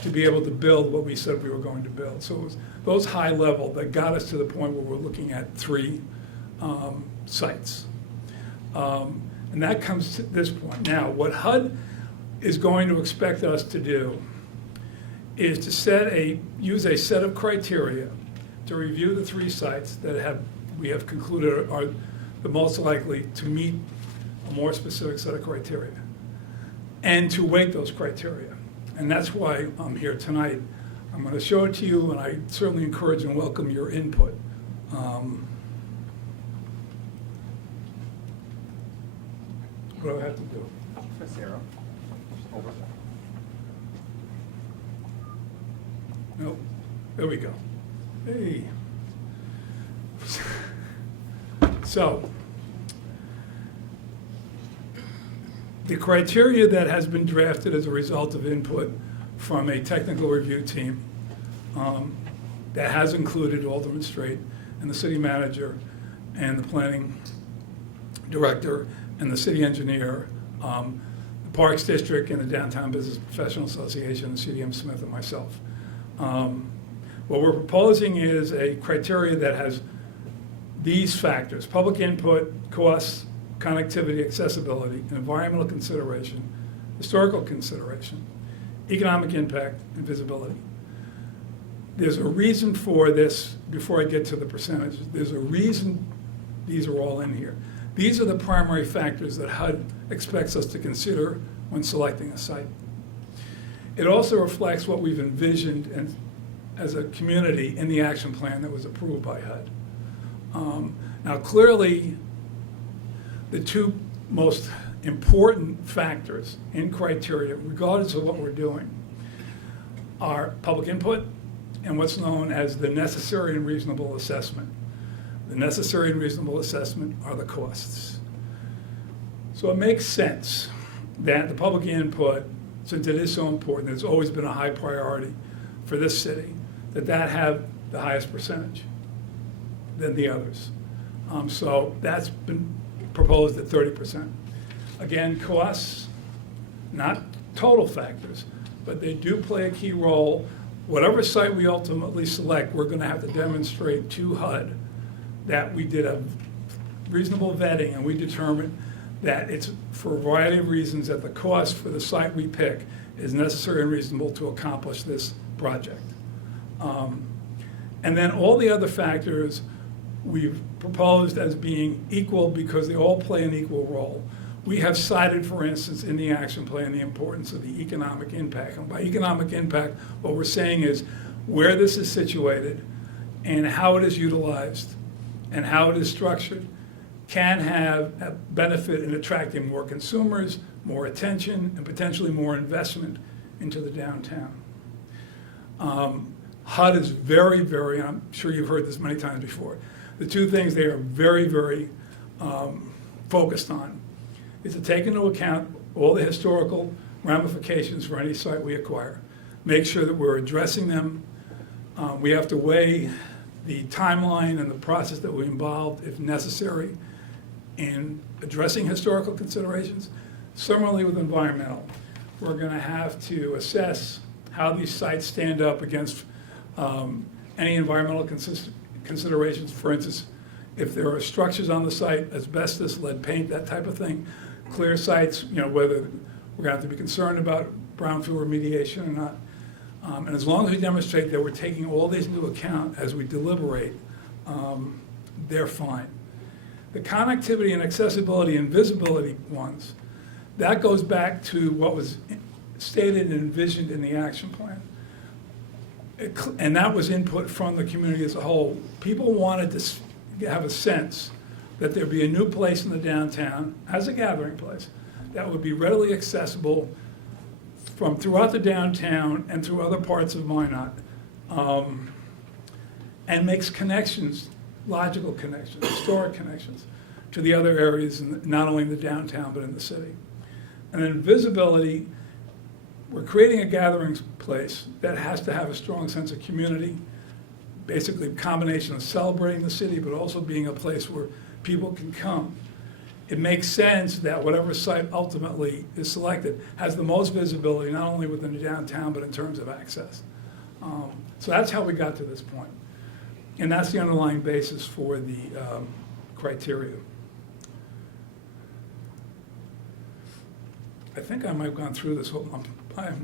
to be able to build what we said we were going to build. So it was those high level that got us to the point where we're looking at 3 sites. And that comes to this point. Now, what HUD is going to expect us to do is to use a set of criteria to review the 3 sites that we have concluded are the most likely to meet a more specific set of criteria, and to weight those criteria. And that's why I'm here tonight. I'm going to show it to you, and I certainly encourage and welcome your input. What do I have to do? Press arrow. Over. No, there we go. Hey. So, the criteria that has been drafted as a result of input from a technical review team that has included Alderman Straight and the city manager and the planning director and the city engineer, the Parks District and the Downtown Business Professional Association, and CDM Smith and myself. What we're proposing is a criteria that has these factors: public input, costs, connectivity, accessibility, environmental consideration, historical consideration, economic impact, and visibility. There's a reason for this. Before I get to the percentages, there's a reason these are all in here. These are the primary factors that HUD expects us to consider when selecting a site. It also reflects what we've envisioned as a community in the action plan that was approved by HUD. Now, clearly, the 2 most important factors in criteria, regardless of what we're doing, are public input and what's known as the necessary and reasonable assessment. The necessary and reasonable assessment are the costs. So it makes sense that the public input, since it is so important, it's always been a high priority for this city, that have the highest percentage than the others. So that's been proposed at 30%. Again, costs, not total factors, but they do play a key role. Whatever site we ultimately select, we're going to have to demonstrate to HUD that we did a reasonable vetting and we determined that it's, for a variety of reasons, that the cost for the site we pick is necessary and reasonable to accomplish this project. And then all the other factors we've proposed as being equal because they all play an equal role. We have cited, for instance, in the action plan, the importance of the economic impact. And by economic impact, what we're saying is where this is situated and how it is utilized and how it is structured can have a benefit in attracting more consumers, more attention, and potentially more investment into the downtown. HUD is very, very, and I'm sure you've heard this many times before, the 2 things they are very, very focused on is to take into account all the historical ramifications for any site we acquire, make sure that we're addressing them. We have to weigh the timeline and the process that we involved, if necessary, in addressing historical considerations. Similarly with environmental, we're going to have to assess how these sites stand up against any environmental considerations. For instance, if there are structures on the site, asbestos, lead paint, that type of thing, clear sites, whether we're going to have to be concerned about brownfield remediation or not. And as long as we demonstrate that we're taking all these into account as we deliberate, they're fine. The connectivity and accessibility and visibility ones, that goes back to what was stated and envisioned in the action plan. And that was input from the community as a whole. People wanted to have a sense that there'd be a new place in the downtown as a gathering place that would be readily accessible from throughout the downtown and through other parts of Minot, and makes connections, logical connections, historic connections to the other areas, not only in the downtown but in the city. And then visibility, we're creating a gathering place that has to have a strong sense of community, basically a combination of celebrating the city but also being a place where people can come. It makes sense that whatever site ultimately is selected has the most visibility, not only within the downtown, but in terms of access. So that's how we got to this point. And that's the underlying basis for the criteria. I think I might have gone through this whole, I've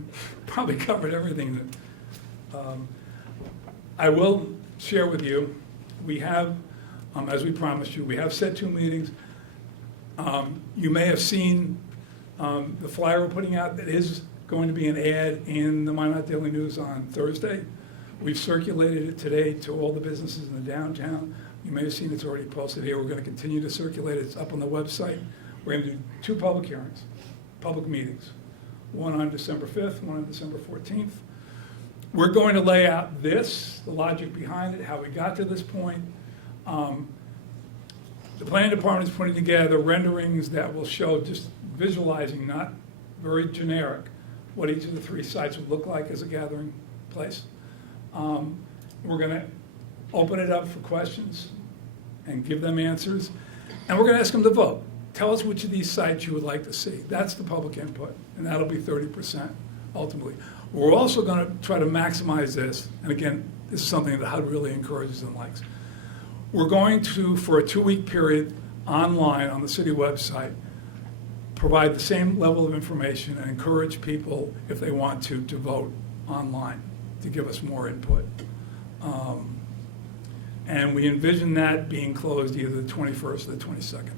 probably covered everything that, I will share with you, we have, as we promised you, we have set 2 meetings. You may have seen the flyer we're putting out. That is going to be an ad in the Minot Daily News on Thursday. We've circulated it today to all the businesses in the downtown. You may have seen it's already posted here. We're going to continue to circulate it. It's up on the website. We're going to do 2 public hearings, public meetings, one on December 5th, one on December 14th. We're going to lay out this, the logic behind it, how we got to this point. The planning department is putting together renderings that will show, just visualizing, not very generic, what each of the 3 sites would look like as a gathering place. We're going to open it up for questions and give them answers, and we're going to ask them to vote. Tell us which of these sites you would like to see. That's the public input, and that'll be 30% ultimately. We're also going to try to maximize this, and again, this is something that HUD really encourages and likes. We're going to, for a 2-week period, online on the city website, provide the same level of information and encourage people, if they want to vote online to give us more input. And we envision that being closed either the 21st or the 22nd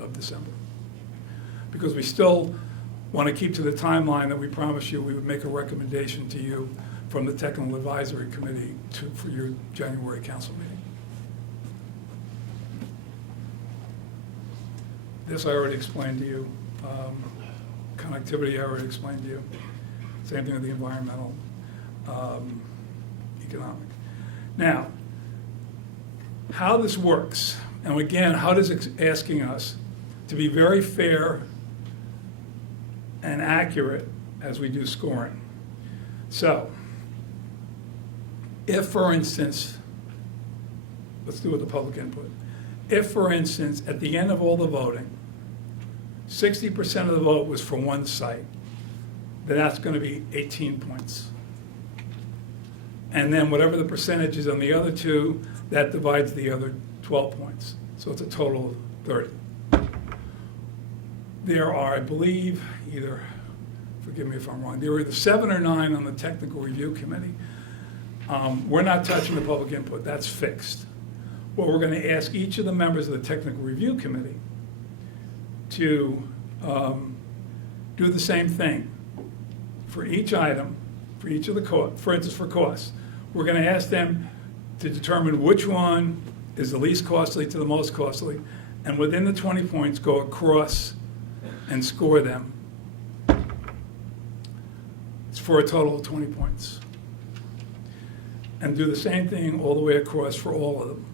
of December. Because we still want to keep to the timeline that we promised you. We would make a recommendation to you from the Technical Advisory Committee for your January council meeting. This I already explained to you. Connectivity I already explained to you. Same thing with the environmental, economic. Now, how this works, and again, HUD is asking us to be very fair and accurate as we do scoring. So, if, for instance, let's do with the public input. If, for instance, at the end of all the voting, 60% of the vote was for one site, then that's going to be 18 points. And then whatever the percentage is on the other 2, that divides the other 12 points. So it's a total of 30. There are, I believe, either, forgive me if I'm wrong, there are either 7 or 9 on the Technical Review Committee. We're not touching the public input, that's fixed. What we're going to ask each of the members of the Technical Review Committee to do the same thing for each item, for each of the costs, for instance, for costs. We're going to ask them to determine which one is the least costly to the most costly, and within the 20 points, go across and score them. It's for a total of 20 points. And do the same thing all the way across for all of them.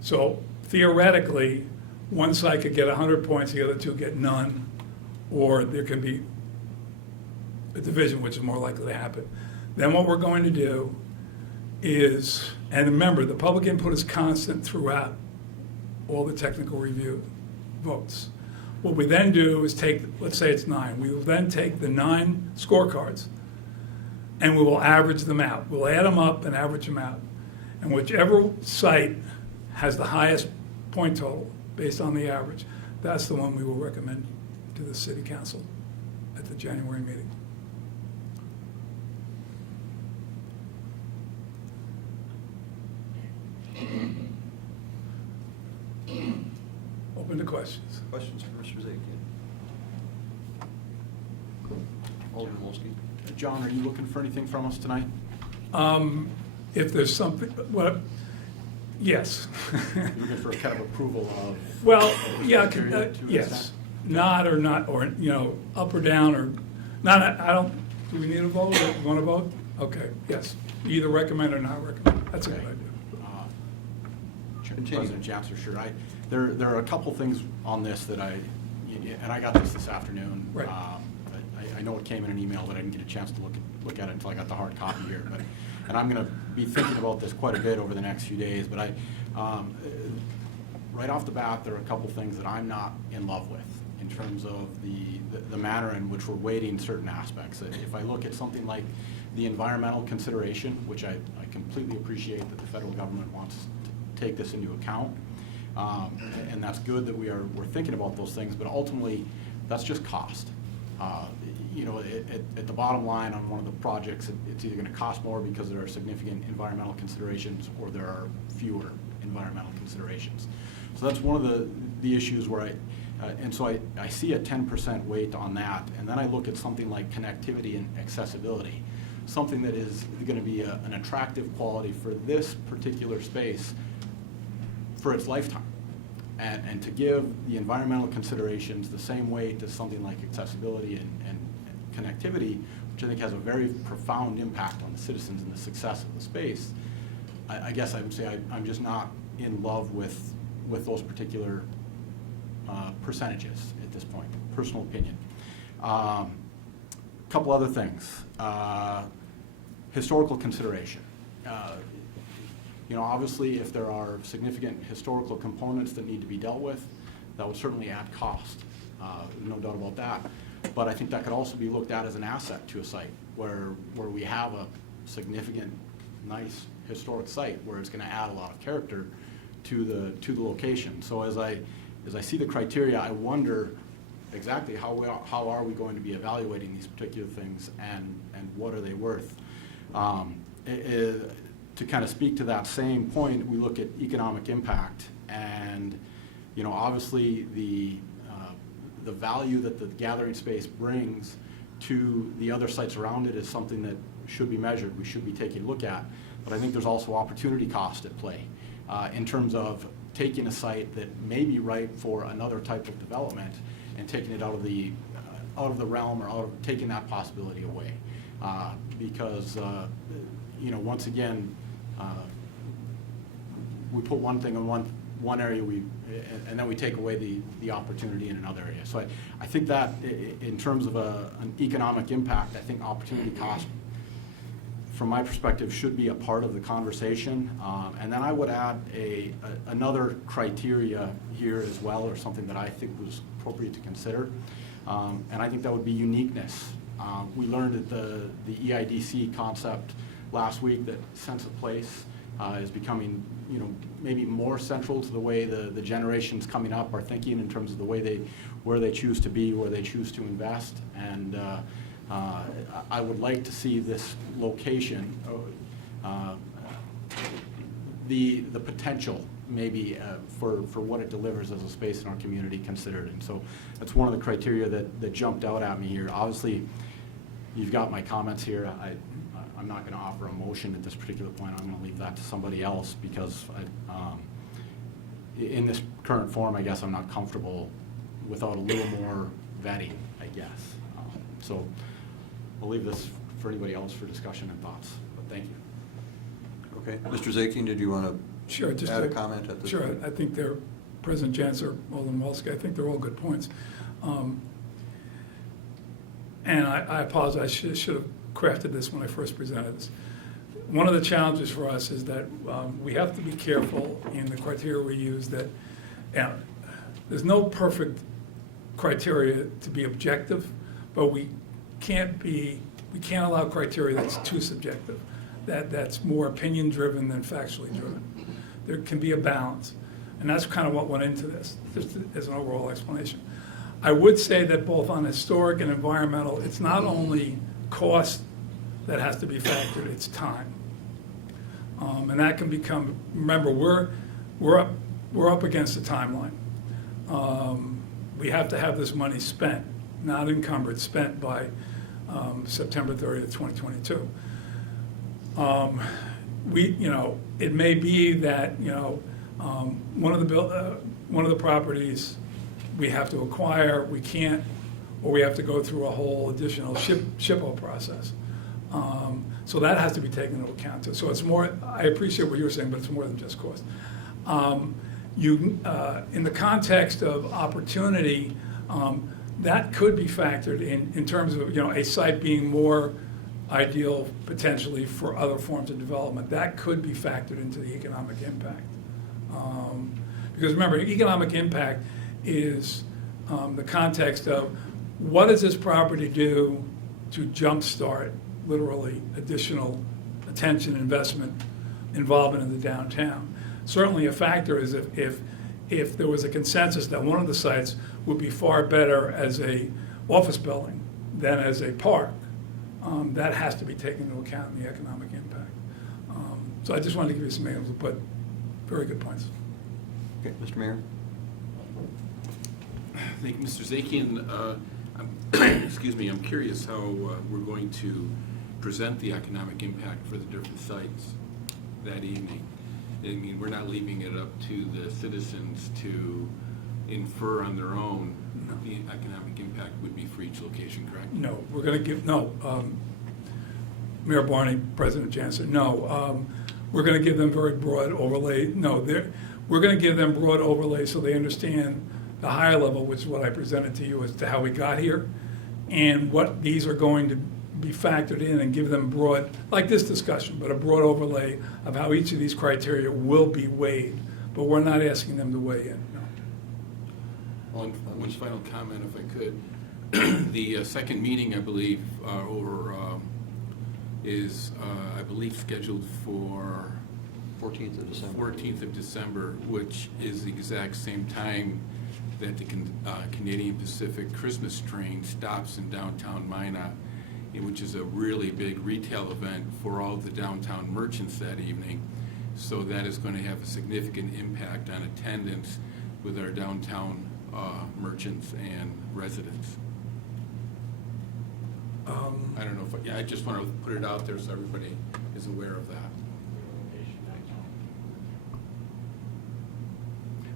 So theoretically, one site could get 100 points, the other 2 get none, or there could be a division, which is more likely to happen. Then what we're going to do is, and remember, the public input is constant throughout all the technical review votes. What we then do is take, let's say it's 9, we will then take the 9 scorecards and we will average them out. We'll add them up and average them out. And whichever site has the highest point total based on the average, that's the one we will recommend to the city council at the January meeting. Open to questions. Questions for Mr. Zakian? Alderman Wolski? John, are you looking for anything from us tonight? If there's something, well, Yes. You're looking for kind of approval of? Well, yeah, criteria to yes. extent? Not, or, you know, up or down, or, not, I don't, do we need a vote, or want to vote? Okay, yes, either recommend or not recommend, that's a good Okay. idea. President Janser, sure. There are a couple things on this that and I got this afternoon. Right. I know it came in an email, but I didn't get a chance to look at it until I got the hard copy here. And I'm going to be thinking about this quite a bit over the next few days. But right off the bat, there are a couple things that I'm not in love with in terms of the manner in which we're weighting certain aspects. If I look at something like the environmental consideration, which I completely appreciate that the federal government wants to take this into account, and that's good that we're thinking about those things, but ultimately, that's just cost. You know, at the bottom line on one of the projects, it's either going to cost more because there are significant environmental considerations or there are fewer environmental considerations. So that's one of the issues where and so I see a 10% weight on that, and then I look at something like connectivity and accessibility, something that is going to be an attractive quality for this particular space for its lifetime. And to give the environmental considerations the same weight as something like accessibility and connectivity, which I think has a very profound impact on the citizens and the success of the space, I guess I would say I'm just not in love with those particular percentages at this point, personal opinion. Couple other things. Historical consideration. You know, obviously, if there are significant historical components that need to be dealt with, that would certainly add cost, no doubt about that. But I think that could also be looked at as an asset to a site where we have a significant, nice historic site where it's going to add a lot of character to the location. So as I see the criteria, I wonder exactly how are we going to be evaluating these particular things and what are they worth. To kind of speak to that same point, we look at economic impact, and you know, obviously the value that the gathering space brings to the other sites around it is something that should be measured. We should be taking a look at, but I think there's also opportunity cost at play in terms of taking a site that may be ripe for another type of development and taking it out of the realm, or taking that possibility away, because you know, once again, we put one thing in one area, and then we take away the opportunity in another area. So I think that in terms of an economic impact, I think opportunity cost, from my perspective, should be a part of the conversation. And then I would add another criteria here as well, or something that I think was appropriate to consider. And I think that would be uniqueness. We learned at the EIDC concept last week that sense of place is becoming, you know, maybe more central to the way the generations coming up are thinking in terms of the way where they choose to be, where they choose to invest. And I would like to see this location, the potential maybe for what it delivers as a space in our community considered. And so that's one of the criteria that jumped out at me here. Obviously, you've got my comments here. I'm not going to offer a motion at this particular point. I'm going to leave that to somebody else because in this current form, I guess I'm not comfortable without a little more vetting, I guess. So I'll leave this for anybody else for discussion and thoughts, but thank you. Okay. Mr. Zakian, did you want Sure, to just add a comment at this Sure, point? I think they're, President Janser, Alderman Wolski, I think they're all good points. And I apologize, I should have crafted this when I first presented this. One of the challenges for us is that we have to be careful in the criteria we use that, there's no perfect criteria to be objective, but we can't allow criteria that's too subjective, that's more opinion driven than factually driven. There can be a balance, and that's kind of what went into this, just as an overall explanation. I would say that both on historic and environmental, it's not only cost that has to be factored, it's time. And that can become, remember, we're up against a timeline. We have to have this money spent, not encumbered, spent by September 30th, 2022. it may be that, one of the properties we have to acquire, we can't, or we have to go through a whole additional SHPO process. So that has to be taken into account too. So it's more, I appreciate what you're saying, but it's more than just cost. In the context of opportunity, that could be factored in terms of, a site being more ideal potentially for other forms of development. That could be factored into the economic impact. Because remember, economic impact is the context of what does this property do to jumpstart literally additional attention, investment, involvement in the downtown. Certainly a factor is if there was a consensus that one of the sites would be far better as a office building than as a park, that has to be taken into account in the economic impact. So I just wanted to give you some examples, but very good points. Okay, Mr. Mayor? Thank you, Mr. Zakian. Excuse me, I'm curious how we're going to present the economic impact for the different sites that evening. I mean, we're not leaving it up to the citizens to infer on their own. The economic impact would be for each location, correct? No, we're going to give, Mayor Barney, President Jansen, we're going to give them very broad overlay. We're going to give them broad overlay so they understand the higher level, which is what I presented to you as to how we got here, and what these are going to be factored in, and give them broad, like this discussion, but a broad overlay of how each of these criteria will be weighed. But we're not asking them to weigh in, no. One final comment, if I could. The second meeting, I believe, is, I believe, scheduled for 14th of December. 14th of December, which is the exact same time that the Canadian Pacific Christmas train stops in downtown Minot, which is a really big retail event for all the downtown merchants that evening. So that is going to have a significant impact on attendance with our downtown merchants and residents. I don't know if, I just want to put it out there so everybody is aware of that.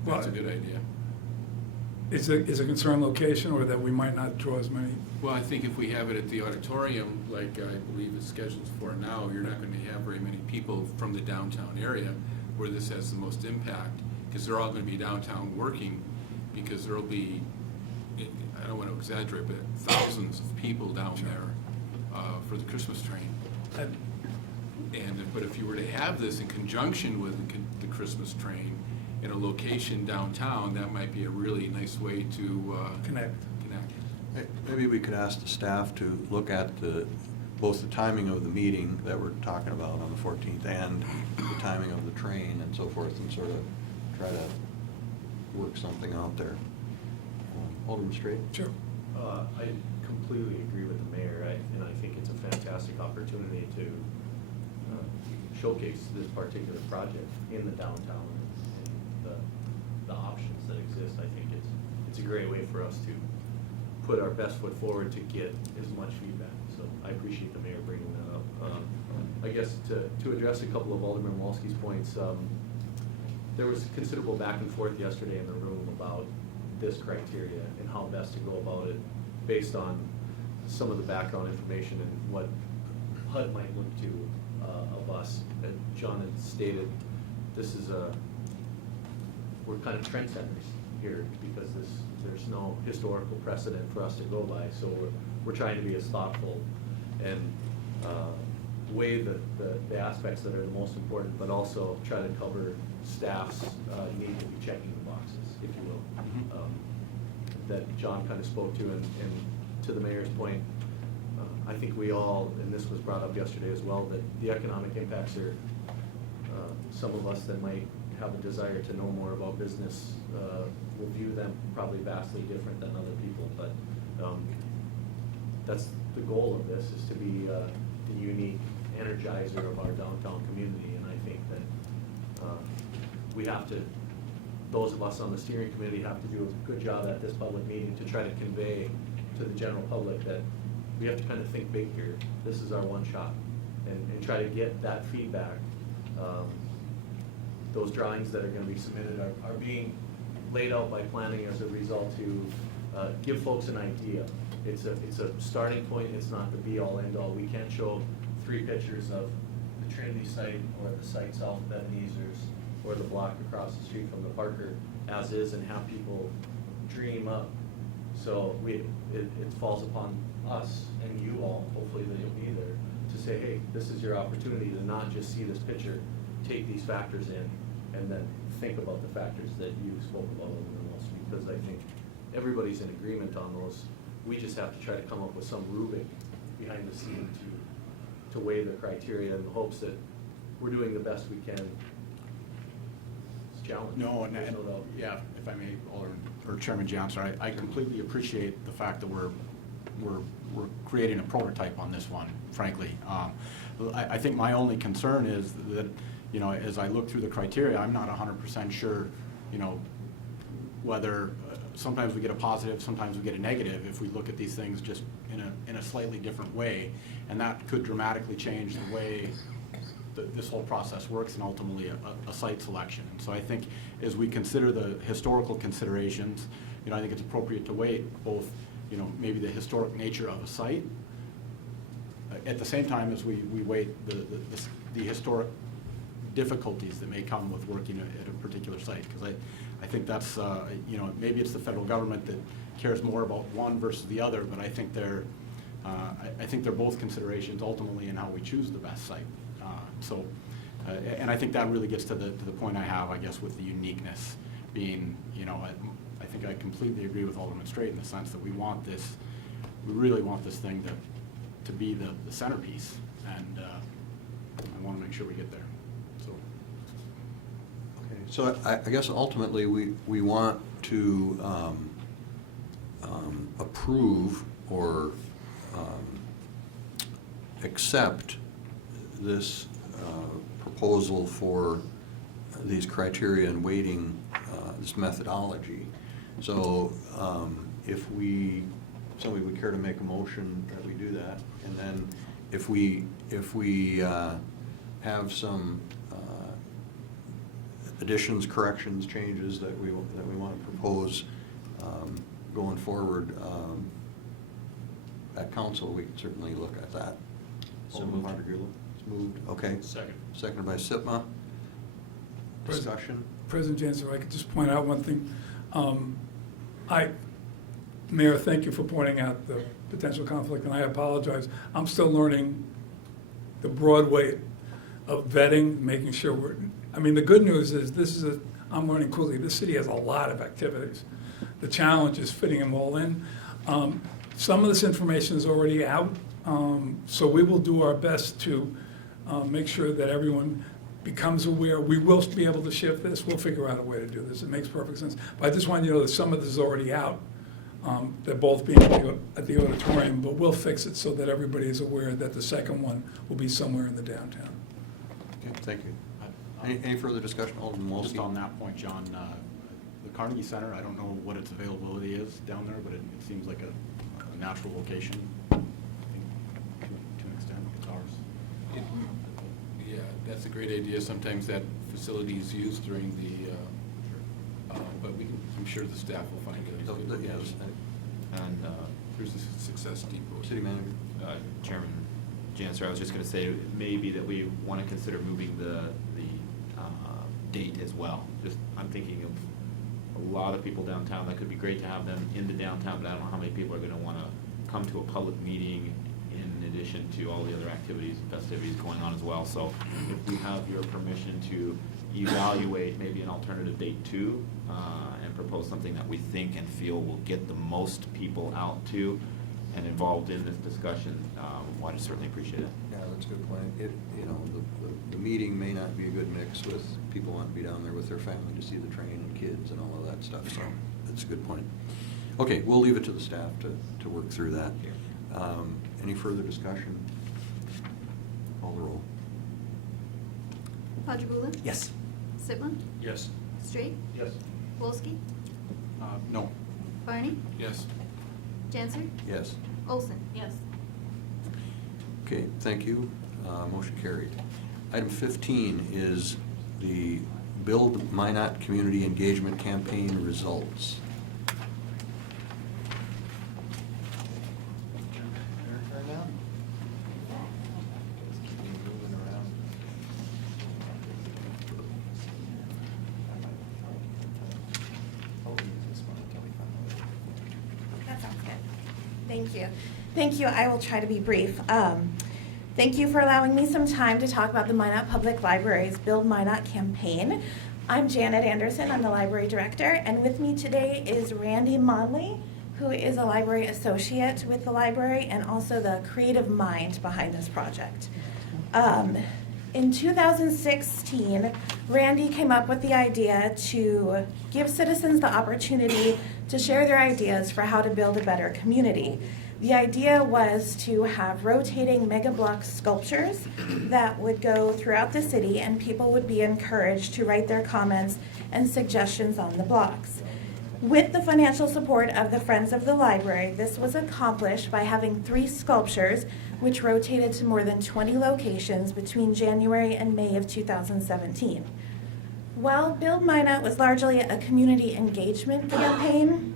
That's a good idea. Is a concern location, or that we might not draw as many? Well, I think if we have it at the auditorium, like I believe it's scheduled for now, you're not going to have very many people from the downtown area where this has the most impact, because they're all going to be downtown working, because there'll be, I don't want to exaggerate, but thousands of people down there for the Christmas train. But if you were to have this in conjunction with the Christmas train in a location downtown, that might be a really nice way to connect. Maybe we could ask the staff to look at both the timing of the meeting that we're talking about on the 14th and the timing of the train and so forth, and sort of try to work something out there. Alderman Straight? Sure. I completely agree with the mayor, and I think it's a fantastic opportunity to showcase this particular project in the downtown and the options that exist. I think it's a great way for us to put our best foot forward to get as much feedback. So I appreciate the mayor bringing that up. I guess to address a couple of Alderman Walski's points, there was considerable back and forth yesterday in the room about this criteria and how best to go about it based on some of the background information and what HUD might look to of us. And John had stated, we're kind of trendsetters here because there's no historical precedent for us to go by. So we're trying to be as thoughtful and weigh the aspects that are the most important, but also try to cover staff's need to be checking the boxes, if you will, that John kind of spoke to. And to the mayor's point, I think we all, and this was brought up yesterday as well, that the economic impacts are, some of us that might have a desire to know more about business will view them probably vastly different than other people, but that's the goal of this, is to be the unique energizer of our downtown community. And I think that we have to, those of us on the steering committee have to do a good job at this public meeting to try to convey to the general public that we have to kind of think big here. This is our one shot, and try to get that feedback those drawings that are gonna be submitted are being laid out by planning as a result to give folks an idea. It's a starting point, it's not the be-all, end-all. We can't show 3 pictures of the Trinity site or the site south of Ebenezer's or the block across the street from the Parker as is and have people dream up. So it falls upon us and you all, hopefully that you'll be there, to say, hey, this is your opportunity to not just see this picture, take these factors in, and then think about the factors that you spoke about a little most, because I think everybody's in agreement on those. We just have to try to come up with some rubric behind the scene to weigh the criteria in the hopes that we're doing the best we can. It's challenging. No, and, There's no doubt. yeah, if I may, Alderman, or Chairman Johnson, I completely appreciate the fact that we're creating a prototype on this one, frankly. I think my only concern is that, you know, as I look through the criteria, I'm not 100% sure, you know, whether sometimes we get a positive, sometimes we get a negative if we look at these things just in a slightly different way, and that could dramatically change the way this whole process works and ultimately a site selection. And so I think as we consider the historical considerations, you know, I think it's appropriate to weight both, you know, maybe the historic nature of a site at the same time as we weight the historic difficulties that may come with working at a particular site. Because I think that's, you know, maybe it's the federal government that cares more about one versus the other, but I think they're both considerations ultimately in how we choose the best site. And I think that really gets to the point I have, I guess, with the uniqueness being, you know, I think I completely agree with Alderman Straight in the sense that we really want this thing to be the centerpiece, and I want to make sure we get there. So I guess ultimately, we want to approve or accept this proposal for these criteria and weighting, this methodology. So if somebody would care to make a motion that we do that, and then if we have some additions, corrections, changes that we want to propose going forward at council, we can certainly look at that. So moved. It's moved, okay. Second. Seconded by Sitma. Discussion? President Jansen, if I could just point out one thing. Mayor, thank you for pointing out the potential conflict, and I apologize. I'm still learning the broad way of vetting, making sure the good news is I'm learning quickly, this city has a lot of activities. The challenge is fitting them all in. Some of this information is already out, so we will do our best to make sure that everyone becomes aware. We will be able to shift this. We'll figure out a way to do this. It makes perfect sense. But I just want you to know that some of this is already out. They're both being at the auditorium, but we'll fix it so that everybody is aware that the second one will be somewhere in the downtown. Okay, thank you. Any further discussion, Alderman Wolski? Just on that point, John, the Carnegie Center, I don't know what its availability is down there, but it seems like a natural location, I think, to an extent, it's ours. Yeah, that's a great idea. Sometimes that facility is used during the, but I'm sure the staff will find it. Yes. And There's a success depot. City Manager? Chairman Janser, I was just going to say maybe that we want to consider moving the date as well. Just I'm thinking of a lot of people downtown. That could be great to have them in the downtown, but I don't know how many people are going to want to come to a public meeting in addition to all the other activities and festivities going on as well. So if we have your permission to evaluate maybe an alternative date too, and propose something that we think and feel will get the most people out to and involved in this discussion, I'd certainly appreciate it. Yeah, that's a good point. The meeting may not be a good mix with people wanting to be down there with their family to see the train and kids and all of that stuff, so that's a good point. Okay, we'll leave it to the staff to work through that. Any further discussion? Call the roll. Padragula? Yes. Sitma? Yes. Straight? Yes. Wolski? No. Barney? Yes. Janser? Yes. Olson? Yes. Okay, thank you. Motion carried. Item 15 is the Build Minot Community Engagement Campaign results. That sounds good. Thank you. Thank you. I will try to be brief. Thank you for allowing me some time to talk about the Minot Public Library's Build Minot campaign. I'm Janet Anderson. I'm the library director, and with me today is Randy Monley, who is a library associate with the library and also the creative mind behind this project. In 2016, Randy came up with the idea to give citizens the opportunity to share their ideas for how to build a better community. The idea was to have rotating mega block sculptures that would go throughout the city, and people would be encouraged to write their comments and suggestions on the blocks. With the financial support of the Friends of the Library, this was accomplished by having 3 sculptures which rotated to more than 20 locations between January and May of 2017. While Build Minot was largely a community engagement campaign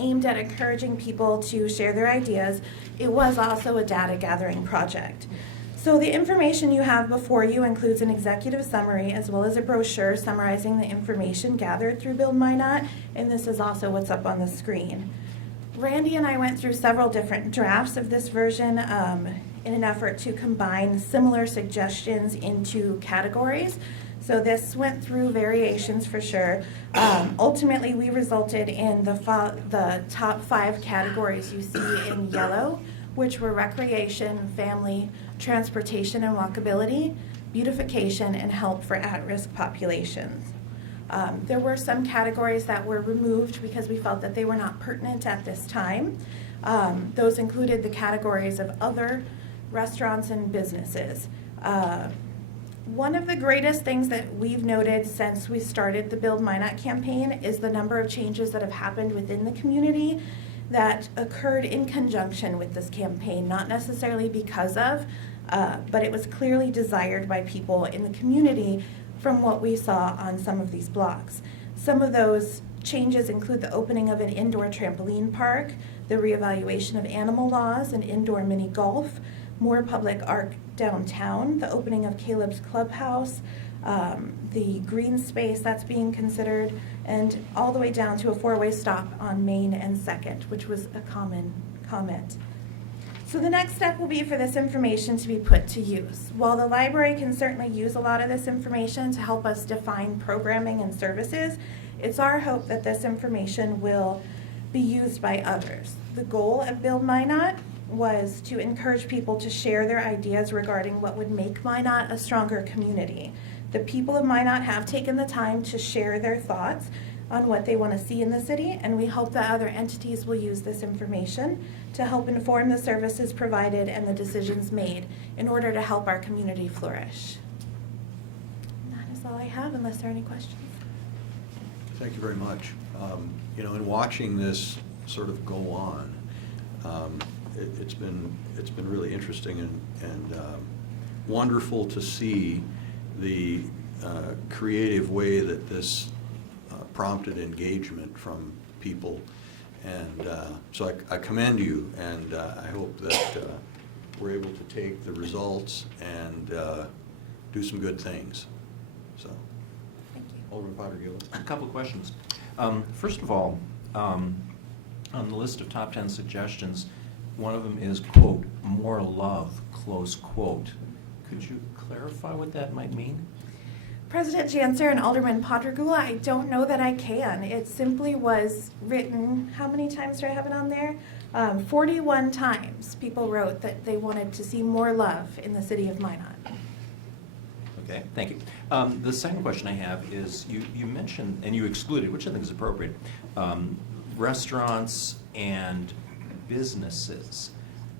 aimed at encouraging people to share their ideas, it was also a data gathering project. So the information you have before you includes an executive summary as well as a brochure summarizing the information gathered through Build Minot, and this is also what's up on the screen. Randy and I went through several different drafts of this version in an effort to combine similar suggestions into categories. So this went through variations for sure. Ultimately, we resulted in the top 5 categories you see in yellow, which were recreation, family, transportation and walkability, beautification, and help for at-risk populations. There were some categories that were removed because we felt that they were not pertinent at this time. Those included the categories of other, restaurants, and businesses. One of the greatest things that we've noted since we started the Build Minot campaign is the number of changes that have happened within the community that occurred in conjunction with this campaign, not necessarily because of, but it was clearly desired by people in the community from what we saw on some of these blocks. Some of those changes include the opening of an indoor trampoline park, the reevaluation of animal laws, and indoor mini golf, more public art downtown, the opening of Caleb's Clubhouse, the green space that's being considered, and all the way down to a 4-way stop on Main and 2nd, which was a common comment. So the next step will be for this information to be put to use. While the library can certainly use a lot of this information to help us define programming and services, it's our hope that this information will be used by others. The goal of Build Minot was to encourage people to share their ideas regarding what would make Minot a stronger community. The people of Minot have taken the time to share their thoughts on what they want to see in the city, and we hope that other entities will use this information to help inform the services provided and the decisions made in order to help our community flourish. And that is all I have, unless there are any questions. Thank you very much. You know, in watching this sort of go on, it's been really interesting and wonderful to see the creative way that this prompted engagement from people, and so I commend you, and I hope that we're able to take the results and do some good things. So, thank you. Alderman Potter-Gillis. A couple of questions. First of all, on the list of top 10 suggestions, one of them is, quote, more love, close quote. Could you clarify what that might mean? President Janser and Alderman Potter-Gula, I don't know that I can. It simply was written, how many times do I have it on there? 41 times people wrote that they wanted to see more love in the city of Minot. Okay, thank you. The second question I have is, you mentioned, and you excluded, which I think is appropriate, restaurants and businesses.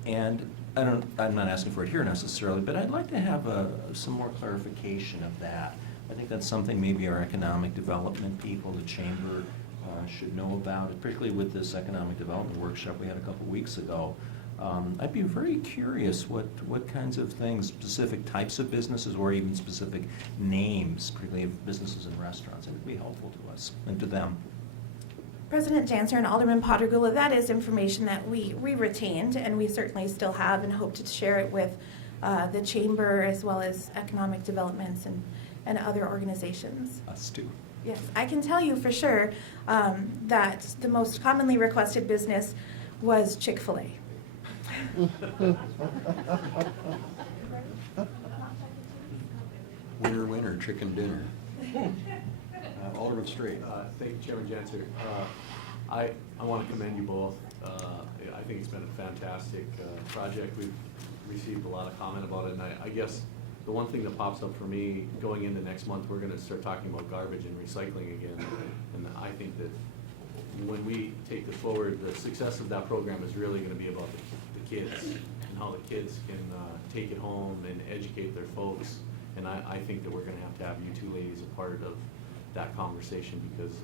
And I'm not asking for it here necessarily, but I'd like to have some more clarification of that. I think that's something maybe our economic development people, the chamber, should know about, particularly with this economic development workshop we had a couple weeks ago. I'd be very curious what kinds of things, specific types of businesses, or even specific names, particularly of businesses and restaurants, that would be helpful to us and to them. President Janser and Alderman Pottergula, that is information that we retained, and we certainly still have and hope to share it with the Chamber as well as economic developments and other organizations. Us too. Yes, I can tell you for sure that the most commonly requested business was Chick-fil-A. Winner, winner, chicken dinner. Alderman Straight. Thank you, Chairman Janser. I want to commend you both. I think it's been a fantastic project. We've received a lot of comment about it, and I guess the one thing that pops up for me going into next month, we're going to start talking about garbage and recycling again. And I think that when we take this forward, the success of that program is really going to be about the kids and how the kids can take it home and educate their folks. And I think that we're going to have you two ladies a part of that conversation because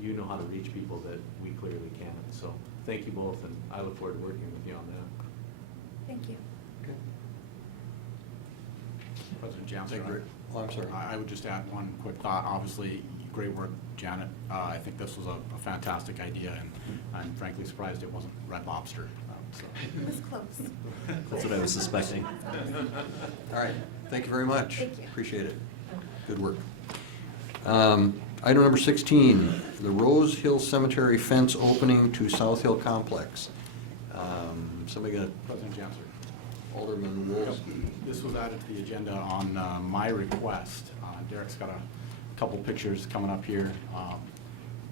you know how to reach people that we clearly can't. So thank you both, and I look forward to working with you on that. Thank you. President Jansen. Thank you. Oh, I'm sorry. I would just add one quick thought. Obviously, great work, Janet. I think this was a fantastic idea, and I'm frankly surprised it wasn't Red Lobster. It was close. That's what I was suspecting. All right, thank you very much. Thank you. Appreciate it. Good work. Item number 16, the Rose Hill Cemetery fence opening to South Hill Complex. Somebody got President Jansen. Alderman Wolski. This was added to the agenda on my request. Derek's got a couple pictures coming up here.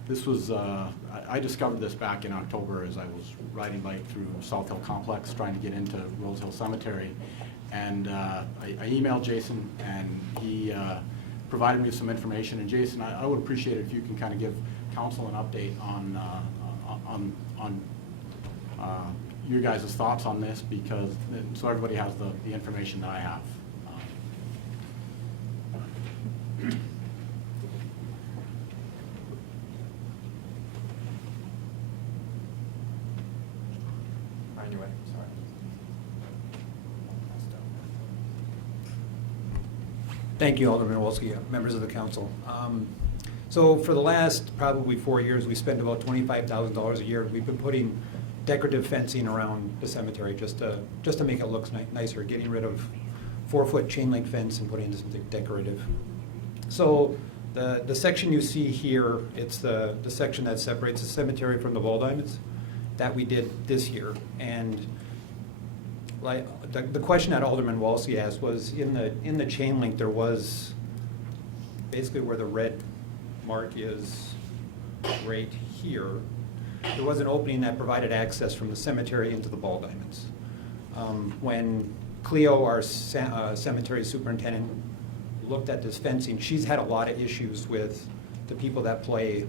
This was, I discovered this back in October as I was riding bike through South Hill Complex trying to get into Rose Hill Cemetery. And I emailed Jason, and he provided me with some information. And Jason, I would appreciate it if you can kind of give council an update on your guys' thoughts on this, because so everybody has the information that I have. On your way, sorry. Thank you, Alderman Wolski, members of the council. So for the last probably 4 years, we spend about $25,000 a year. We've been putting decorative fencing around the cemetery just to make it look nicer, getting rid of 4-foot chain link fence and putting in something decorative. So the section you see here, it's the section that separates the cemetery from the ball diamonds that we did this year. And like the question that Alderman Wolski asked was, in the chain link, there was basically where the red mark is right here. There was an opening that provided access from the cemetery into the ball diamonds. When Cleo, our cemetery superintendent, looked at this fencing, she's had a lot of issues with the people that play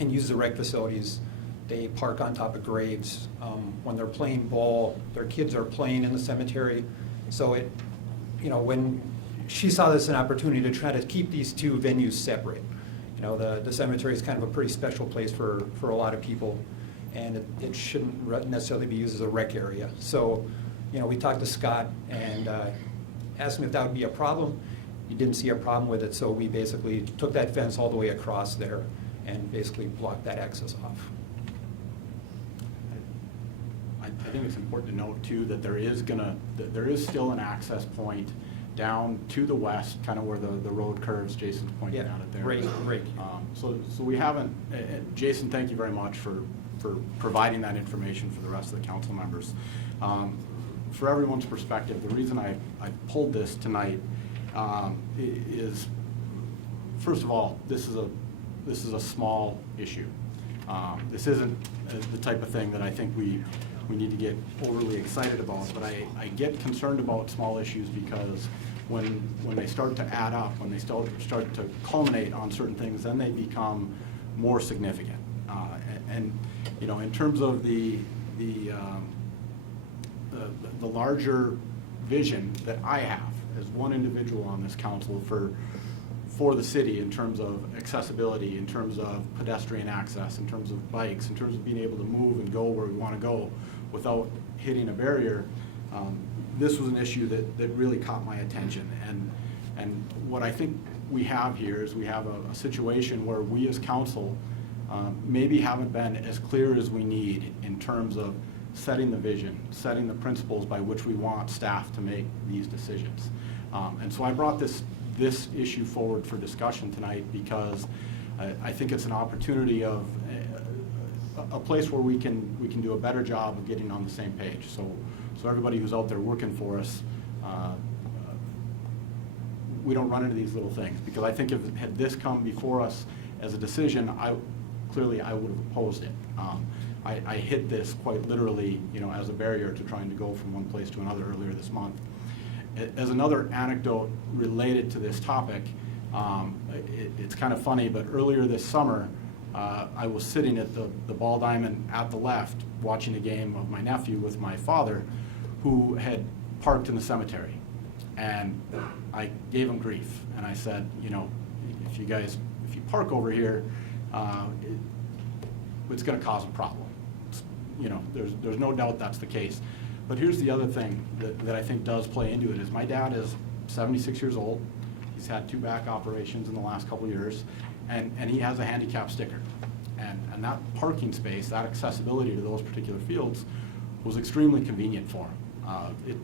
and use the rec facilities. They park on top of graves. When they're playing ball, their kids are playing in the cemetery. So when she saw this an opportunity to try to keep these two venues separate. The cemetery is kind of a pretty special place for a lot of people, and it shouldn't necessarily be used as a rec area. So, we talked to Scott and asked him if that would be a problem. He didn't see a problem with it, so we basically took that fence all the way across there and basically blocked that access off. I think it's important to note too that there is still an access point down to the west, kind of where the road curves. Jason's pointing out it there. Right. So we haven't, Jason, thank you very much for providing that information for the rest of the council members. For everyone's perspective, the reason I pulled this tonight is, first of all, this is a small issue. This isn't the type of thing that I think we need to get overly excited about, but I get concerned about small issues because when they start to add up, when they start to culminate on certain things, then they become more significant. And in terms of the larger vision that I have as one individual on this council for the city, in terms of accessibility, in terms of pedestrian access, in terms of bikes, in terms of being able to move and go where we want to go, without hitting a barrier, this was an issue that really caught my attention. And what I think we have here is we have a situation where we as council maybe haven't been as clear as we need in terms of setting the vision, setting the principles by which we want staff to make these decisions. And so I brought this issue forward for discussion tonight because I think it's an opportunity of a place where we can do a better job of getting on the same page. So everybody who's out there working for us, we don't run into these little things, because I think had this come before us as a decision, clearly I would have opposed it. I hit this quite literally, as a barrier to trying to go from one place to another earlier this month. As another anecdote related to this topic, it's kind of funny, but earlier this summer, I was sitting at the Ball Diamond at the left watching a game of my nephew with my father, who had parked in the cemetery. And I gave him grief, and I said, if you park over here, it's going to cause a problem. There's no doubt that's the case. But here's the other thing that I think does play into it is my dad is 76 years old. He's had 2 back operations in the last couple of years, and he has a handicap sticker. And that parking space, that accessibility to those particular fields was extremely convenient for him. It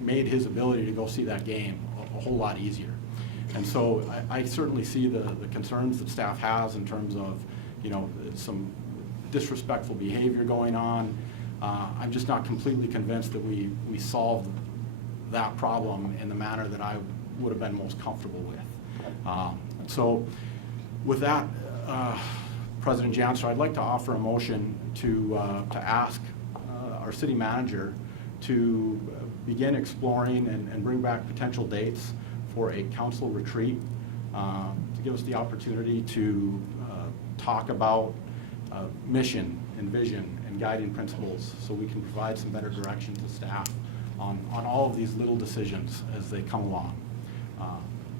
made his ability to go see that game a whole lot easier. And so I certainly see the concerns that staff has in terms of, some disrespectful behavior going on. I'm just not completely convinced that we solved that problem in the manner that I would have been most comfortable with. So with that, President Janser, I'd like to offer a motion to ask our city manager to begin exploring and bring back potential dates for a council retreat, to give us the opportunity to talk about mission and vision and guiding principles, so we can provide some better direction to staff on all of these little decisions as they come along.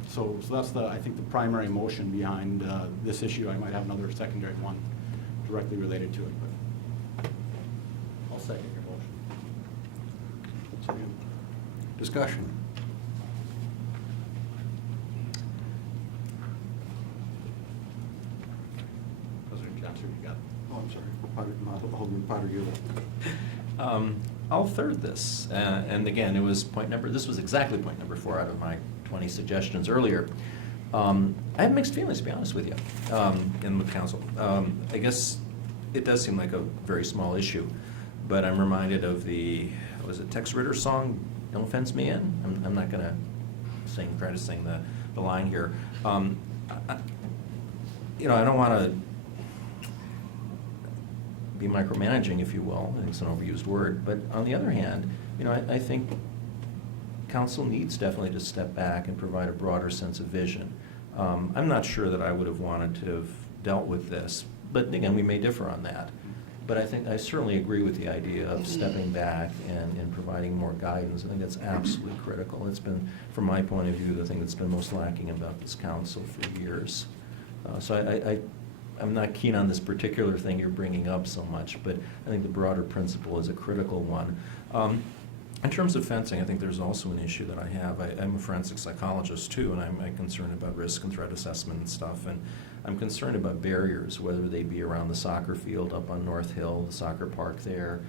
So that's I think the primary motion behind this issue. I might have another secondary one directly related to it, but I'll second your motion. Discussion. President Johnson, you got it. Oh, I'm sorry. Alderman Potter, you're up. I'll third this. And again, this was exactly point number 4 out of my 20 suggestions earlier. I have mixed feelings, to be honest with you, in the council. I guess it does seem like a very small issue, but I'm reminded of was it Tex Ritter song, "Don't Fence Me In"? I'm not going to try to sing the line here. I don't want to be micromanaging, if you will. I think it's an overused word. But on the other hand, I think council needs definitely to step back and provide a broader sense of vision. I'm not sure that I would have wanted to have dealt with this, but again, we may differ on that. But I certainly agree with the idea of stepping back and providing more guidance. I think that's absolutely critical. It's been, from my point of view, the thing that's been most lacking about this council for years. So I'm not keen on this particular thing you're bringing up so much, but I think the broader principle is a critical one. In terms of fencing, I think there's also an issue that I have. I'm a forensic psychologist too, and I'm concerned about risk and threat assessment and stuff, and I'm concerned about barriers, whether they be around the soccer field up on North Hill, the soccer park there,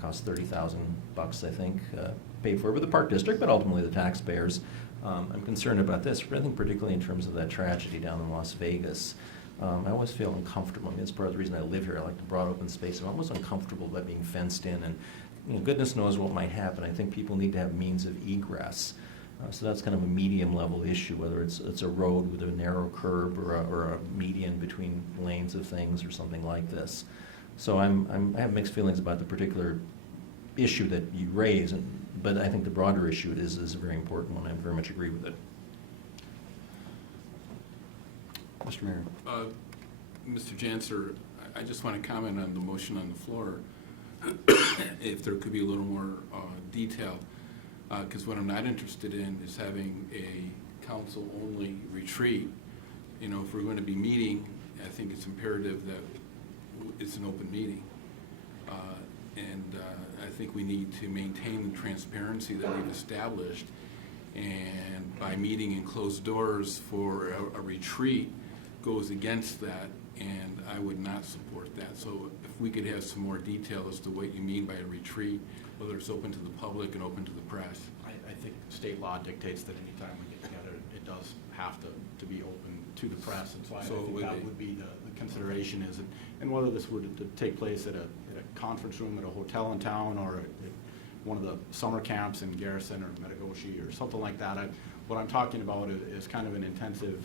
costs $30,000, I think, paid for by the park district, but ultimately the taxpayers. I'm concerned about this, I think particularly in terms of that tragedy down in Las Vegas. I always feel uncomfortable. I mean, it's part of the reason I live here. I like the broad open space. I'm almost uncomfortable about being fenced in, and goodness knows what might happen. I think people need to have means of egress. So that's kind of a medium level issue, whether it's a road with a narrow curb or a median between lanes of things or something like this. So I have mixed feelings about the particular issue that you raise, but I think the broader issue is a very important one. I very much agree with it. Mr. Mayor. Mr. Janser, I just want to comment on the motion on the floor. If there could be a little more detail, because what I'm not interested in is having a council-only retreat. If we're going to be meeting, I think it's imperative that it's an open meeting. I think we need to maintain the transparency that we've established. And by meeting in closed doors for a retreat goes against that, and I would not support that. So if we could have some more detail as to what you mean by a retreat, whether it's open to the public and open to the press. I think state law dictates that anytime we get together, it does have to be open to the press, and so I think that would be the consideration is, and whether this were to take place at a conference room at a hotel in town or at one of the summer camps in Garrison or Metagoshi or something like that. What I'm talking about is kind of an intensive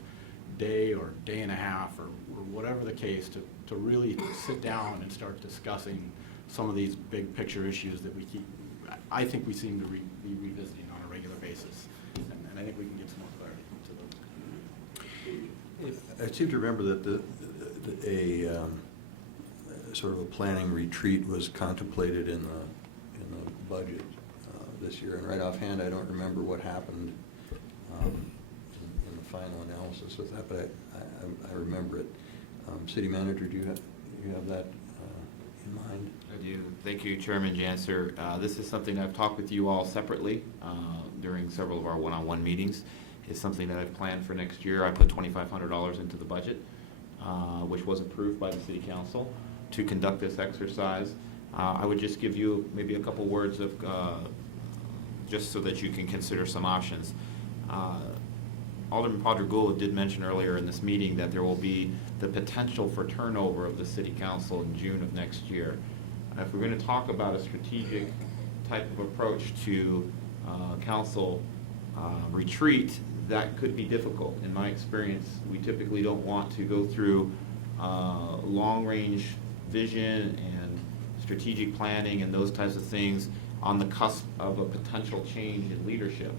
day or day and a half or whatever the case to really sit down and start discussing some of these big picture issues that I think we seem to be revisiting on a regular basis. And I think we can get some more clarity to those. I seem to remember that a sort of a planning retreat was contemplated in the budget this year, and right offhand, I don't remember what happened in the final analysis with that, but I remember it. City Manager, do you have that in mind? I do. Thank you, Chairman Janser. This is something I've talked with you all separately during several of our one-on-one meetings. It's something that I've planned for next year. I put $2,500 into the budget, which was approved by the City Council to conduct this exercise. I would just give you maybe a couple words of, just so that you can consider some options. Alderman Padragula did mention earlier in this meeting that there will be the potential for turnover of the City Council in June of next year. If we're going to talk about a strategic type of approach to council retreat, that could be difficult. In my experience, we typically don't want to go through long-range vision and strategic planning and those types of things on the cusp of a potential change in leadership.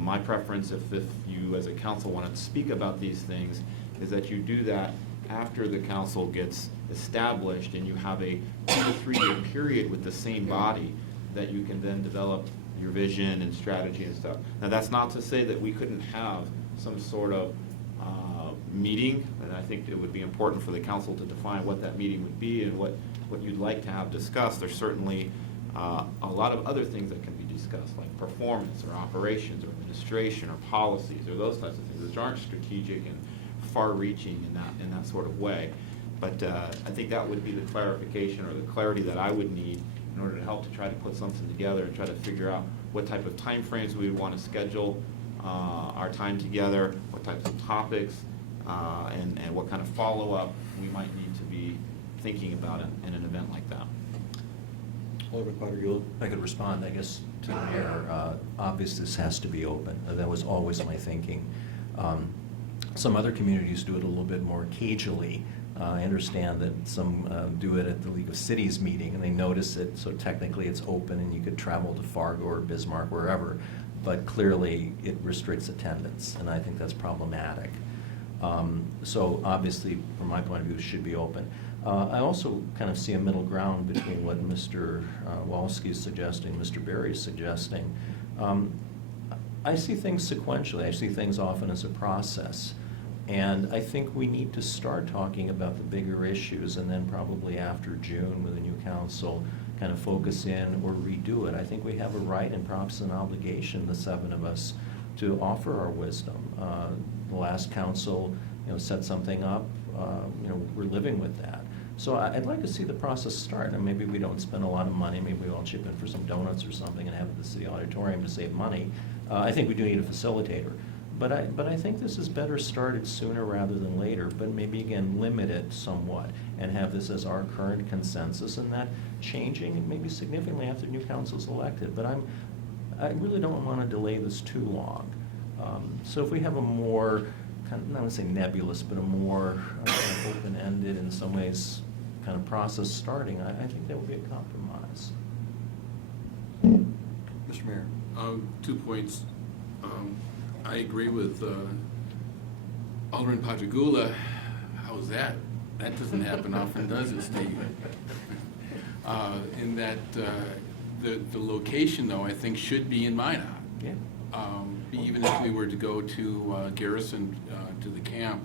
My preference, if you as a council want to speak about these things, is that you do that after the council gets established and you have a 2 to 3 year period with the same body that you can then develop your vision and strategy and stuff. Now, that's not to say that we couldn't have some sort of meeting, and I think it would be important for the council to define what that meeting would be and what you'd like to have discussed. There's certainly a lot of other things that can be discussed, like performance or operations or administration or policies or those types of things, which aren't strategic and far-reaching in that sort of way. But I think that would be the clarification or the clarity that I would need in order to help to try to put something together and try to figure out what type of time frames we would want to schedule our time together, what types of topics, and what kind of follow-up we might need to be thinking about in an event like that. Alderman Padragula? I could respond, I guess, to the mayor. Obviously, this has to be open. That was always my thinking. Some other communities do it a little bit more cagely. I understand that some do it at the League of Cities meeting, and they notice it, so technically it's open and you could travel to Fargo or Bismarck, wherever, but clearly it restricts attendance, and I think that's problematic. So obviously, from my point of view, it should be open. I also kind of see a middle ground between what Mr. Walski is suggesting, Mr. Berry is suggesting. I see things sequentially. I see things often as a process. And I think we need to start talking about the bigger issues, and then probably after June with a new council, kind of focus in or redo it. I think we have a right and perhaps an obligation, the 7 of us, to offer our wisdom. The last council, set something up. We're living with that. So I'd like to see the process start, and maybe we don't spend a lot of money. Maybe we all chip in for some donuts or something and have it at the city auditorium to save money. I think we do need a facilitator. But I think this is better started sooner rather than later, but maybe, again, limit it somewhat and have this as our current consensus, and that changing maybe significantly after new council is elected. But I really don't want to delay this too long. So if we have a more, kind of, not want to say nebulous, but a more open-ended, in some ways, kind of process starting, I think that would be a compromise. Mr. Mayor. 2 points. I agree with Alderman Padragula. How's that? That doesn't happen often, does it, Steve? In that the location, though, I think should be in Minot. Yeah. Even if we were to go to Garrison, to the camp,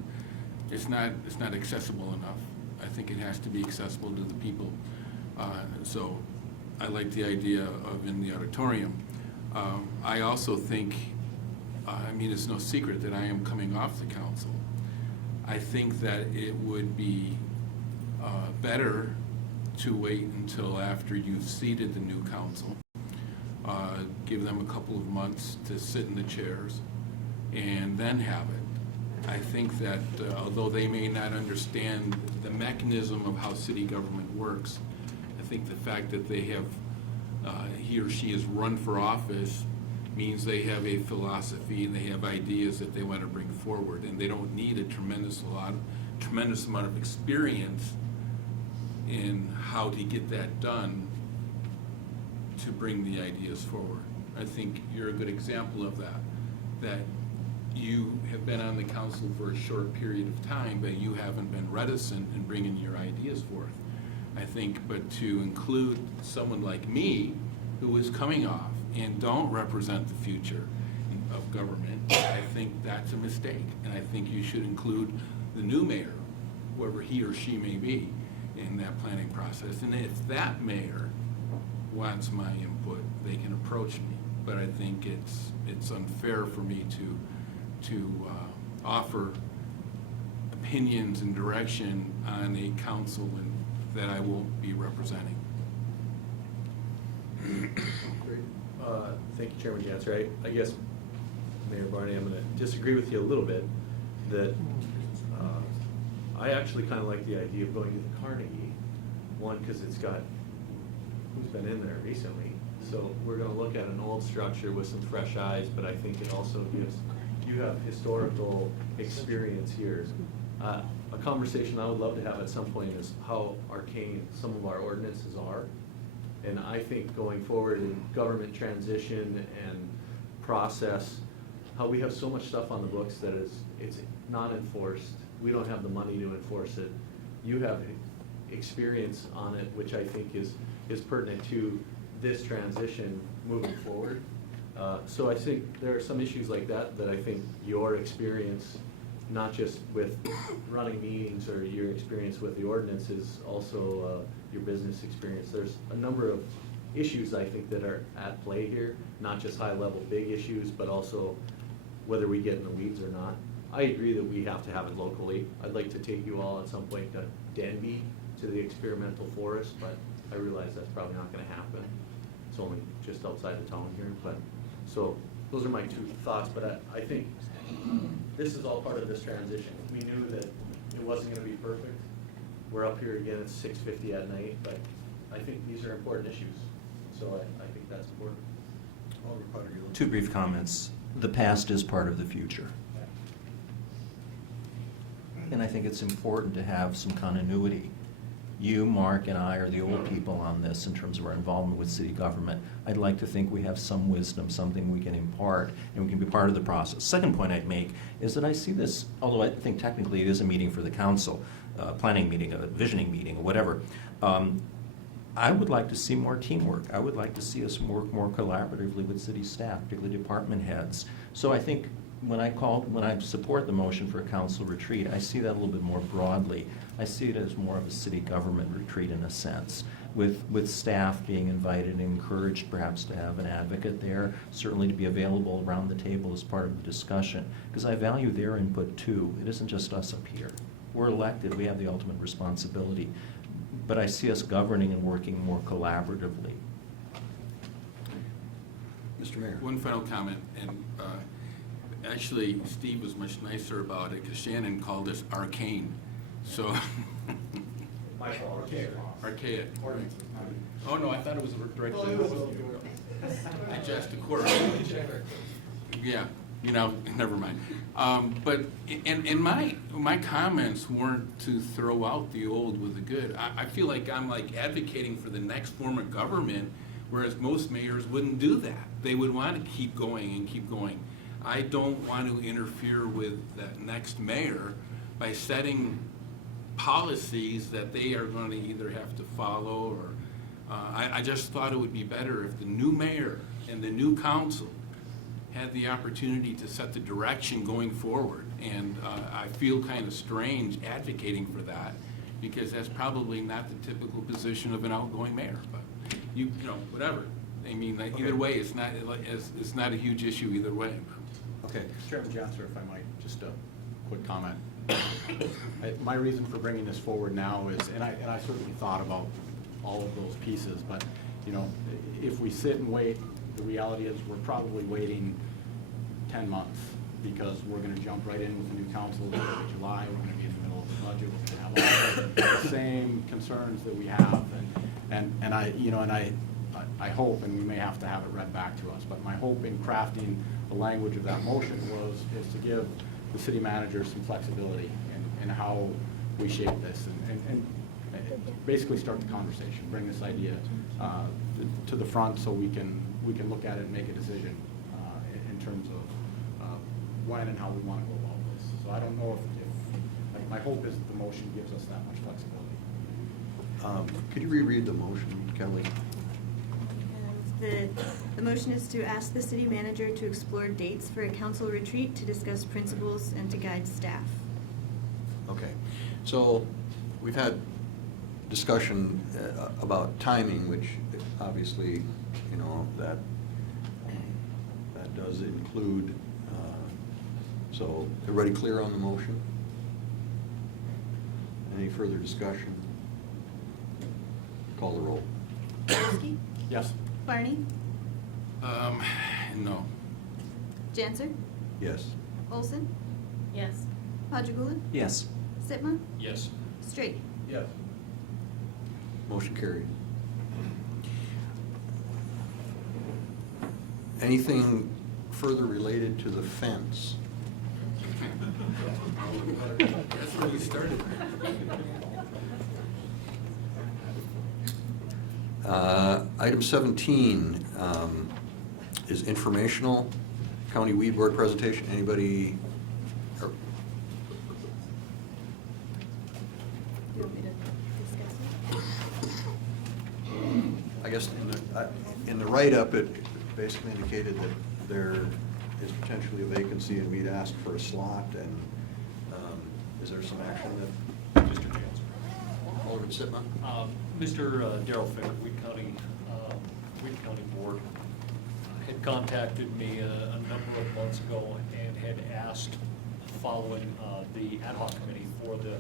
it's not accessible enough. I think it has to be accessible to the people So I like the idea of in the auditorium. I also think, I mean, it's no secret that I am coming off the council. I think that it would be better to wait until after you've seated the new council. Give them a couple of months to sit in the chairs and then have it. I think that although they may not understand the mechanism of how city government works, I think the fact that they have, he or she has run for office means they have a philosophy and they have ideas that they want to bring forward, and they don't need a tremendous amount of experience in how to get that done to bring the ideas forward. I think you're a good example of that you have been on the council for a short period of time, but you haven't been reticent in bringing your ideas forth. I think, but to include someone like me, who is coming off and don't represent the future of government, I think that's a mistake. And I think you should include the new mayor, whoever he or she may be, in that planning process. And if that mayor wants my input, they can approach me. But I think it's unfair for me to offer opinions and direction on a council that I won't be representing. Thank you, Chairman Janser. I guess, Mayor Barney, I'm going to disagree with you a little bit, that I actually kind of like the idea of going to the Carnegie. One, because it's got, who's been in there recently? So we're going to look at an old structure with some fresh eyes, but I think it also gives, you have historical experience here. A conversation I would love to have at some point is how arcane some of our ordinances are. And I think going forward in government transition and process, how we have so much stuff on the books that it's not enforced. We don't have the money to enforce it. You have experience on it, which I think is pertinent to this transition moving forward. So I think there are some issues like that I think your experience, not just with running meetings or your experience with the ordinances, also your business experience. There's a number of issues I think that are at play here, not just high level big issues, but also whether we get in the weeds or not. I agree that we have to have it locally. I'd like to take you all at some point to Denby, to the experimental forest, but I realize that's probably not gonna happen. It's only just outside the town here, but, so those are my two thoughts, but I think this is all part of this transition. We knew that it wasn't gonna be perfect. We're up here again at 6:50 at night, but I think these are important issues. So I think that's important. Two brief comments. The past is part of the future. And I think it's important to have some continuity. You, Mark, and I are the old people on this in terms of our involvement with city government. I'd like to think we have some wisdom, something we can impart, and we can be part of the process. Second point I'd make is that I see this, although I think technically it is a meeting for the council, planning meeting, a visioning meeting, or whatever. I would like to see more teamwork. I would like to see us work more collaboratively with city staff, particularly department heads. So I think when I support the motion for a council retreat, I see that a little bit more broadly. I see it as more of a city government retreat in a sense, with staff being invited and encouraged perhaps to have an advocate there, certainly to be available around the table as part of the discussion, because I value their input too. It isn't just us up here. We're elected, we have the ultimate responsibility, but I see us governing and working more collaboratively. Mr. Mayor. One final comment, and actually Steve was much nicer about it because Shannon called us arcane. So My fault. archaic. Oh no, I thought it was directly. I just a quarter. Yeah, never mind. But and my comments weren't to throw out the old with the good. I feel like I'm like advocating for the next form of government, whereas most mayors wouldn't do that. They would want to keep going and keep going. I don't want to interfere with that next mayor by setting policies that they are going to either have to follow or I just thought it would be better if the new mayor and the new council had the opportunity to set the direction going forward. And I feel kind of strange advocating for that because that's probably not the typical position of an outgoing mayor, but you know, whatever. I mean, like, either way, it's not a huge issue either way. Okay, Chairman Johnson, if I might, just a quick comment. My reason for bringing this forward now is, and I certainly thought about all of those pieces, but, you know, if we sit and wait, the reality is we're probably waiting 10 months, because we're gonna jump right in with the new council in July, we're gonna be in the middle of the budget, we're gonna have all the same concerns that we have, and I, you know, and I hope, and we may have to have it read back to us, but my hope in crafting the language of that motion is to give the city manager some flexibility in how we shape this, and basically start the conversation, bring this idea to the front so we can look at it and make a decision in terms of when and how we want to go about this. So I don't know if my hope is that the motion gives us that much flexibility. Could you reread the motion, Kelly? The motion is to ask the city manager to explore dates for a council retreat to discuss principles and to guide staff. Okay, so we've had discussion about timing, which obviously, you know, that does include, so everybody clear on the motion? Any further discussion? Call the roll. Wolski? Yes. Barney? No. Janser? Yes. Olson? Yes. Padragula? Yes. Sitma? Yes. Straight? Yes. Motion carried. Anything further related to the fence? That's where we started. Item 17 is informational, county weed board presentation. Anybody? You want me to discuss it? I guess in the write-up, it basically indicated that there is potentially a vacancy and we'd asked for a slot, and is there some action that? Mr. Chancellor. Alderman Sitma? Mr. Darrell Fick, Weed County Board, had contacted me a number of months ago and had asked, following the ad hoc committee for the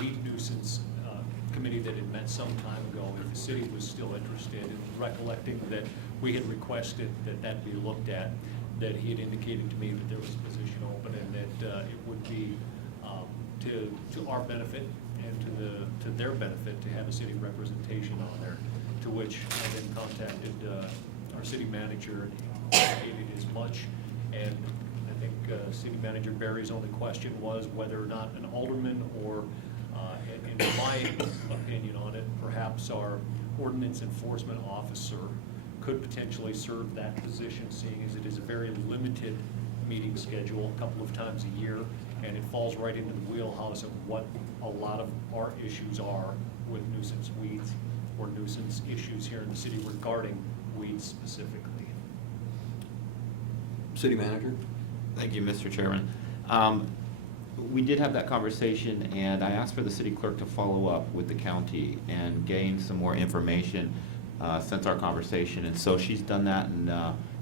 weed nuisance committee that had met some time ago, if the city was still interested, in recollecting that we had requested that be looked at, that he had indicated to me that there was a position open and that it would be to our benefit and to their benefit to have a city representation on there, to which I then contacted our city manager and indicated as much. And I think City Manager Barry's only question was whether or not an alderman or, in my opinion on it, perhaps our ordinance enforcement officer could potentially serve that position, seeing as it is a very limited meeting schedule, a couple of times a year, and it falls right into the wheelhouse of what a lot of our issues are with nuisance weeds or nuisance issues here in the city regarding weeds specifically. City Manager? Thank you, Mr. Chairman. We did have that conversation, and I asked for the city clerk to follow up with the county and gain some more information since our conversation. And so she's done that, and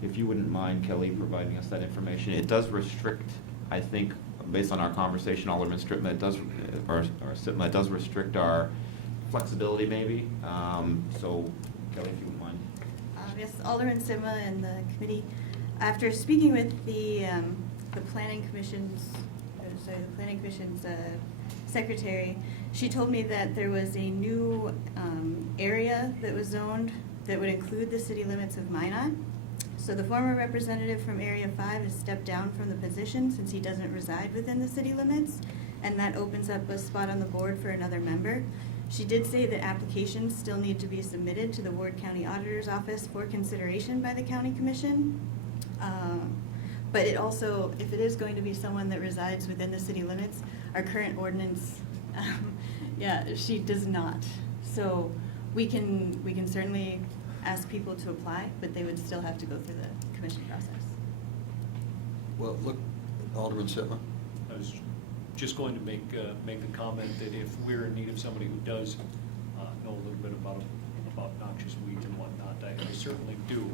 if you wouldn't mind, Kelly, providing us that information. It does restrict, I think, based on our conversation, Alderman Sitma, it does, or Sitma, it does restrict our flexibility maybe. So, Kelly, if you wouldn't mind. Yes, Alderman Sitma and the committee, after speaking with the planning commission's, secretary, she told me that there was a new area that was zoned that would include the city limits of Minot. So the former representative from Area 5 has stepped down from the position since he doesn't reside within the city limits, and that opens up a spot on the board for another member. She did say that applications still need to be submitted to the Ward County Auditor's Office for consideration by the County Commission. But it also, if it is going to be someone that resides within the city limits, our current ordinance, she does not. So we can certainly ask people to apply, but they would still have to go through the commission process. Well, look, Alderman Sitma? just going to make the comment that if we're in need of somebody who does know a little bit about noxious weeds and whatnot, I certainly do,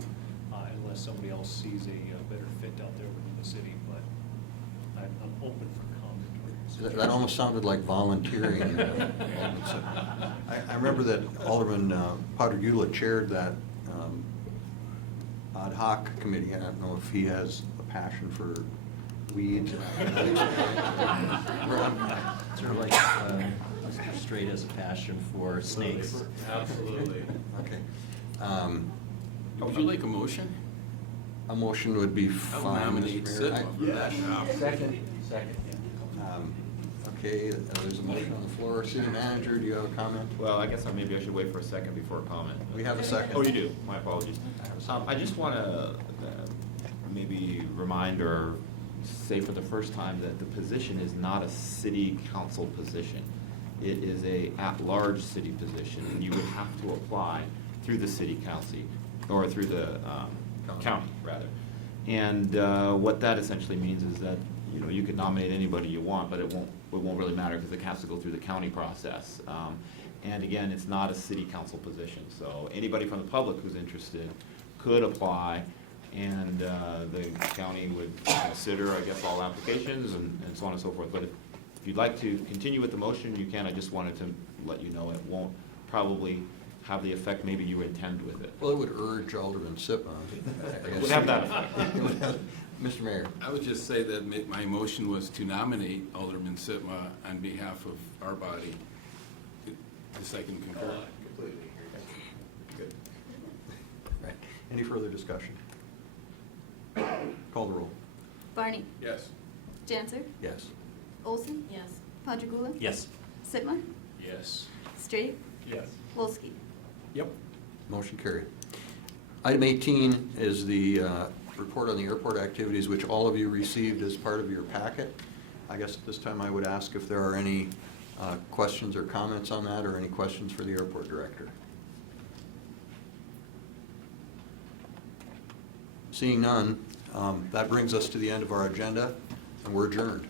unless somebody else sees a better fit out there within the city, but I'm open for comment. That almost sounded like volunteering. I remember that Alderman Potter-Gula chaired that ad hoc committee. I don't know if he has a passion for weeds. Sort of like Mr. Straight has a passion for snakes. Absolutely. Okay. Would you like a motion? A motion would be I'll fine. nominate Mr. Mayor. Sitma for that job. Second. Okay, there's a motion on the floor. City Manager, do you have a comment? Well, I guess maybe I should wait for a second before a comment. We have a second. Oh, you do? My apologies. I just want to maybe remind or say for the first time that the position is not a city council position. It is a at-large city position, and you would have to apply through the city council, or through the county, rather. And what that essentially means is that, you know, you could nominate anybody you want, but it won't really matter because it has to go through the county process. And again, it's not a city council position, so anybody from the public who's interested could apply, and the county would consider, I guess, all applications and so on and so forth. But if you'd like to continue with the motion, you can. I just wanted to let you know it won't probably have the effect maybe you intend with it. Well, it would urge Alderman Sitma. It would have that effect. It would have- Mr. Mayor. I would just say that my motion was to nominate Alderman Sitma on behalf of our body. The second concur. Completely. Good. Right. Any further discussion? Call the roll. Barney. Yes. Janser. Yes. Olson. Yes. Padragula. Yes. Sitma. Yes. Straight. Yes. Wolski. Yep. Motion carried. Item 18 is the report on the airport activities, which all of you received as part of your packet. I guess at this time I would ask if there are any questions or comments on that, or any questions for the airport director. Seeing none, that brings us to the end of our agenda, and we're adjourned.